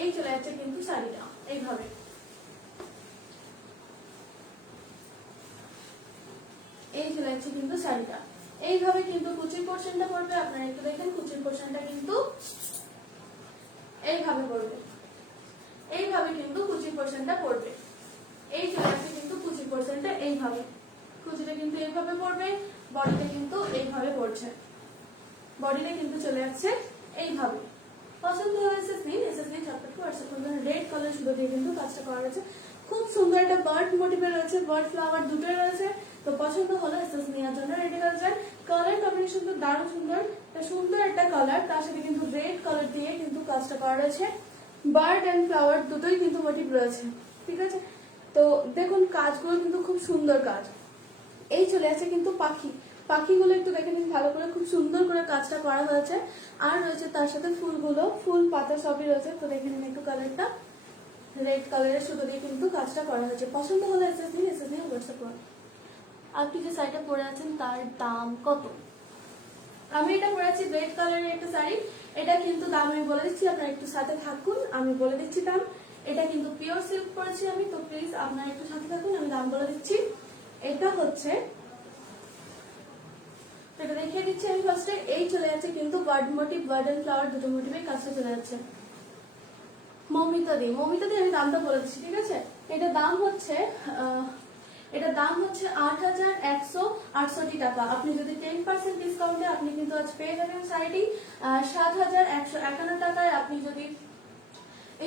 এই চলে যাচ্ছে কিন্তু শাড়িটা এইভাবে এই চলে যাচ্ছে কিন্তু শাড়িটা। এইভাবে কিন্তু কুচির পোর্শনটা পড়বে। আপনারা একটু দেখেন কুচির পোর্শনটা কিন্তু এইভাবে পড়বে, এইভাবে কিন্তু কুচির পোর্শনটা পড়বে। এই চলে যাচ্ছে কিন্তু কুচির পোর্শনটা এইভাবে, কুচিটা কিন্তু এইভাবে পড়বে, বডিটা কিন্তু এইভাবে পড়ছে, বডিটা কিন্তু চলে যাচ্ছে এইভাবে। পছন্দ হলে এসএস নিন, এসএস নিয়ে ঝটপট করে হোয়াটসঅ্যাপ করবেন। রেড কালার সুতো দিয়ে কিন্তু কাজটা করা রয়েছে, খুব সুন্দর একটা বার্ড মোটিভে রয়েছে, বার্ড ফ্লাওয়ার দুটোই রয়েছে। তো পছন্দ হলে এসএস নেওয়ার জন্য রেডি হয়ে যান। কালার কম্বিনেশন তো দারুণ সুন্দর, সুন্দর একটা কালার, তার সাথে কিন্তু রেড কালার দিয়ে কিন্তু কাজটা করা রয়েছে, বার্ড এন্ড ফ্লাওয়ার দুটোই কিন্তু মোটিভ রয়েছে, ঠিক আছে। তো দেখুন কাজগুলো কিন্তু খুব সুন্দর কাজ। এই চলে আছে কিন্তু পাখি, পাখিগুলো একটু দেখে নিন ভালো করে, খুব সুন্দর করে কাজটা করা হয়েছে। আর রয়েছে তার সাথে ফুলগুলো, ফুল পাতা সবই রয়েছে। তো দেখে নিন একটু কালারটা, রেড কালারের সুতো দিয়ে কিন্তু কাজটা করা হয়েছে। পছন্দ হলে এসএস নিন, এসএস নিয়ে হোয়াটসঅ্যাপ করুন। আপনি যে শাড়িটা পরে আছেন তার দাম কত? আমি এটা পরে আছি রেড কালারের একটা শাড়ি, এটা কিন্তু দাম আমি বলে দিচ্ছি, আপনারা একটু সাথে থাকুন, আমি বলে দিচ্ছি দাম। এটা কিন্তু পিওর সিল্ক পরেছি আমি, তো প্লিজ আপনারা একটু সাথে থাকুন, আমি দাম বলে দিচ্ছি। এটা হচ্ছে, এটা দেখিয়ে দিচ্ছি আমি ফার্স্টে। এই চলে যাচ্ছে কিন্তু bird motif, bird and flower দুটো মোটিভের কাজটা চলে যাচ্ছে। মমিতা দি, মমিতা দি আমি দামটা বলে দিচ্ছি, ঠিক আছে। এটা দাম হচ্ছে 8,168 টাকা। আপনি যদি 10% ডিসকাউন্টে আপনি কিন্তু আজ পেয়ে যাবেন শাড়িটি 7,151 টাকায়। আপনি যদি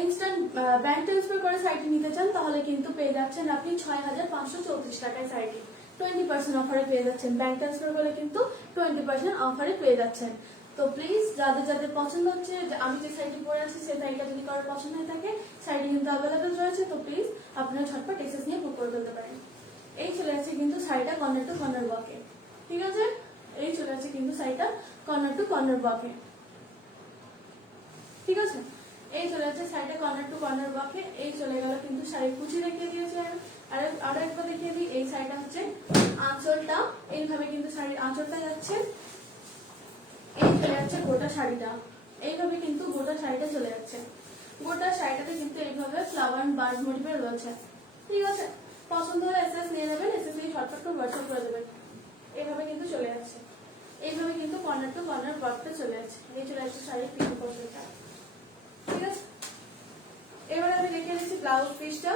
ইনস্ট্যান্ট ব্যাংক ট্রান্সফার করে শাড়িটি নিতে চান তাহলে কিন্তু পেয়ে যাচ্ছেন আপনি 6,534 টাকায় শাড়িটি 20% অফারে পেয়ে যাচ্ছেন। ব্যাংক ট্রান্সফার করলে কিন্তু 20% অফারে পেয়ে যাচ্ছেন। তো প্লিজ যাদের যাদের পছন্দ হচ্ছে, আমি যে শাড়িটি পরে আছি সেই শাড়িটা যদি কারোর পছন্দ হয়ে থাকে, শাড়িটি কিন্তু অ্যাভেলেবেল রয়েছে। তো প্লিজ আপনারা ঝটপট এক্সেস নিয়ে বুক করে ফেলতে পারেন। এই চলে আছে কিন্তু শাড়িটা কর্নার টু কর্নার ওয়ার্কে, ঠিক আছে। এই চলে আছে কিন্তু শাড়িটা কর্নার টু কর্নার ওয়ার্কে, ঠিক আছে। এই চলে যাচ্ছে শাড়িটা কর্নার টু কর্নার ওয়ার্কে। এই চলে গেল কিন্তু শাড়ির কুচি দেখিয়ে দিয়েছে। আরো একবার দেখিয়ে দিই, এই শাড়িটা হচ্ছে আঁচলটা, এইভাবে কিন্তু শাড়ির আঁচলটা যাচ্ছে, এই চলে যাচ্ছে গোটা শাড়িটা, এইভাবে কিন্তু গোটা শাড়িটা চলে যাচ্ছে। গোটা শাড়িটাতে কিন্তু এইভাবে ফ্লাওয়ার বার্ড মোটিভে রয়েছে, ঠিক আছে। পছন্দ হলে এসএস নিয়ে নেবেন, এসএস নিয়ে শর্টকাট করে হোয়াটসঅ্যাপ করে দেবেন। এইভাবে কিন্তু চলে যাচ্ছে, এইভাবে কিন্তু কর্নার টু কর্নার ওয়ার্কটা চলে যাচ্ছে। এই চলে যাচ্ছে শাড়ির পিন পোর্শনটা, ঠিক আছে। এবার আমি দেখিয়ে দিচ্ছি ব্লাউজ পিসটা।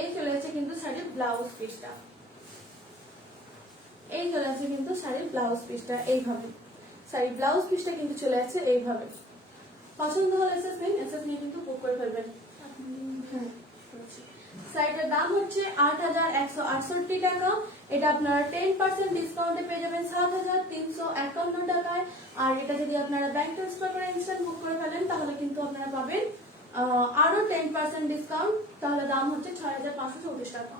এই চলে যাচ্ছে কিন্তু শাড়ির ব্লাউজ পিসটা, এই চলে যাচ্ছে কিন্তু শাড়ির ব্লাউজ পিসটা, এইভাবে শাড়ির ব্লাউজ পিসটা কিন্তু চলে যাচ্ছে এইভাবে। পছন্দ হলে এসএস নিন, এসএস নিয়ে কিন্তু বুক করে ফেলবেন। শাড়িটার দাম হচ্ছে 8,168 টাকা। এটা আপনারা 10% ডিসকাউন্টে পেয়ে যাবেন 7,351 টাকায়। আর এটা যদি আপনারা ব্যাংক ট্রান্সফার করে ইনস্ট্যান্ট বুক করে ফেলেন তাহলে কিন্তু আপনারা পাবেন আরো 10% ডিসকাউন্ট, তাহলে দাম হচ্ছে 6,534 টাকা।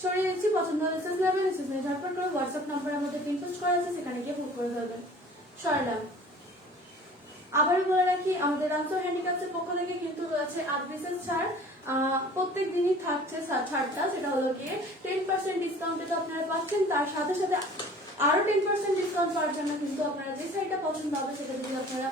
সরিয়ে দিচ্ছি, পছন্দ হলে এসএস নেবেন, এসএস নিয়ে ঝটপট করে হোয়াটসঅ্যাপ নাম্বার আমাদের পিন পোস্ট করা আছে, সেখানে গিয়ে বুক করে ফেলবেন। সরলাম। আবারও বলে রাখি, আমাদের রামসর হ্যান্ডিক্রাফটসের পক্ষ থেকে কিন্তু রয়েছে আজ বিশেষ ছাড়। প্রত্যেক দিনই থাকছে ছাড়টা, সেটা হলো গিয়ে 10% ডিসকাউন্টে তো আপনারা পাচ্ছেন, তার সাথে সাথে আরো 10% ডিসকাউন্ট পাওয়ার জন্য কিন্তু আপনারা যে শাড়িটা পছন্দ হবে সেটা যদি আপনারা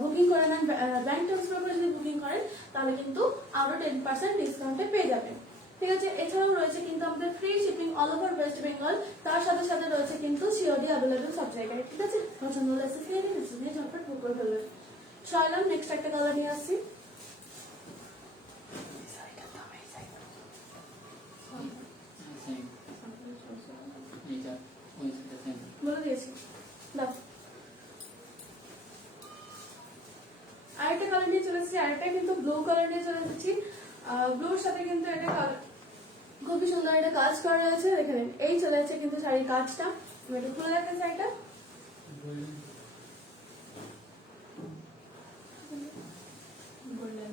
বুকিং করে নেন, ব্যাংক ট্রান্সফার করে যদি বুকিং করেন তাহলে কিন্তু আরো 10% ডিসকাউন্টে পেয়ে যাবেন, ঠিক আছে। এছাড়াও রয়েছে কিন্তু আমাদের free shipping all over West Bengal, তার সাথে সাথে রয়েছে কিন্তু সিওডি অ্যাভেলেবেল সব জায়গায়, ঠিক আছে। পছন্দ হলে এসএস নিয়ে নিন, এসএস নিয়ে ঝটপট বুক করে ফেলবেন। সরলাম, নেক্সট একটা কালার নিয়ে আসছি। বলে দিয়েছি, দাও। আরেকটা কালার নিয়ে চলে এসেছি, আরেকটা কিন্তু ব্লু কালার নিয়ে চলে এসেছি। ব্লুর সাথে কিন্তু এটা খুবই সুন্দর একটা কাজ করা রয়েছে, দেখে নিন। এই চলে যাচ্ছে কিন্তু শাড়ির কাজটা, আমি একটু খুলে রাখেন শাড়িটা। বললেন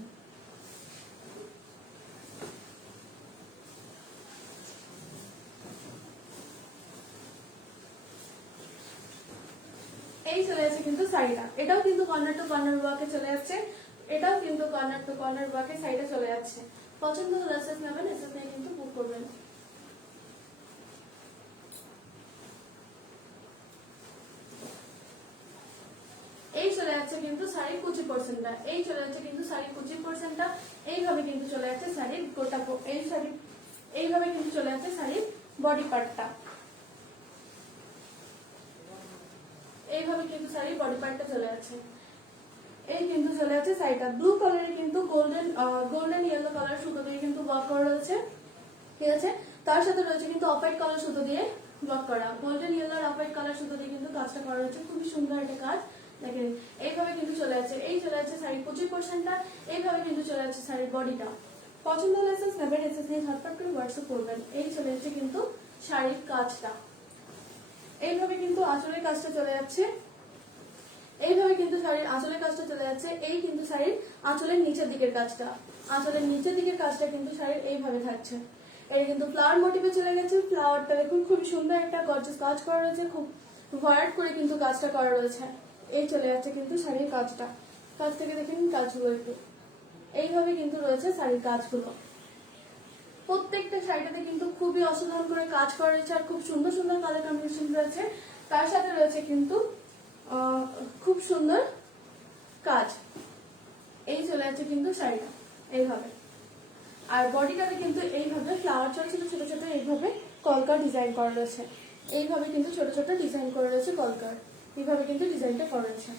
এই চলে যাচ্ছে কিন্তু শাড়িটা, এটাও কিন্তু কর্নার টু কর্নার ওয়ার্কে চলে যাচ্ছে, এটাও কিন্তু কর্নার টু কর্নার ওয়ার্কে শাড়িটা চলে যাচ্ছে। পছন্দ হলে এসএস নেবেন, এসএস নিয়ে কিন্তু বুক করবেন। এই চলে যাচ্ছে কিন্তু শাড়ির কুচি পোর্শনটা, এই চলে যাচ্ছে কিন্তু শাড়ির কুচি পোর্শনটা, এইভাবে কিন্তু চলে যাচ্ছে শাড়ির গোটা এইভাবে কিন্তু চলে যাচ্ছে শাড়ির বডি পার্টটা, এইভাবে কিন্তু শাড়ির বডি পার্টটা চলে যাচ্ছে। এই কিন্তু চলে যাচ্ছে শাড়িটা ব্লু কালারের কিন্তু গোল্ডেন ইয়েলো কালার সুতো দিয়ে কিন্তু ওয়ার্ক করা রয়েছে, ঠিক আছে। তার সাথে রয়েছে কিন্তু অফ হোয়াইট কালার সুতো দিয়ে ওয়ার্ক করা, গোল্ডেন ইয়েলো আর অফ হোয়াইট কালার সুতো দিয়ে কিন্তু কাজটা করা রয়েছে, খুবই সুন্দর একটা কাজ। দেখেন এইভাবে কিন্তু চলে যাচ্ছে, এই চলে যাচ্ছে শাড়ির কুচি পোর্শনটা, এইভাবে কিন্তু চলে যাচ্ছে শাড়ির বডিটা। পছন্দ হলে এসএস নেবেন, এসএস নিয়ে ঝটপট করে হোয়াটসঅ্যাপ করবেন। এই চলে যাচ্ছে কিন্তু শাড়ির কাজটা, এইভাবে কিন্তু আঁচলের কাজটা চলে যাচ্ছে, এইভাবে কিন্তু শাড়ির আঁচলের কাজটা চলে যাচ্ছে। এই কিন্তু শাড়ির আঁচলের নিচের দিকের কাজটা, আঁচলের নিচের দিকের কাজটা কিন্তু শাড়ির এইভাবে থাকছে। এটা কিন্তু ফ্লাওয়ার মোটিভে চলে গেছে, ফ্লাওয়ারটা দেখুন খুব সুন্দর একটা গর্জিয়াস কাজ করা রয়েছে, খুব ভরাট করে কিন্তু কাজটা করা রয়েছে। এই চলে যাচ্ছে কিন্তু শাড়ির কাজটা, কাজ থেকে দেখেন কাজগুলো একটু এইভাবে কিন্তু রয়েছে শাড়ির কাজগুলো। প্রত্যেকটা শাড়িটাতে কিন্তু খুবই অসাধারণ করে কাজ করা রয়েছে আর খুব সুন্দর সুন্দর কালার কম্বিনেশন রয়েছে, তার সাথে রয়েছে কিন্তু খুব সুন্দর কাজ। এই চলে যাচ্ছে কিন্তু শাড়িটা এইভাবে, আর বডিটাতে কিন্তু এইভাবে ফ্লাওয়ার ছোট ছোট ছোট ছোট এইভাবে কলকার ডিজাইন করা রয়েছে, এইভাবে কিন্তু ছোট ছোট ডিজাইন করা রয়েছে কলকার, এইভাবে কিন্তু ডিজাইনটা করা রয়েছে।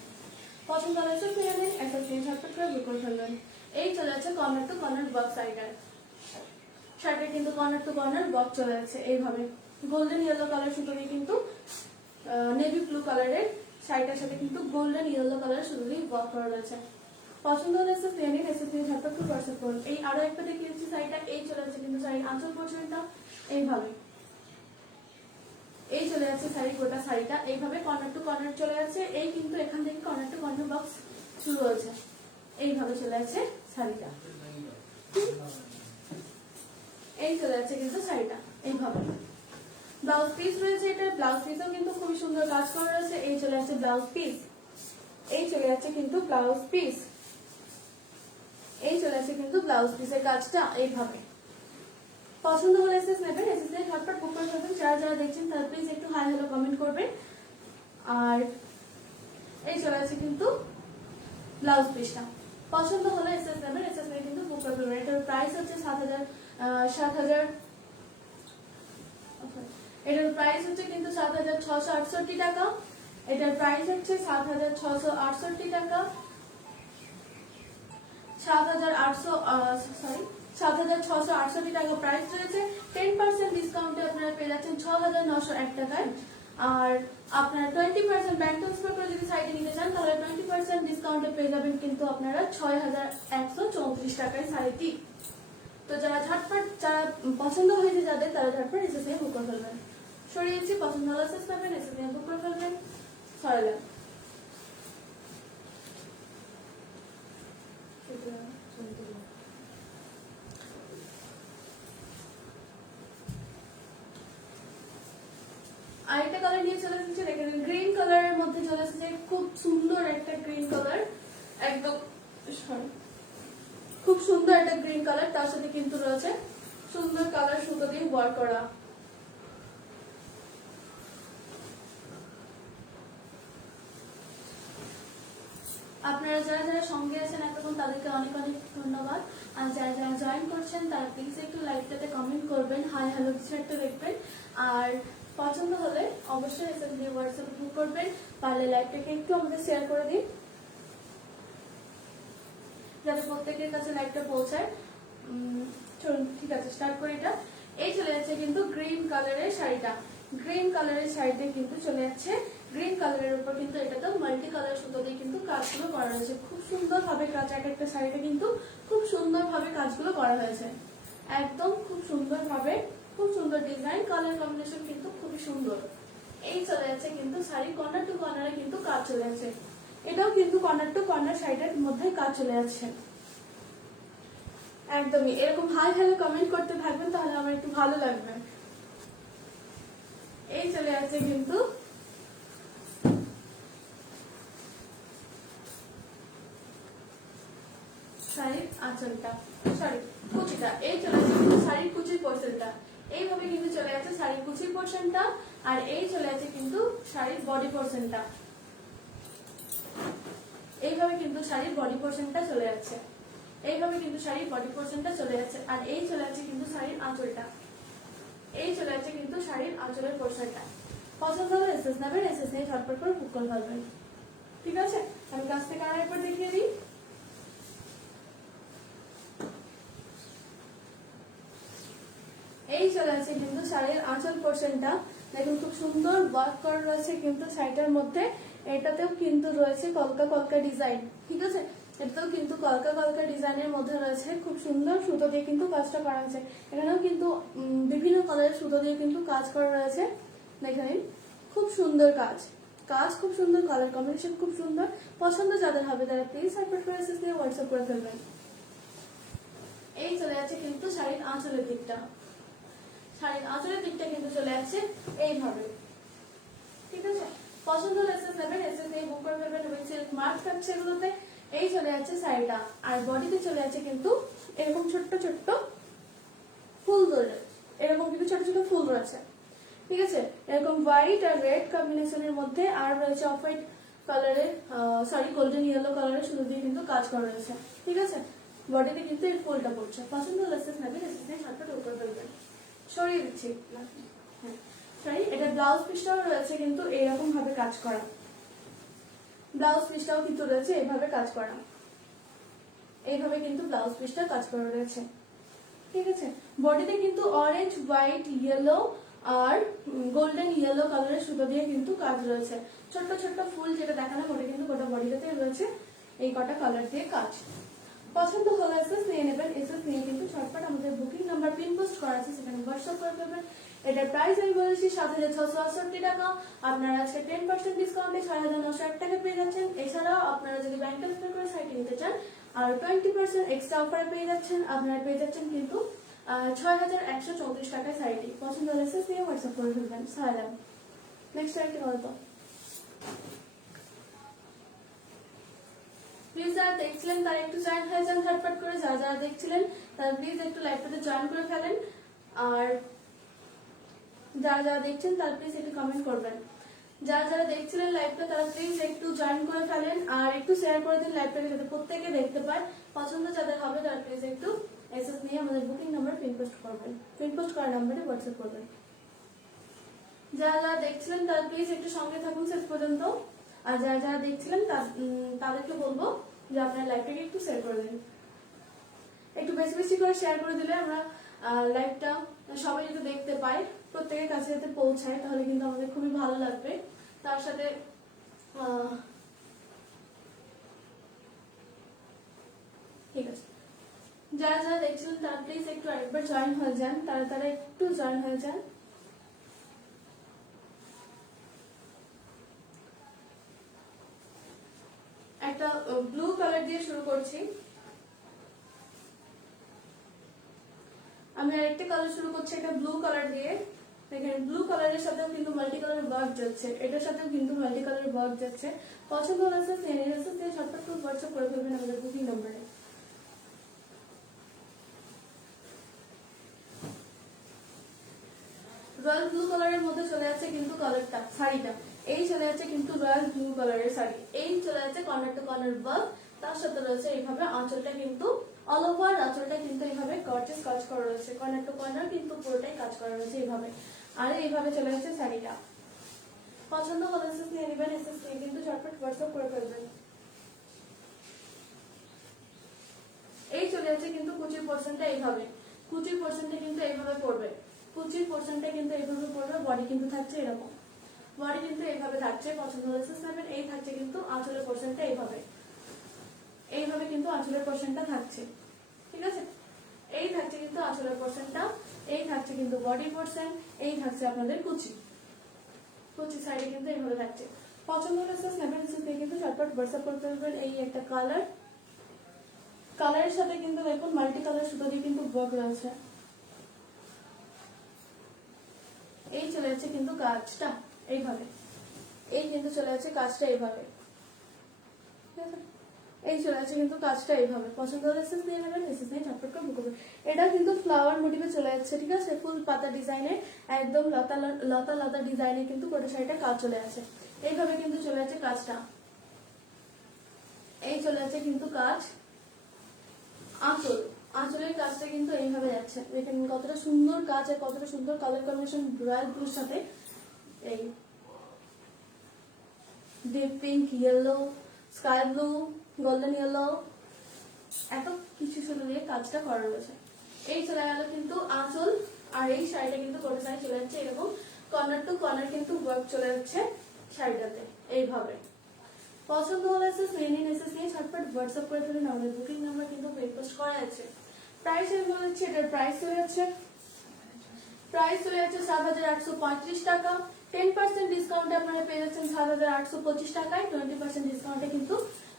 পছন্দ হয়েছে ফিরে নিন, একটা স্ক্রিন ঝটপট করে বুক করে ফেলবেন। এই চলে যাচ্ছে কর্নার টু কর্নার বক্স সাইডার শাড়িটা কিন্তু কর্নার টু কর্নার বক্স চলে যাচ্ছে, এইভাবে গোল্ডেন ইয়েলো কালার সুতো দিয়ে কিন্তু নেভি ব্লু কালারের শাড়িটার সাথে কিন্তু গোল্ডেন ইয়েলো কালার সুতো দিয়ে ওয়ার্ক করা রয়েছে। পছন্দ হলে এসে ফিরে নিন, এসে ফিরে ঝটপট করে হোয়াটসঅ্যাপ করুন। এই আরো একটা দেখিয়েছি শাড়িটা, এই চলে যাচ্ছে কিন্তু শাড়ির আঁচল পোর্শনটা এইভাবে, এই চলে যাচ্ছে শাড়ি গোটা শাড়িটা এইভাবে কর্নার টু কর্নার চলে যাচ্ছে। এই কিন্তু এখান থেকে কর্নার টু কর্নার বক্স শুরু হয়েছে, এইভাবে চলে যাচ্ছে শাড়িটা, এই চলে যাচ্ছে কিন্তু শাড়িটা এইভাবে। ব্লাউজ পিস রয়েছে, এটা ব্লাউজ পিসও কিন্তু খুবই সুন্দর কাজ করা রয়েছে। এই চলে যাচ্ছে ব্লাউজ পিস, এই চলে যাচ্ছে কিন্তু ব্লাউজ পিস, এই চলে যাচ্ছে কিন্তু ব্লাউজ পিসের কাজটা এইভাবে। পছন্দ হলে এসএস নেবেন, এসএস নিয়ে ঝটপট বুক করে ফেলবেন। যারা যারা দেখছেন তারা প্লিজ একটু হাই হ্যালো কমেন্ট করবেন। আর এই চলে যাচ্ছে কিন্তু ব্লাউজ পিসটা, পছন্দ হলে এসএস নেবেন, এসএস নিয়ে কিন্তু বুক করে ফেলবেন। এটার প্রাইস হচ্ছে 7,000 এটার প্রাইস হচ্ছে কিন্তু 7,668 টাকা, এটার প্রাইস হচ্ছে 7,668 টাকা, 7,668 টাকা প্রাইস রয়েছে। 10% ডিসকাউন্টে আপনারা পেয়ে যাচ্ছেন 6,901 টাকায়। আর আপনারা 20% ব্যাংক ট্রান্সফার করে যদি সাইটে নিতে চান তাহলে 20% ডিসকাউন্টে পেয়ে যাবেন কিন্তু আপনারা 6,134 টাকায় শাড়িটি। তো যারা পছন্দ হয়েছে যাদের, তারা ঝটপট এসে নিয়ে বুক করে ফেলবেন। সরিয়েছি, পছন্দ হলে এসে পাবেন, এসে নিয়ে বুক করে ফেলবেন। সরালেন আরেকটা কালার নিয়ে চলে এসেছে, দেখেন গ্রিন কালারের মধ্যে চলে এসেছে, খুব সুন্দর একটা গ্রিন কালার, একদম খুব সুন্দর একটা গ্রিন কালার, তার সাথে কিন্তু রয়েছে সুন্দর কালার সুতো দিয়ে ওয়ার্ক করা। আপনারা যারা যারা সঙ্গে আছেন এতক্ষণ তাদেরকে অনেক অনেক ধন্যবাদ। আর যারা যারা জয়েন করছেন তারা প্লিজ একটু লাইভটাতে কমেন্ট করবেন, হাই হ্যালো কিছু একটা দেখবেন। আর পছন্দ হলে অবশ্যই এসএস দিয়ে হোয়াটসঅ্যাপে বুক করবেন, পারলে লাইভটাকে একটু আমাদের শেয়ার করে দিন যাতে প্রত্যেকের কাছে লাইভটা পৌঁছায়। চলুন ঠিক আছে, স্টার্ট করি এটা। এই চলে যাচ্ছে কিন্তু গ্রিন কালারের শাড়িটা, গ্রিন কালারের শাড়িতে কিন্তু চলে যাচ্ছে গ্রিন কালারের উপর কিন্তু এটাতে মাল্টি কালার সুতো দিয়ে কিন্তু কাজগুলো করা হয়েছে, খুব সুন্দর ভাবে কাজ। এক একটা শাড়িতে কিন্তু খুব সুন্দর ভাবে কাজগুলো করা হয়েছে, একদম খুব সুন্দর ভাবে, খুব সুন্দর ডিজাইন, কালার কম্বিনেশন কিন্তু খুবই সুন্দর। এই চলে যাচ্ছে কিন্তু শাড়ি কর্নার টু কর্নারে কিন্তু কাজ চলে যাচ্ছে, এটাও কিন্তু কর্নার টু কর্নার শাড়িটার মধ্যে কাজ চলে যাচ্ছে। একদমই এরকম হাই হ্যালো কমেন্ট করতে থাকবেন, তাহলে আমার একটু ভালো লাগবে। এই চলে যাচ্ছে কিন্তু শাড়ির আঁচলটা, সরি কুচিটা, এই চলে যাচ্ছে কিন্তু শাড়ির কুচির পোর্শনটা, এইভাবে কিন্তু চলে যাচ্ছে শাড়ির কুচির পোর্শনটা। আর এই চলে যাচ্ছে কিন্তু শাড়ির বডি পোর্শনটা, এইভাবে কিন্তু শাড়ির বডি পোর্শনটা চলে যাচ্ছে, এইভাবে কিন্তু শাড়ির বডি পোর্শনটা চলে যাচ্ছে। আর এই চলে যাচ্ছে কিন্তু শাড়ির আঁচলটা, এই চলে যাচ্ছে কিন্তু শাড়ির আঁচলের পোর্শনটা। পছন্দ হলে এসএস নেবেন, এসএস নিয়ে ঝটপট করে বুক করে ফেলবেন। ঠিক আছে, আমি কাছ থেকে আর একবার দেখিয়ে দিই। এই চলে আছে কিন্তু শাড়ির আঁচল পোর্শনটা, দেখুন খুব সুন্দর ওয়ার্ক করা রয়েছে কিন্তু শাড়িটার মধ্যে। এটাতেও কিন্তু রয়েছে কলকা কলকা ডিজাইন, ঠিক আছে, এটাতেও কিন্তু কলকা কলকা ডিজাইনের মধ্যে রয়েছে খুব সুন্দর সুতো দিয়ে কিন্তু কাজটা করা হয়েছে। এখানেও কিন্তু বিভিন্ন কালারের সুতো দিয়ে কিন্তু কাজ করা রয়েছে, দেখে নিন, খুব সুন্দর কাজ, কাজ খুব সুন্দর, কালার কম্বিনেশন খুব সুন্দর। পছন্দ যাদের হবে তারা প্লিজ সাইবার প্রাইসেস দিয়ে হোয়াটসঅ্যাপ করে ফেলবেন। এই চলে যাচ্ছে কিন্তু শাড়ির আঁচলের দিকটা, শাড়ির আঁচলের দিকটা কিন্তু চলে যাচ্ছে এইভাবে। ঠিক আছে, পছন্দ হলে এসএস নেবেন, এসএস নিয়ে বুক করে ফেলবেন এবং সিল্ক মার্ক থাকছে এগুলোতে। এই চলে যাচ্ছে শাড়িটা, আর বডিতে চলে যাচ্ছে কিন্তু এরকম ছোট্ট ছোট্ট ফুল ধরে, এরকম কিন্তু ছোট ছোট ফুল রয়েছে। ঠিক আছে, এরকম হোয়াইট আর রেড কম্বিনেশনের মধ্যে, আর রয়েছে অফ হোয়াইট কালারের গোল্ডেন ইয়েলো কালারের সুতো দিয়ে কিন্তু কাজ করা রয়েছে। ঠিক আছে, বডিতে কিন্তু এই ফুলটা পড়ছে। পছন্দ হলে এসএস নেবেন, এসএস নিয়ে ঝটপট বুক করে ফেলবেন। সরিয়ে দিচ্ছি, হ্যাঁ সরি। এটা ব্লাউজ পিসটাও রয়েছে কিন্তু এরকম ভাবে কাজ করা, ব্লাউজ পিসটাও কিন্তু রয়েছে এইভাবে কাজ করা, এইভাবে কিন্তু ব্লাউজ পিসটা কাজ করা রয়েছে। ঠিক আছে, বডিতে কিন্তু অরেঞ্জ, হোয়াইট, ইয়েলো আর গোল্ডেন ইয়েলো কালারের সুতো দিয়ে কিন্তু কাজ রয়েছে। ছোট্ট ছোট্ট ফুল যেটা দেখানো ওটা কিন্তু গোটা বডিতে রয়েছে এই কটা কালার দিয়ে কাজ। পছন্দ হলে এসএস নিয়ে নেবেন, এসএস নিয়ে কিন্তু ঝটপট আমাদের বুকিং নাম্বার পিন পোস্ট করা আছে সেখানে হোয়াটসঅ্যাপ করে ফেলবেন। এটার প্রাইস আমি বলেছি ৭,৬৬৮ টাকা। আপনারা আজকে 10% ডিসকাউন্টে ৬,৯০৮ টাকা পেয়ে যাচ্ছেন। এছাড়াও আপনারা যদি ব্যাংক ট্রান্সফার করে সাইটে নিতে চান আর 20% এক্সট্রা অফারে পেয়ে যাচ্ছেন, আপনারা পেয়ে যাচ্ছেন কিন্তু ৬,১৩৪ টাকায় সাইটে। পছন্দ হলে এসএস নিয়ে হোয়াটসঅ্যাপ করে ফেলবেন। সালাম। নেক্সট আইটেম বলতো প্লিজ যারা দেখছিলেন তারা একটু জয়েন হয়ে যান ঝটপট করে, যারা যারা দেখছিলেন তারা প্লিজ একটু লাইভটাতে জয়েন করে ফেলেন, আর যারা যারা দেখছেন তারা প্লিজ একটু কমেন্ট করবেন। যারা যারা দেখছিলেন লাইভটা তারা প্লিজ একটু জয়েন করে ফেলেন আর একটু শেয়ার করে দিন লাইভটাকে যাতে প্রত্যেকে দেখতে পায়। পছন্দ যাদের হবে তারা প্লিজ একটু এসএস নিয়ে আমাদের বুকিং নাম্বার পিন পোস্ট করবেন, পিন পোস্ট করার নাম্বারে হোয়াটসঅ্যাপ করবেন। যারা যারা দেখছিলেন তারা প্লিজ একটু সঙ্গে থাকুন শেষ পর্যন্ত, আর যারা যারা দেখছিলেন তাদেরকে বলবো যে আপনার লাইভটাকে একটু শেয়ার করে দিন, একটু বেশি বেশি করে শেয়ার করে দিলে আমরা লাইভটা সবাই যদি দেখতে পায়, প্রত্যেকের কাছে যাতে পৌঁছায়, তাহলে কিন্তু আমাদের খুবই ভালো লাগবে। তার সাথে ঠিক আছে, যারা যারা দেখছিলেন তারা প্লিজ একটু আরেকবার জয়েন হয়ে যান, তারা একটু জয়েন হয়ে যান। একটা ব্লু কালার দিয়ে শুরু করছি, আমি আরেকটা কালার শুরু করছি, একটা ব্লু কালার দিয়ে। দেখেন ব্লু কালারের সাথেও কিন্তু মাল্টি কালার ওয়ার্ক যাচ্ছে, এটার সাথেও কিন্তু মাল্টি কালার ওয়ার্ক যাচ্ছে। পছন্দ হলে দিয়ে ঝটপট করে হোয়াটসঅ্যাপ করে ফেলবেন আমাদের বুকিং নাম্বারে। রয়্যাল ব্লু কালারের মধ্যে চলে যাচ্ছে কিন্তু কালারটা, শাড়িটা এই চলে যাচ্ছে কিন্তু রয়্যাল ব্লু কালারের শাড়ি। এই চলে যাচ্ছে কর্নার টু কর্নার ওয়ার্ক, তার সাথে রয়েছে এইভাবে আঁচলটা কিন্তু অল ওভার, আঁচলটা কিন্তু এইভাবে গর্জিয়াস কাজ করা রয়েছে, কর্নার টু কর্নার কিন্তু পুরোটাই কাজ করা রয়েছে এইভাবে। আর এইভাবে চলে যাচ্ছে শাড়িটা। পছন্দ হলে এসএস নিয়ে নেবেন, এসএস নিয়ে কিন্তু ঝটপট হোয়াটসঅ্যাপ করে ফেলবেন। এই চলে যাচ্ছে কিন্তু কুচির পোর্শনটা এইভাবে, কুচির পোর্শনটা কিন্তু এইভাবে পড়বে, কুচির পোর্শনটা কিন্তু এইভাবে পড়বে। বডি কিন্তু থাকছে এরকম, বডি কিন্তু এইভাবে থাকছে। পছন্দ হলে এসএস নেবেন। এই থাকছে কিন্তু আঁচলের পোর্শনটা এইভাবে, এইভাবে কিন্তু আঁচলের পোর্শনটা থাকছে। ঠিক আছে, এই থাকছে কিন্তু আঁচলের পোর্শনটা, এই থাকছে কিন্তু বডি পোর্শন, এই থাকছে আপনাদের কুচি, কুচি সাইডে কিন্তু এইভাবে থাকছে। পছন্দ হলে এসএস নেবেন, এসএস দিয়ে কিন্তু ঝটপট হোয়াটসঅ্যাপ করে ফেলবেন। এই একটা কালার, কালারের সাথে কিন্তু দেখুন মাল্টি কালার সুতো দিয়ে কিন্তু ওয়ার্ক রয়েছে। এই চলে যাচ্ছে কিন্তু কাজটা এইভাবে, এই কিন্তু চলে যাচ্ছে কাজটা এইভাবে। ঠিক আছে, এই চলে যাচ্ছে কিন্তু কাজটা এইভাবে। পছন্দ হলে এসএস নিয়ে নেবেন, এসএস নিয়ে ঝটপট করে বুক করবেন। এটা কিন্তু ফ্লাওয়ার মোটিভে চলে যাচ্ছে, ঠিক আছে, ফুল পাতা ডিজাইনে, একদম লতা লতা লতা ডিজাইনে কিন্তু গোটা শাড়িটা কাজ চলে আসে। এইভাবে কিন্তু চলে যাচ্ছে কাজটা, চলে যাচ্ছে কিন্তু কাজ। আঁচলের কাজটা কিন্তু এইভাবে যাচ্ছে, দেখেন কতটা সুন্দর কাজ আর কতটা সুন্দর কালার কম্বিনেশন রয়্যাল ব্লুর সাথে এই deep pink, yellow, sky blue, golden yellow, এত কিছু সুন্দর দিয়ে কাজটা করা রয়েছে। এই চলে গেল কিন্তু আঁচল। আর এই শাড়িটা কিন্তু কোটা শাড়ি চলে যাচ্ছে এরকম কর্নার টু কর্নার কিন্তু ওয়ার্ক চলে যাচ্ছে শাড়িটাতে এইভাবে। পছন্দ হলে এসএস নিয়ে নিন, এসএস নিয়ে ঝটপট হোয়াটসঅ্যাপ করে ফেলুন, আমাদের বুকিং নাম্বার কিন্তু পোস্ট করা আছে। প্রাইস আমি বলেছি, এটার প্রাইস চলে যাচ্ছে 7,835 টাকা। 10% ডিসকাউন্টে আপনারা পেয়ে যাচ্ছেন 7,825 টাকায়। 20% ডিসকাউন্টে কিন্তু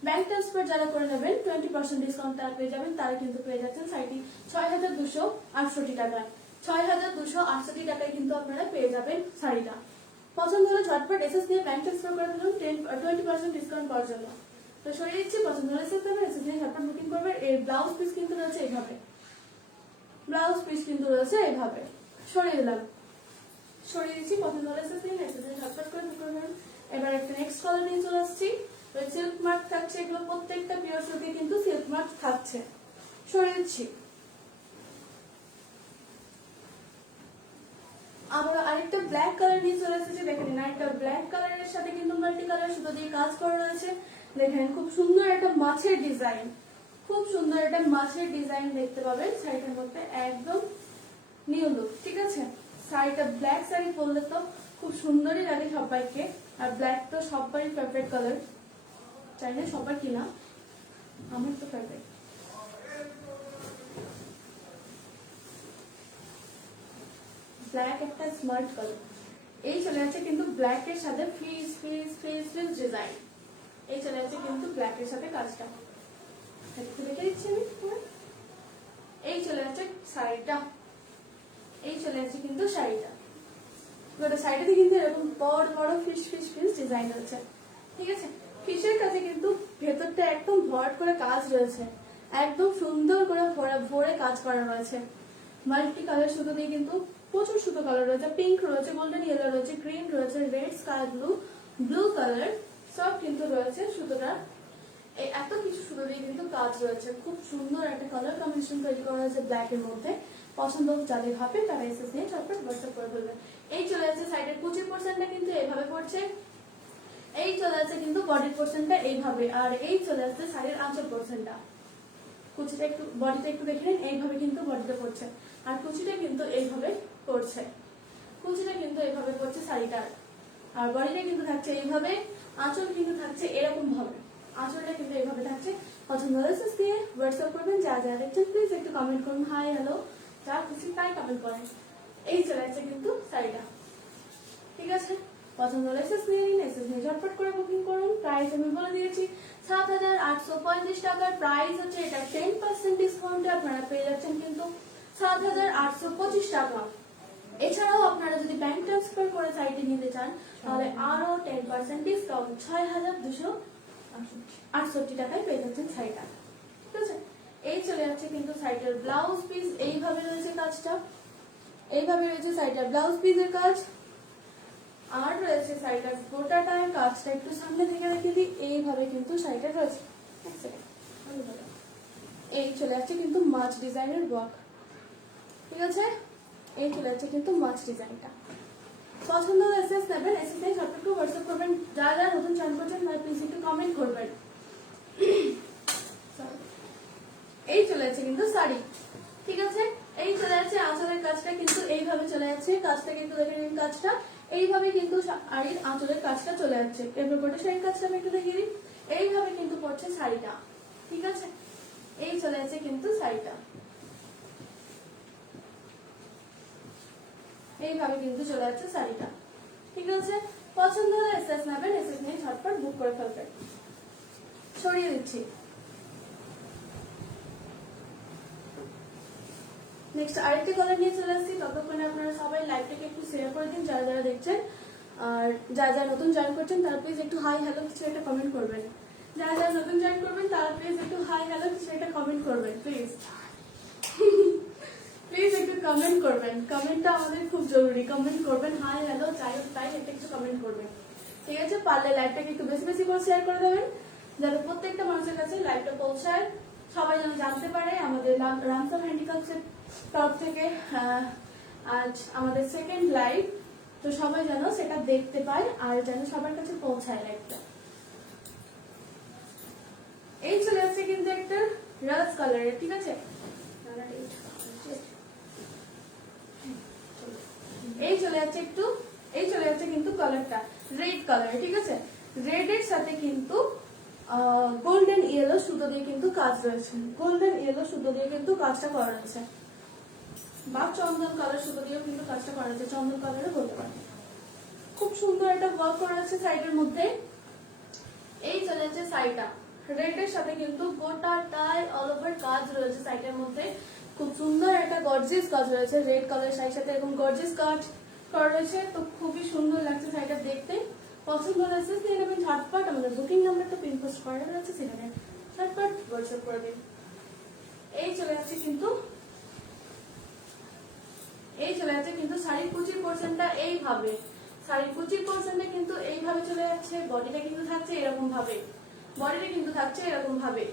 ব্যাংক ট্রান্সফার যারা করে নেবেন 20% ডিসকাউন্ট তারা পেয়ে যাবেন, তারা কিন্তু পেয়ে যাচ্ছেন শাড়িটি 6,268 টাকায়। 6,268 টাকায় কিন্তু আপনারা পেয়ে যাবেন শাড়িটা। পছন্দ হলে ঝটপট এসএস নিয়ে ব্যাংক ট্রান্সফার করে ফেলুন 20% ডিসকাউন্ট পাওয়ার জন্য। তো সরিয়ে দিচ্ছি, পছন্দ হলে এসএস নেবেন, এসএস নিয়ে ঝটপট বুকিং করবেন। এর ব্লাউজ পিস কিন্তু রয়েছে এইভাবে, ব্লাউজ পিস কিন্তু রয়েছে এইভাবে। সরিয়ে দিলাম, সরিয়ে দিচ্ছি, পছন্দ হলে এসএস নিয়ে এসএস নিয়ে ঝটপট করে বুক করবেন। এবার একটা নেক্সট কালার নিয়ে চলে আসছি, সিল্ক মার্ক থাকছে, এগুলো প্রত্যেকটা পিওর সিল্কে কিন্তু সিল্ক মার্ক থাকছে। সরিয়ে দিচ্ছি। আমরা আরেকটা ব্ল্যাক কালার নিয়ে চলে এসেছি, দেখেন আরেকটা ব্ল্যাক কালারের সাথে কিন্তু মাল্টি কালার সুতো দিয়ে কাজ করা রয়েছে। দেখেন খুব সুন্দর একটা মাছের ডিজাইন, খুব সুন্দর একটা মাছের ডিজাইন দেখতে পাবেন শাড়িটার মধ্যে, একদম নিউ লুক। ঠিক আছে, শাড়িটা ব্ল্যাক শাড়ি পরলে তো খুব সুন্দরই লাগে সবাইকে, আর ব্ল্যাক তো সবারই ফেভারিট কালার, চাই না সবার কিনা, আমার তো ফেভারিট। ব্ল্যাক একটা স্মার্ট কালার। এই চলে যাচ্ছে কিন্তু ব্ল্যাক এর সাথে fridge fridge fridge fridge design. এই চলে যাচ্ছে কিন্তু ব্ল্যাক এর সাথে কাজটা, একটু দেখে দিচ্ছি আমি। এই চলে যাচ্ছে শাড়িটা, এই চলে যাচ্ছে কিন্তু শাড়িটা। গোটা শাড়িটাতে কিন্তু এরকম বড় বড় ফিশ ফিশ ফিশ ডিজাইন রয়েছে। ঠিক আছে, ফিশের কাছে কিন্তু ভেতরটা একদম ভরাট করে কাজ রয়েছে, একদম সুন্দর করে ভরে কাজ করা রয়েছে। মাল্টি কালার সুতো দিয়ে কিন্তু প্রচুর সুতো কালার রয়েছে, পিঙ্ক রয়েছে, গোল্ডেন ইয়েলো রয়েছে, গ্রিন রয়েছে, red, sky blue, blue colour সব কিন্তু রয়েছে সুতোটা। এই এত কিছু সুতো দিয়ে কিন্তু কাজ রয়েছে, খুব সুন্দর একটা কালার কম্বিনেশন তৈরি করা হয়েছে ব্ল্যাক এর মধ্যে। পছন্দ যাদের হবে তারা এসএস নিয়ে ঝটপট হোয়াটসঅ্যাপ করে ফেলবেন। এই চলে যাচ্ছে সাইডের কুচির পোর্শনটা কিন্তু এইভাবে পড়ছে, এই চলে যাচ্ছে কিন্তু বডির পোর্শনটা এইভাবে, আর এই চলে যাচ্ছে শাড়ির আঁচল পোর্শনটা। কুচিটা একটু বডিটা একটু দেখে নিন, এইভাবে কিন্তু বডিটা পড়ছে, আর কুচিটা কিন্তু এইভাবে পড়ছে, কুচিটা কিন্তু এইভাবে পড়ছে শাড়িটার, আর বডিটা কিন্তু থাকছে এইভাবে, আঁচল কিন্তু থাকছে এরকম ভাবে, আঁচলটা কিন্তু এইভাবে থাকছে। পছন্দ হলে এসএস দিয়ে হোয়াটসঅ্যাপ করবেন। যা যা দেখছেন প্লিজ একটু কমেন্ট করুন, হাই হ্যালো যা খুশি তাই কমেন্ট করেন। এই চলে যাচ্ছে কিন্তু শাড়িটা। ঠিক আছে, পছন্দ হলে এসএস নিয়ে নিন, এসএস নিয়ে ঝটপট করে বুকিং করুন। প্রাইস আমি বলে দিয়েছি 7,835 টাকার প্রাইস হচ্ছে এটা। 10% ডিসকাউন্টে আপনারা পেয়ে যাচ্ছেন কিন্তু 7,825 টাকা। এছাড়াও আপনারা যদি ব্যাংক ট্রান্সফার করে সাইটে নিতে চান তাহলে আরো 10% ডিসকাউন্ট 6,268 টাকায় পেয়ে যাচ্ছেন শাড়িটা। ঠিক আছে, এই চলে যাচ্ছে কিন্তু শাড়িটার ব্লাউজ পিস, এইভাবে রয়েছে কাজটা, এইভাবে রয়েছে শাড়িটার ব্লাউজ পিসের কাজ, আর রয়েছে শাড়িটার গোটাটার কাজটা একটু সামনে থেকে রেখে দিই, এইভাবে কিন্তু শাড়িটা রয়েছে। এই চলে যাচ্ছে কিন্তু মাছ ডিজাইনের ওয়ার্ক। ঠিক আছে, এই চলে যাচ্ছে কিন্তু মাছ ডিজাইনটা। পছন্দ হলে এসএস নেবেন, এসএস নিয়ে ঝটপট হোয়াটসঅ্যাপ করবেন। যারা যারা নতুন জয়েন করছেন তারা প্লিজ একটু কমেন্ট করবেন। এই চলে যাচ্ছে কিন্তু শাড়ি। ঠিক আছে, এই চলে যাচ্ছে আঁচলের কাজটা কিন্তু এইভাবে চলে যাচ্ছে, কাজটা কিন্তু দেখে নিন, কাজটা এইভাবে কিন্তু শাড়ির আঁচলের কাজটা চলে যাচ্ছে। এরপর গোটা শাড়ির কাজটা আমি একটু দেখিয়ে দিই, এইভাবে কিন্তু পড়ছে শাড়িটা। ঠিক আছে, এই চলে যাচ্ছে কিন্তু শাড়িটা, এইভাবে কিন্তু চলে যাচ্ছে শাড়িটা। ঠিক আছে, পছন্দ হলে এসএস নেবেন, এসএস নিয়ে ঝটপট বুক করে ফেলবেন। সরিয়ে দিচ্ছি। নেক্সট আরেকটা কালার নিয়ে চলে আসছি। ততক্ষণে আপনারা সবাই লাইভটাকে একটু শেয়ার করে দিন যারা যারা দেখছেন, আর যারা যারা নতুন জয়েন করছেন তারা প্লিজ একটু হাই হ্যালো কিছু একটা কমেন্ট করবেন। যারা যারা নতুন জয়েন করবেন তারা প্লিজ একটু হাই হ্যালো কিছু একটা কমেন্ট করবেন প্লিজ। প্লিজ একটু কমেন্ট করবেন, কমেন্টটা আমাদের খুব জরুরি। কমেন্ট করবেন, হাই হ্যালো যাই হোক তাই একটা কিছু কমেন্ট করবেন। ঠিক আছে, পারলে লাইভটাকে একটু বেশি বেশি করে শেয়ার করে দেবেন যাতে প্রত্যেকটা মানুষের কাছে লাইভটা পৌঁছায়, সবাই যেন জানতে পারে আমাদের রামসাম হ্যান্ডিক্রাফটসের তরফ থেকে আজ আমাদের সেকেন্ড লাইভ, তো সবাই যেন সেটা দেখতে পায় আর যেন সবার কাছে পৌঁছায় লাইভটা। এই চলে আসছে কিন্তু একটা রাজ কালারের, ঠিক আছে, এই চলে যাচ্ছে কিন্তু কালারটা রেড কালার, ঠিক আছে। রেড এর সাথে কিন্তু গোল্ডেন ইয়েলো সুতো দিয়ে কিন্তু কাজ রয়েছে, গোল্ডেন ইয়েলো সুতো দিয়ে কিন্তু কাজটা করা রয়েছে, বা চন্দন কালার সুতো দিয়েও কিন্তু কাজটা করা রয়েছে, চন্দন কালারও বলতে পারে। খুব সুন্দর একটা ওয়ার্ক করা আছে সাইডের মধ্যে। এই চলে যাচ্ছে সাইডটা, রেড এর সাথে কিন্তু গোটাটায় অল ওভার কাজ রয়েছে সাইডের মধ্যে। খুব সুন্দর একটা গর্জিয়াস কাজ রয়েছে, রেড কালার শাড়ির সাথে এরকম গর্জিয়াস কাজ করা রয়েছে, তো খুবই সুন্দর লাগছে শাড়িটা দেখতে। পছন্দ হয়েছে নিয়ে নেবেন ঝটপট, আমাদের বুকিং নাম্বারটা পিন পোস্ট করা রয়েছে, সেখানে ঝটপট হোয়াটসঅ্যাপ করে দিন। এই চলে যাচ্ছে কিন্তু শাড়ির কুচির পোর্শনটা এইভাবে, শাড়ির কুচির পোর্শনটা কিন্তু এইভাবে চলে যাচ্ছে, বডিটা কিন্তু থাকছে এরকম ভাবে,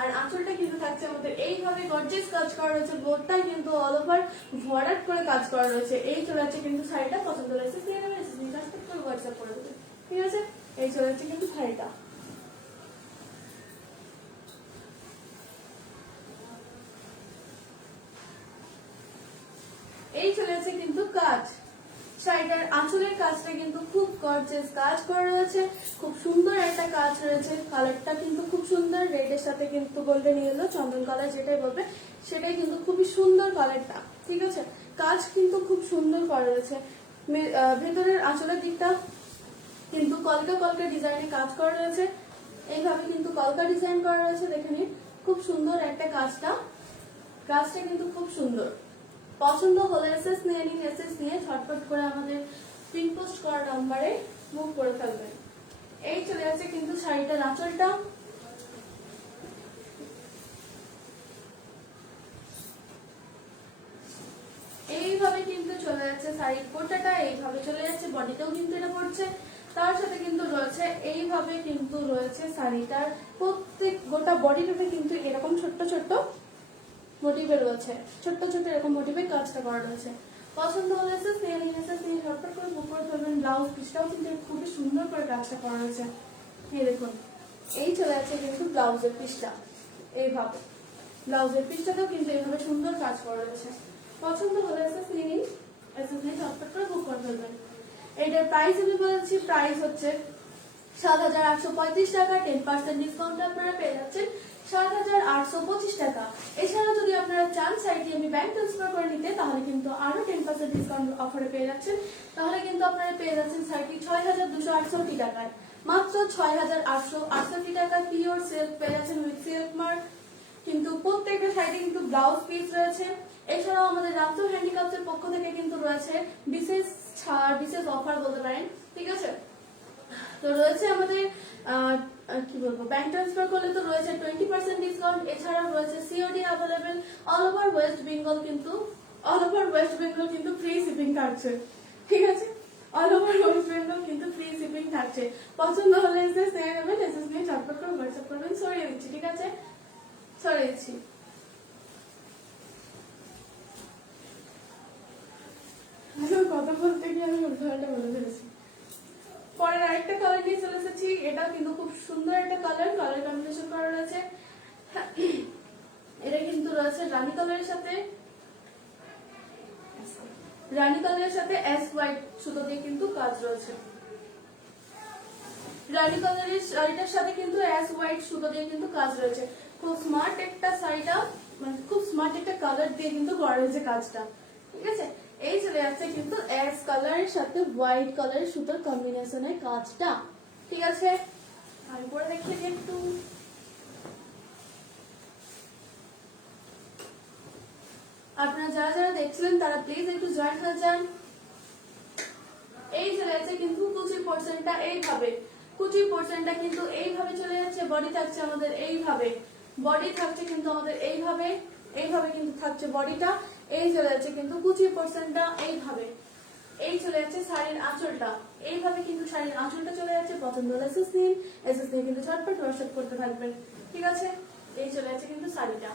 আর আঁচলটা কিন্তু থাকছে আমাদের এইভাবে গর্জিয়াস কাজ করা রয়েছে, বোর্ডটাই কিন্তু অল ওভার ভরাট করে কাজ করা রয়েছে। এই চলে যাচ্ছে কিন্তু শাড়িটা, পছন্দ হয়েছে নিয়ে নেবেন, হোয়াটসঅ্যাপ করে দেবেন, ঠিক আছে। এই চলে যাচ্ছে কিন্তু শাড়িটা। এই চলে যাচ্ছে কিন্তু কাজ, শাড়িটার আঁচলের কাজটা কিন্তু খুব গর্জিয়াস কাজ করা রয়েছে, খুব সুন্দর একটা কাজ রয়েছে, কালারটা কিন্তু খুব সুন্দর, রেড এর সাথে কিন্তু গোল্ডেন ইয়েলো চন্দন কালার যেটাই বলবে সেটাই কিন্তু খুবই সুন্দর কালারটা, ঠিক আছে। কাজ কিন্তু খুব সুন্দর করা রয়েছে, ভেতরের আঁচলের দিকটা কিন্তু কলকা ডিজাইনে কাজ করা রয়েছে, এইভাবে কিন্তু কলকা ডিজাইন করা রয়েছে, দেখে নিন খুব সুন্দর একটা কাজটা কিন্তু খুব সুন্দর। পছন্দ হলে এসএস নিয়ে নিন, এসএস নিয়ে ঝটপট করে আমাদের পিন পোস্ট করা নাম্বারে বুক করে ফেলবেন। এই চলে যাচ্ছে কিন্তু শাড়িটার আঁচলটা, এইভাবে কিন্তু চলে যাচ্ছে শাড়ির কোটাটা, এইভাবে চলে যাচ্ছে, বডিতেও কিন্তু এটা পড়ছে, তার সাথে কিন্তু রয়েছে এইভাবে কিন্তু রয়েছে শাড়িটার প্রত্যেক গোটা বডিটাতে কিন্তু এরকম ছোট্ট ছোট্ট মোটিভে রয়েছে, ছোট্ট ছোট্ট এরকম মোটিভে কাজটা করা রয়েছে। পছন্দ হলে নিয়ে ঝটপট করে বুক করে ফেলবেন। ব্লাউজ পিসটাও কিন্তু খুবই সুন্দর করে কাজটা করা রয়েছে, এই দেখুন। এই চলে যাচ্ছে কিন্তু ব্লাউজের পিসটা, এইভাবে ব্লাউজের পিসটাতেও কিন্তু এইভাবে সুন্দর কাজ করা রয়েছে। পছন্দ হলে নিয়ে নিন, নিয়ে ঝটপট করে বুক করে ফেলবেন। এটার প্রাইস আমি বলেছি, প্রাইস হচ্ছে 7,835 টাকা, 10% ডিসকাউন্ট আপনারা পেয়ে যাচ্ছেন 7,825 টাকা। এছাড়া যদি আপনারা চান সাইটে আমি ব্যাংক ট্রান্সফার করে নিতে, তাহলে কিন্তু আরো 10% ডিসকাউন্ট অফারে পেয়ে যাচ্ছেন, তাহলে কিন্তু আপনারা পেয়ে যাচ্ছেন সাইটটি 6,268 টাকায়, মাত্র 6,868 টাকা পিওর সিল্ক পেয়ে যাচ্ছেন উইথ সিল্ক মার্ক। কিন্তু প্রত্যেকটা সাইটে কিন্তু ব্লাউজ পিস রয়েছে। এছাড়াও আমাদের রামসাম হ্যান্ডিক্রাফটসের পক্ষ থেকে কিন্তু রয়েছে বিশেষ ছাড়, বিশেষ অফার বলতে পারেন, ঠিক আছে। তো রয়েছে আমাদের কি বলবো, ব্যাংক ট্রান্সফার করলে তো রয়েছে 20% ডিসকাউন্ট, এছাড়াও রয়েছে COD available all over West Bengal, কিন্তু ফ্রি শিপিং থাকছে, ঠিক আছে। অল ওভার ওয়েস্ট বেঙ্গল কিন্তু ফ্রি শিপিং থাকছে। পছন্দ হলে এসএস নিয়ে নেবেন, এসএস নিয়ে ঝটপট করে হোয়াটসঅ্যাপ করবেন, সরিয়ে দিচ্ছি, ঠিক আছে, সরিয়ে দিচ্ছি। কথা বলতে গিয়ে আমি উল্টোপাল্টা বলে ফেলেছি। পরের আরেকটা কালার নিয়ে চলে এসেছি, এটাও কিন্তু খুব সুন্দর একটা কালার কম্বিনেশন করা রয়েছে। এটা কিন্তু রয়েছে রানী কালারের সাথে অ্যাশ হোয়াইট সুতো দিয়ে কিন্তু কাজ রয়েছে। রানী কালারের শাড়িটার সাথে কিন্তু অ্যাশ হোয়াইট সুতো দিয়ে কিন্তু কাজ রয়েছে। খুব স্মার্ট একটা শাড়িটা, মানে খুব স্মার্ট একটা কালার দিয়ে কিন্তু করা রয়েছে কাজটা, ঠিক আছে। এই চলে যাচ্ছে কিন্তু অ্যাশ কালারের সাথে হোয়াইট কালারের সুতোর কম্বিনেশনের কাজটা, ঠিক আছে। আমি পরে দেখিয়ে দিই একটু। আপনারা যারা যারা দেখছিলেন তারা প্লিজ একটু জয়েন হয়ে যান। এই চলে যাচ্ছে কিন্তু কুচির পোর্শনটা, এইভাবে কুচির পোর্শনটা কিন্তু এইভাবে চলে যাচ্ছে, বডি থাকছে আমাদের এইভাবে, এইভাবে কিন্তু থাকছে বডিটা। এই চলে যাচ্ছে কিন্তু কুচির পোর্শনটা এইভাবে, এই চলে যাচ্ছে শাড়ির আঁচলটা, এইভাবে কিন্তু শাড়ির আঁচলটা চলে যাচ্ছে। পছন্দ হলে এসএস নিয়ে কিন্তু ঝটপট হোয়াটসঅ্যাপ করতে থাকবেন, ঠিক আছে? এই চলে যাচ্ছে কিন্তু শাড়িটা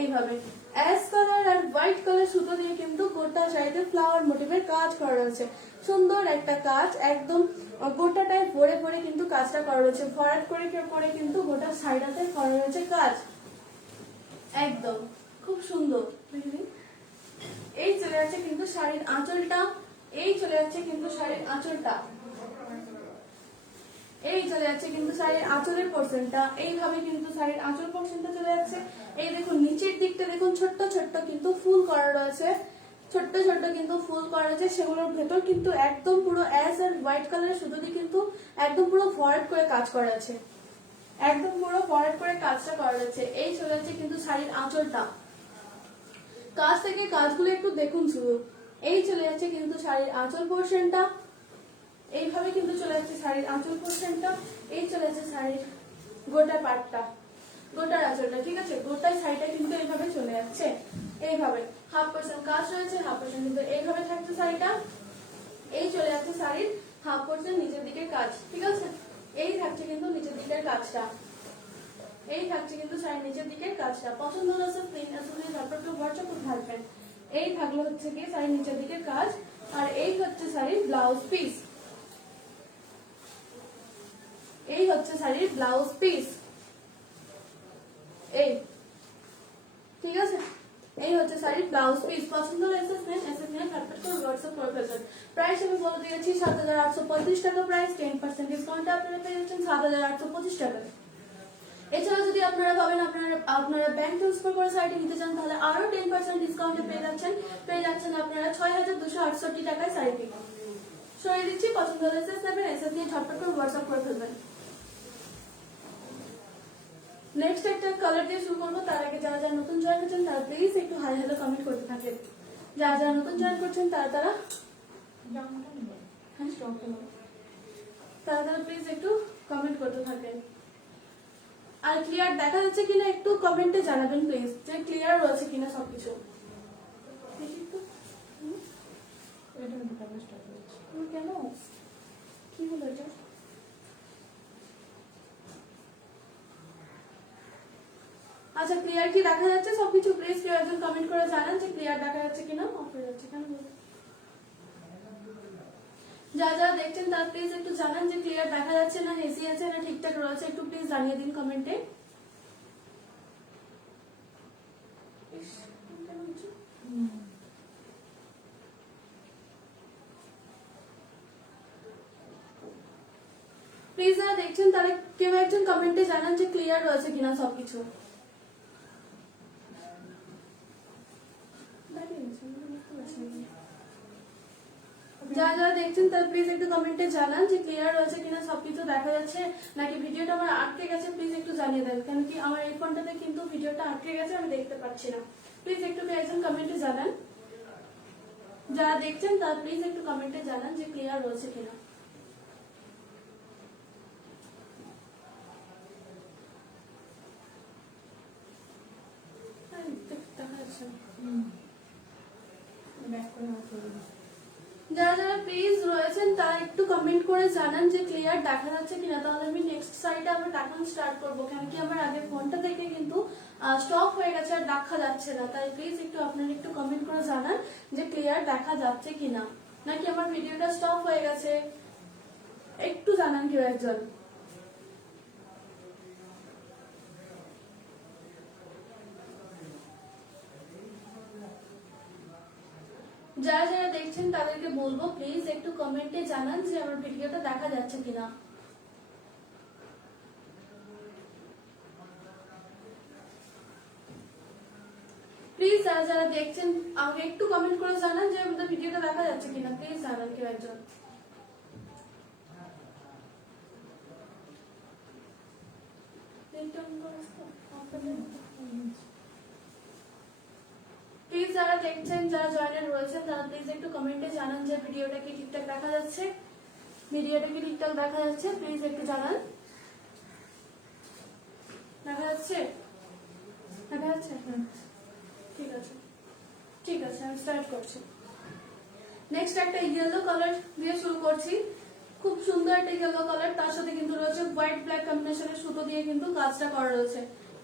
এইভাবে অ্যাশ কালার আর হোয়াইট কালার সুতো দিয়ে কিন্তু গোটা শাড়িতে ফ্লাওয়ার মোটিভের কাজ করা রয়েছে। সুন্দর একটা কাজ, একদম গোটাটায় ভরে ভরে কিন্তু কাজটা করা রয়েছে। ভরাট করে করে কিন্তু গোটা শাড়িটাতে করা রয়েছে কাজ, একদম খুব সুন্দর। এই চলে যাচ্ছে কিন্তু শাড়ির আঁচলটা, এই চলে যাচ্ছে কিন্তু শাড়ির আঁচলটা, এই চলে যাচ্ছে কিন্তু শাড়ির আঁচলের পোর্শনটা। এইভাবে কিন্তু শাড়ির আঁচল পোর্শনটা চলে যাচ্ছে। এই দেখুন নিচের দিকটা দেখুন ছোট্ট ছোট্ট কিন্তু ফুল করা রয়েছে, ছোট্ট ছোট্ট কিন্তু ফুল করা রয়েছে। সেগুলোর ভেতর কিন্তু একদম পুরো অ্যাশ আর হোয়াইট কালারের সুতো দিয়ে কিন্তু একদম পুরো ভরাট করে কাজ করা আছে, একদম পুরো ভরাট করে কাজটা করা রয়েছে। এই চলে যাচ্ছে কিন্তু শাড়ির আঁচলটা। কাজ থেকে কাজগুলো একটু দেখুন শুধু। এই চলে যাচ্ছে কিন্তু শাড়ির আঁচল পোর্শনটা, এইভাবে কিন্তু চলে যাচ্ছে শাড়ির আঁচল পোর্শনটা। এই চলে যাচ্ছে শাড়ির গোটা পাটটা, গোটার আঁচলটা, ঠিক আছে? গোটার শাড়িটা কিন্তু এইভাবে চলে যাচ্ছে, এইভাবে হাফ পার্সেন্ট কাজ রয়েছে, হাফ পার্সেন্ট কিন্তু এইভাবে থাকছে শাড়িটা। এই চলে যাচ্ছে শাড়ির হাফ পার্সেন্ট নিচের দিকের কাজ, ঠিক আছে? এই থাকছে কিন্তু নিচের দিকের কাজটা, এই থাকছে কিন্তু শাড়ির নিচের দিকের কাজটা। পছন্দ হলে ঝটপট হোয়াটসঅ্যাপ করতে থাকবেন। এই থাকলো হচ্ছে কি শাড়ির নিচের দিকের কাজ, আর এই হচ্ছে শাড়ির ব্লাউজ পিস, এই হচ্ছে শাড়ির ব্লাউজ পিস, এই ঠিক আছে? এই হচ্ছে শাড়ির ব্লাউজ পিস। পছন্দ হলে এসএস নিয়ে ঝটপট করে হোয়াটসঅ্যাপ করে ফেলবেন। প্রাইস আমি বলে দিয়েছি 7,835 টাকা প্রাইস, 10% ডিসকাউন্টে আপনারা পেয়ে যাচ্ছেন 7,825 টাকা। এছাড়া যদি আপনারা ভাবেন আপনারা ব্যাংক ট্রান্সফার করে শাড়িটি নিতে চান, তাহলে আরো 10% ডিসকাউন্টে পেয়ে যাচ্ছেন আপনারা 6,268 টাকায় শাড়িটি। সরিয়ে দিচ্ছি, পছন্দ হলে এসএস নেবেন, এসএস নিয়ে ঝটপট করে হোয়াটসঅ্যাপ করে ফেলবেন। নেক্সট একটা কালার দিয়ে শুরু করবো। তার আগে যারা যারা নতুন জয়েন করছেন তারা প্লিজ একটু হাই হ্যালো কমেন্ট করতে থাকেন। যারা যারা নতুন জয়েন করছেন তারা প্লিজ একটু কমেন্ট করতে থাকেন। আর ক্লিয়ার দেখা যাচ্ছে কিনা একটু কমেন্টে জানাবেন প্লিজ, যে ক্লিয়ার রয়েছে কিনা সবকিছু। কেন কি হলো এটা? আচ্ছা ক্লিয়ার কি দেখা যাচ্ছে সবকিছু? প্লিজ কেউ একজন কমেন্ট করে জানান যে ক্লিয়ার দেখা যাচ্ছে কিনা। অফ হয়ে যাচ্ছে কেন? যারা যারা দেখছেন তারা প্লিজ একটু জানান যে ক্লিয়ার দেখা যাচ্ছে না হেসি আছে না ঠিকঠাক রয়েছে, একটু প্লিজ জানিয়ে দিন কমেন্টে। প্লিজ যারা দেখছেন তারা কেউ একজন কমেন্টে জানান যে ক্লিয়ার রয়েছে কিনা সবকিছু। যারা যারা দেখছেন তারা প্লিজ একটু কমেন্টে জানান যে ক্লিয়ার রয়েছে কিনা সবকিছু দেখা যাচ্ছে, নাকি ভিডিওটা আমার আটকে গেছে প্লিজ একটু জানিয়ে দেন। কেন কি আমার এই ফোনটাতে কিন্তু ভিডিওটা আটকে গেছে, আমি দেখতে পাচ্ছি না। প্লিজ একটু একজন কমেন্টে জানান। যারা দেখছেন তারা প্লিজ একটু কমেন্টে জানান যে ক্লিয়ার রয়েছে কিনা। দেখা যাচ্ছে যারা যারা প্লিজ রয়েছেন তারা একটু কমেন্ট করে জানান যে ক্লিয়ার দেখা যাচ্ছে কিনা, তাহলে আমি নেক্সট সাইডে আবার দেখানো স্টার্ট করবো। কেন কি আমার আগে ফোনটা থেকে কিন্তু স্টপ হয়ে গেছে আর দেখা যাচ্ছে না। তাই প্লিজ একটু আপনারা একটু কমেন্ট করে জানান যে ক্লিয়ার দেখা যাচ্ছে কিনা, নাকি আমার ভিডিওটা স্টপ হয়ে গেছে, একটু জানান কেউ একজন। যারা যারা দেখছেন তাদেরকে বলবো প্লিজ একটু কমেন্টে জানান যে আমার ভিডিওটা দেখা যাচ্ছে কিনা। প্লিজ যারা যারা দেখছেন আগে একটু কমেন্ট করে জানান যে আমাদের ভিডিওটা দেখা যাচ্ছে কিনা, প্লিজ জানান কেউ একজন। প্লিজ যারা দেখছেন যারা জয়েন রয়েছেন তারা প্লিজ একটু কমেন্টে জানান যে ভিডিওটা কি ঠিকঠাক দেখা যাচ্ছে, ভিডিওটা কি ঠিকঠাক দেখা যাচ্ছে, প্লিজ একটু জানান। দেখা যাচ্ছে? দেখা যাচ্ছে? ঠিক আছে ঠিক আছে, আমি স্টার্ট করছি। নেক্সট একটা ইয়েলো কালার দিয়ে শুরু করছি। খুব সুন্দর একটা ইয়েলো কালার, তার সাথে কিন্তু রয়েছে হোয়াইট ব্ল্যাক কম্বিনেশনের সুতো দিয়ে কিন্তু কাজটা করা রয়েছে।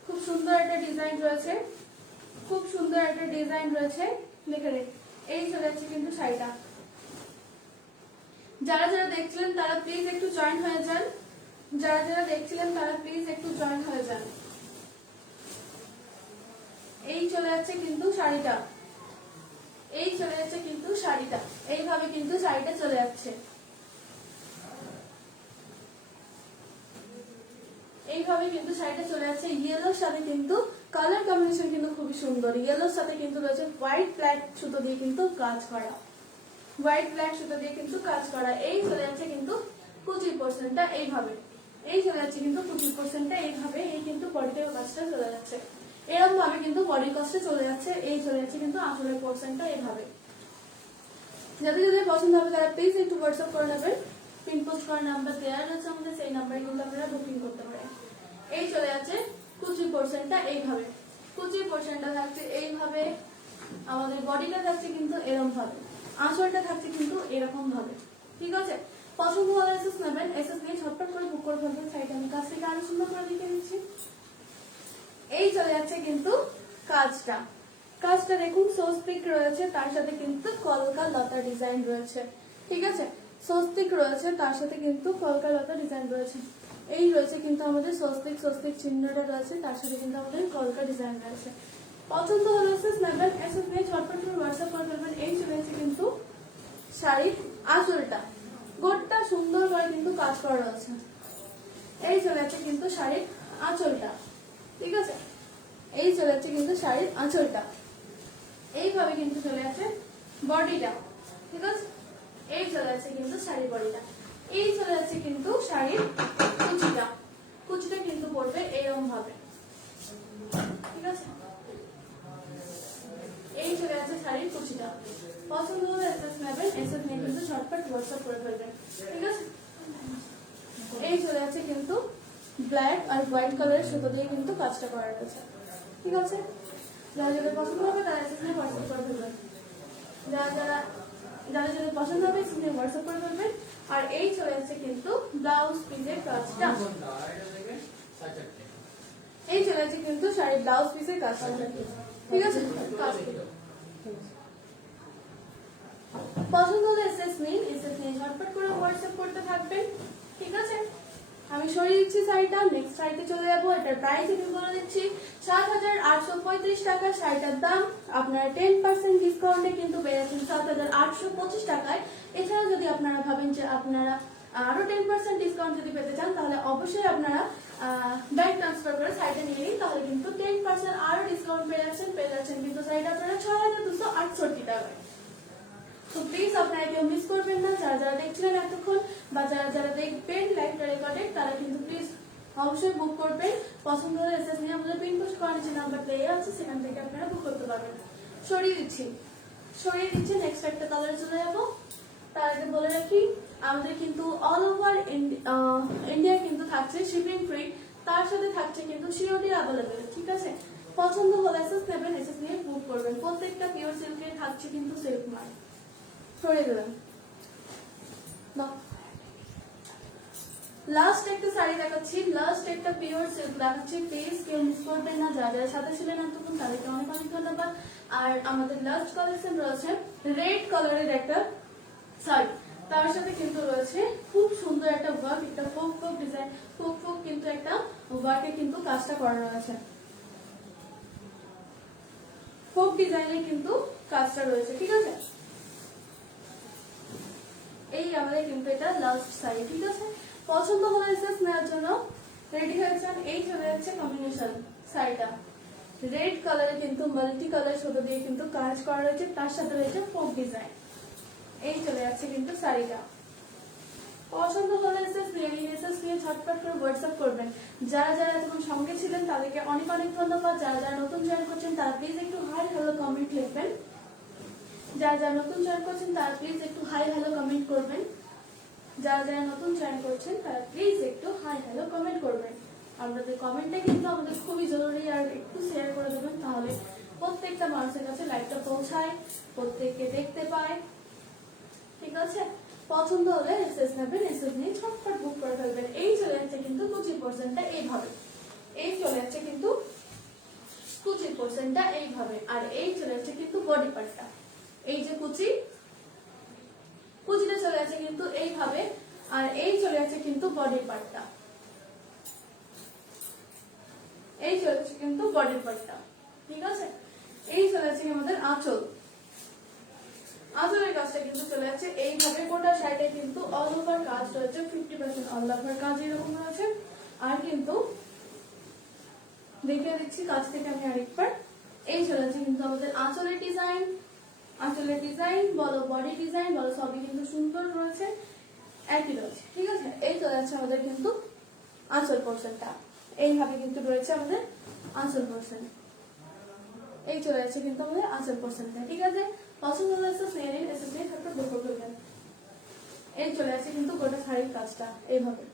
খুব সুন্দর একটা ডিজাইন রয়েছে, খুব সুন্দর একটা ডিজাইন রয়েছে। দেখে রে, এই চলে যাচ্ছে কিন্তু শাড়িটা। যারা যারা দেখছিলেন তারা প্লিজ একটু জয়েন হয়ে যান, যারা যারা দেখছিলেন তারা প্লিজ একটু জয়েন হয়ে যান। এই চলে যাচ্ছে কিন্তু শাড়িটা, এই চলে যাচ্ছে কিন্তু শাড়িটা, এইভাবে কিন্তু শাড়িটা চলে যাচ্ছে, এইভাবে কিন্তু শাড়িটা চলে যাচ্ছে। ইয়েলোর সাথে কিন্তু কালার কম্বিনেশন কিন্তু খুবই সুন্দর। ইয়েলোর সাথে কিন্তু রয়েছে হোয়াইট ব্ল্যাক সুতো দিয়ে কিন্তু কাজ করা, হোয়াইট ব্ল্যাক সুতো দিয়ে কিন্তু কাজ করা। এই চলে যাচ্ছে কিন্তু 25%টা এইভাবে, এই চলে যাচ্ছে কিন্তু 25%টা এইভাবে। এই কিন্তু বডির কাজটা চলে যাচ্ছে, এরকম ভাবে কিন্তু বডির কাজটা চলে যাচ্ছে। এই চলে যাচ্ছে কিন্তু আসলের পোর্শনটা এইভাবে। যাদের যাদের পছন্দ হবে তারা প্লিজ একটু হোয়াটসঅ্যাপ করে নেবেন। পিন পোস্ট করার নাম্বার দেওয়া রয়েছে আমাদের, সেই নাম্বারে কিন্তু আপনারা বুকিং করতে পারেন। এই চলে যাচ্ছে 25%টা এইভাবে, 25%টা থাকছে এইভাবে। আমাদের বডিটা থাকছে কিন্তু এরকম ভাবে, আঁচলটা থাকছে কিন্তু এরকম ভাবে। ঠিক আছে, পছন্দ হলে এসএস নেবেন, এসএস নিয়ে ঝটপট করে বুক করে ফেলবেন। সাইড আমি কাজ থেকে আরো সুন্দর করে লিখে দিচ্ছি। এই চলে যাচ্ছে কিন্তু কাজটা, কাজটা দেখুন স্বস্তিক রয়েছে, তার সাথে কিন্তু কলকা লতা ডিজাইন রয়েছে। ঠিক আছে, স্বস্তিক রয়েছে, তার সাথে কিন্তু কলকা লতা ডিজাইন রয়েছে। এই রয়েছে কিন্তু আমাদের স্বস্তিক, স্বস্তিক চিহ্নটা রয়েছে, তার সাথে কিন্তু আমাদের কলকা ডিজাইন রয়েছে। পছন্দ হলে এসএস নেবেন, এসএস নিয়ে ঝটপট করে হোয়াটসঅ্যাপ করে ফেলবেন। এই চলে যাচ্ছে কিন্তু শাড়ির আঁচলটা, গোটটা সুন্দর করে কিন্তু কাজ করা রয়েছে। এই চলে যাচ্ছে কিন্তু শাড়ির আঁচলটা। ঠিক আছে, এই চলে যাচ্ছে কিন্তু শাড়ির আঁচলটা, এইভাবে কিন্তু চলে যাচ্ছে বডিটা। ঠিক আছে, এই চলে যাচ্ছে কিন্তু শাড়ির বডিটা। এই চলে যাচ্ছে কিন্তু শাড়ির কুচিটা, কুচিটা কিন্তু পড়বে এরকম ভাবে। ঠিক আছে, এই চলে যাচ্ছে শাড়ির কুচিটা। পছন্দ হলে এসএস নেবেন, এসএস নিয়ে কিন্তু ঝটপট হোয়াটসঅ্যাপ করে ফেলবেন। ঠিক আছে, এই চলে যাচ্ছে কিন্তু ব্ল্যাক আর হোয়াইট কালারের সুতো দিয়ে কিন্তু কাজটা করা রয়েছে। ঠিক আছে, যারা যাদের পছন্দ হবে তারা এসএস নিয়ে হোয়াটসঅ্যাপ করে ফেলবেন, যারা যারা যাদের যাদের পছন্দ হবে এসএস নিয়ে হোয়াটসঅ্যাপ করে ফেলবেন। আর এই চলে যাচ্ছে কিন্তু ব্লাউজ পিসের কাজটা, এই চলে যাচ্ছে কিন্তু শাড়ির ব্লাউজ পিসের কাজটা। ঠিক আছে, পছন্দ হলে এসএস নিন, এসএস নিয়ে ঝটপট করে হোয়াটসঅ্যাপ করতে থাকবেন। ঠিক আছে, আমি সরিয়ে দিচ্ছি শাড়িটা, নেক্সট শাড়িতে চলে যাবো। এটার প্রাইস আমি বলে দিচ্ছি 7,835 টাকা শাড়িটার দাম। আপনারা 10% ডিসকাউন্টে কিন্তু পেয়ে যাচ্ছেন 7,825 টাকায়। এছাড়াও যদি আপনারা ভাবেন যে আপনারা আরো 10% ডিসকাউন্ট যদি পেতে চান, তাহলে অবশ্যই আপনারা ব্যাংক ট্রান্সফার করে শাড়িটা নিয়ে নিন, তাহলে কিন্তু 10% আরো ডিসকাউন্ট পেয়ে যাচ্ছেন কিন্তু শাড়িটা আপনারা 6,268 টাকায়। তো প্লিজ আপনারা কেউ মিস করবেন না, যারা যারা দেখছিলেন এতক্ষণ বা যারা যারা দেখবেন লাইভটা রেকর্ডেড, তারা কিন্তু প্লিজ অবশ্যই বুক করবেন। পছন্দ হলে এসএস নিয়ে আমাদের পিন পোস্ট করার যে নাম্বার দেওয়া আছে সেখান থেকে আপনারা বুক করতে পারবেন। সরিয়ে দিচ্ছি, নেক্সট একটা কালারে চলে যাবো। তার আগে বলে রাখি আমাদের কিন্তু অল ওভার ইন্ডিয়া কিন্তু থাকছে শিপিং ফ্রি, তার সাথে থাকছে কিন্তু সিওডি অ্যাভেলেবেল। ঠিক আছে, পছন্দ হলে এসএস নেবেন, এসএস নিয়ে বুক করবেন। প্রত্যেকটা পিওর সিল্কের থাকছে কিন্তু সিল্ক মার্ক। সরিয়ে দিলাম। লাস্ট একটা শাড়ি দেখাচ্ছি, লাস্ট একটা পিওর সিল্ক দেখাচ্ছি, প্লিজ কেউ মিস করবেন না। যারা যারা সাথে ছিলেন এতক্ষণ তাদেরকে অনেক অনেক ধন্যবাদ। আর আমাদের লাস্ট কালেকশন রয়েছে রেড কালারের একটা শাড়ি, তার সাথে কিন্তু রয়েছে খুব সুন্দর একটা ওয়ার্ক, একটা folk folk design, folk folk কিন্তু একটা ওয়ার্কে কিন্তু কাজটা করা রয়েছে, ফোক ডিজাইনে কিন্তু কাজটা রয়েছে। ঠিক আছে, এই আমাদের কিন্তু এটা লাস্ট শাড়ি। ঠিক আছে, পছন্দ হলে এসএস নেওয়ার জন্য রেডি হয়েছেন। এই চলে যাচ্ছে কম্বিনেশন শাড়িটা, রেড কালারে কিন্তু মাল্টি কালার সুতো দিয়ে কিন্তু কাজ করা রয়েছে, তার সাথে রয়েছে ফোক ডিজাইন। এই চলে যাচ্ছে কিন্তু শাড়িটা। পছন্দ হলে এসএস নিয়ে ঝটপট করে হোয়াটসঅ্যাপ করবেন। যারা যারা এতক্ষণ সঙ্গে ছিলেন তাদেরকে অনেক অনেক ধন্যবাদ। যারা যারা নতুন জয়েন করছেন তারা প্লিজ একটু হাই হ্যালো কমেন্ট লিখবেন। যারা যারা নতুন জয়েন করছেন তারা প্লিজ একটু হাই হ্যালো কমেন্ট করবেন। যারা যারা নতুন জয়েন করছেন তারা প্লিজ একটু হাই হ্যালো কমেন্ট করবেন। আপনাদের কমেন্টটা কিন্তু আমাদের খুবই জরুরি, আর একটু শেয়ার করে দেবেন, তাহলে প্রত্যেকটা মানুষের কাছে লাইভটা পৌঁছায়, প্রত্যেককে দেখতে পায়। ঠিক আছে, পছন্দ হলে এসএস নেবেন, এসএস নিয়ে ছটফট বুক করে ফেলবেন। এই চলে যাচ্ছে কিন্তু 25%টা এইভাবে, এই চলে যাচ্ছে কিন্তু 25%টা এইভাবে, আর এই চলে যাচ্ছে কিন্তু বডি পার্টটা, এই যে কুচিটা চলে যাচ্ছে কিন্তু এইভাবে, আর এই চলে যাচ্ছে কিন্তু বডি পার্টটা, এই চলে যাচ্ছে কিন্তু বডি পার্টটা। ঠিক আছে, এই চলে যাচ্ছে আমাদের আঁচল, আঁচলের কাজটা কিন্তু চলে যাচ্ছে এইভাবে। গোটা সাইডে কিন্তু অল ওভার কাজ রয়েছে, 50% অল ওভার কাজ এরকম রয়েছে। আর কিন্তু দেখে দিচ্ছি কাছ থেকে আমি আরেকবার, এই চলে যাচ্ছে কিন্তু আমাদের আঁচলের ডিজাইন, আঁচলের ডিজাইন বলো বডি ডিজাইন বলো সবই কিন্তু সুন্দর রয়েছে, একই রয়েছে। ঠিক আছে, এই চলে যাচ্ছে আমাদের কিন্তু আঁচল পোর্শনটা, এইভাবে কিন্তু রয়েছে আমাদের আঁচল পোর্শন, এই চলে যাচ্ছে কিন্তু আমাদের আঁচল পোর্শনটা। ঠিক আছে, পছন্দ হলে একটা বুক করবেন। এই চলে যাচ্ছে কিন্তু গোটা শাড়ির কাজটা এইভাবে।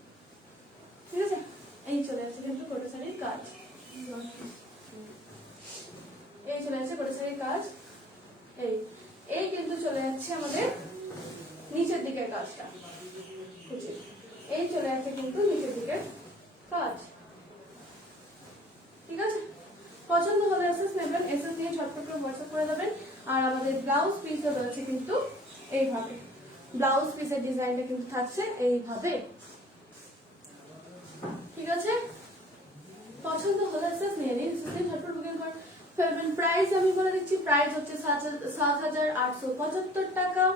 ঠিক আছে, এই চলে যাচ্ছে কিন্তু গোটা শাড়ির কাজ, এই চলে যাচ্ছে গোটা শাড়ির কাজ। এই এই কিন্তু চলে যাচ্ছে আমাদের নিচের দিকের কাজটা, এই চলে যাচ্ছে কিন্তু নিচের দিকের কাজ। ঠিক আছে, পছন্দ হলে এসএস নেবেন, এসএস নিয়ে ছটফট করে হোয়াটসঅ্যাপ করে দেবেন। আর আমাদের ব্লাউজ পিসও রয়েছে কিন্তু এইভাবে, ব্লাউজ পিসের ডিজাইনটা কিন্তু থাকছে এইভাবে। ঠিক আছে, পছন্দ হলে এসএস নিয়ে নিন, এসএস নিয়ে ছটফট বুকিং করে ফেলবেন। প্রাইস আমি বলে দিচ্ছি, প্রাইস হচ্ছে 7,875 টাকা।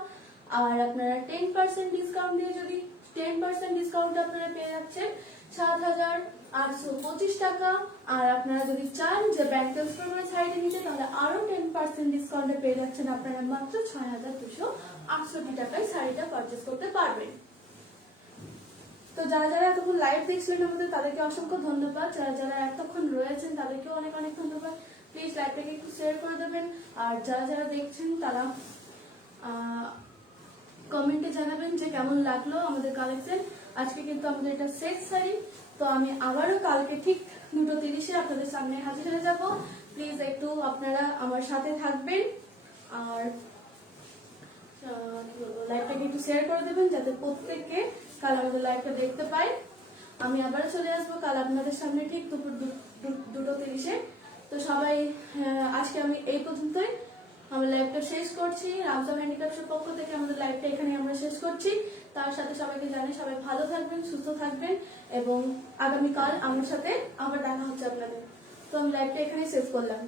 আর আপনারা 10% ডিসকাউন্ট দিয়ে, যদি 10% ডিসকাউন্ট আপনারা পেয়ে যাচ্ছেন 7,825 টাকা। আর আপনারা যদি চান যে ব্যাংক ট্রান্সফার করে সাইডে নিতে, তাহলে আরো 10% ডিসকাউন্টে পেয়ে যাচ্ছেন আপনারা মাত্র 6,268 টাকায় শাড়িটা পারচেস করতে পারবেন। তো যারা যারা এতক্ষণ লাইভ দেখছিলেন আমাদের, তাদেরকে অসংখ্য ধন্যবাদ। যারা যারা এতক্ষণ রয়েছেন তাদেরকে অনেক অনেক ধন্যবাদ। প্লিজ লাইভটাকে একটু শেয়ার করে দেবেন। আর যারা যারা দেখছেন তারা কমেন্টে জানাবেন যে কেমন লাগলো আমাদের কালেকশন। আজকে কিন্তু আমাদের এটা সেট শাড়ি। তো আমি আবারও কালকে ঠিক 2:30-এ আপনাদের সামনে হাজির হয়ে যাব। প্লিজ একটু আপনারা আমার সাথে থাকবেন, আর লাইভটাকে একটু শেয়ার করে দেবেন যাতে প্রত্যেককে কাল আমাদের লাইভটা দেখতে পাই। আমি আবারও চলে আসবো কাল আপনাদের সামনে ঠিক দুপুর 2:30-এ। তো সবাই আজকে আমি এই পর্যন্তই আমার লাইভটা শেষ করছি। রামসাম হ্যান্ডিক্রাফটের পক্ষ থেকে আমাদের লাইভটা এখানে আমরা শেষ করছি। তার সাথে সবাইকে জানাই সবাই ভালো থাকবেন, সুস্থ থাকবেন, এবং আগামীকাল আমার সাথে আবার দেখা হচ্ছে আপনাদের। তো আমি লাইভটা এখানে শেষ করলাম।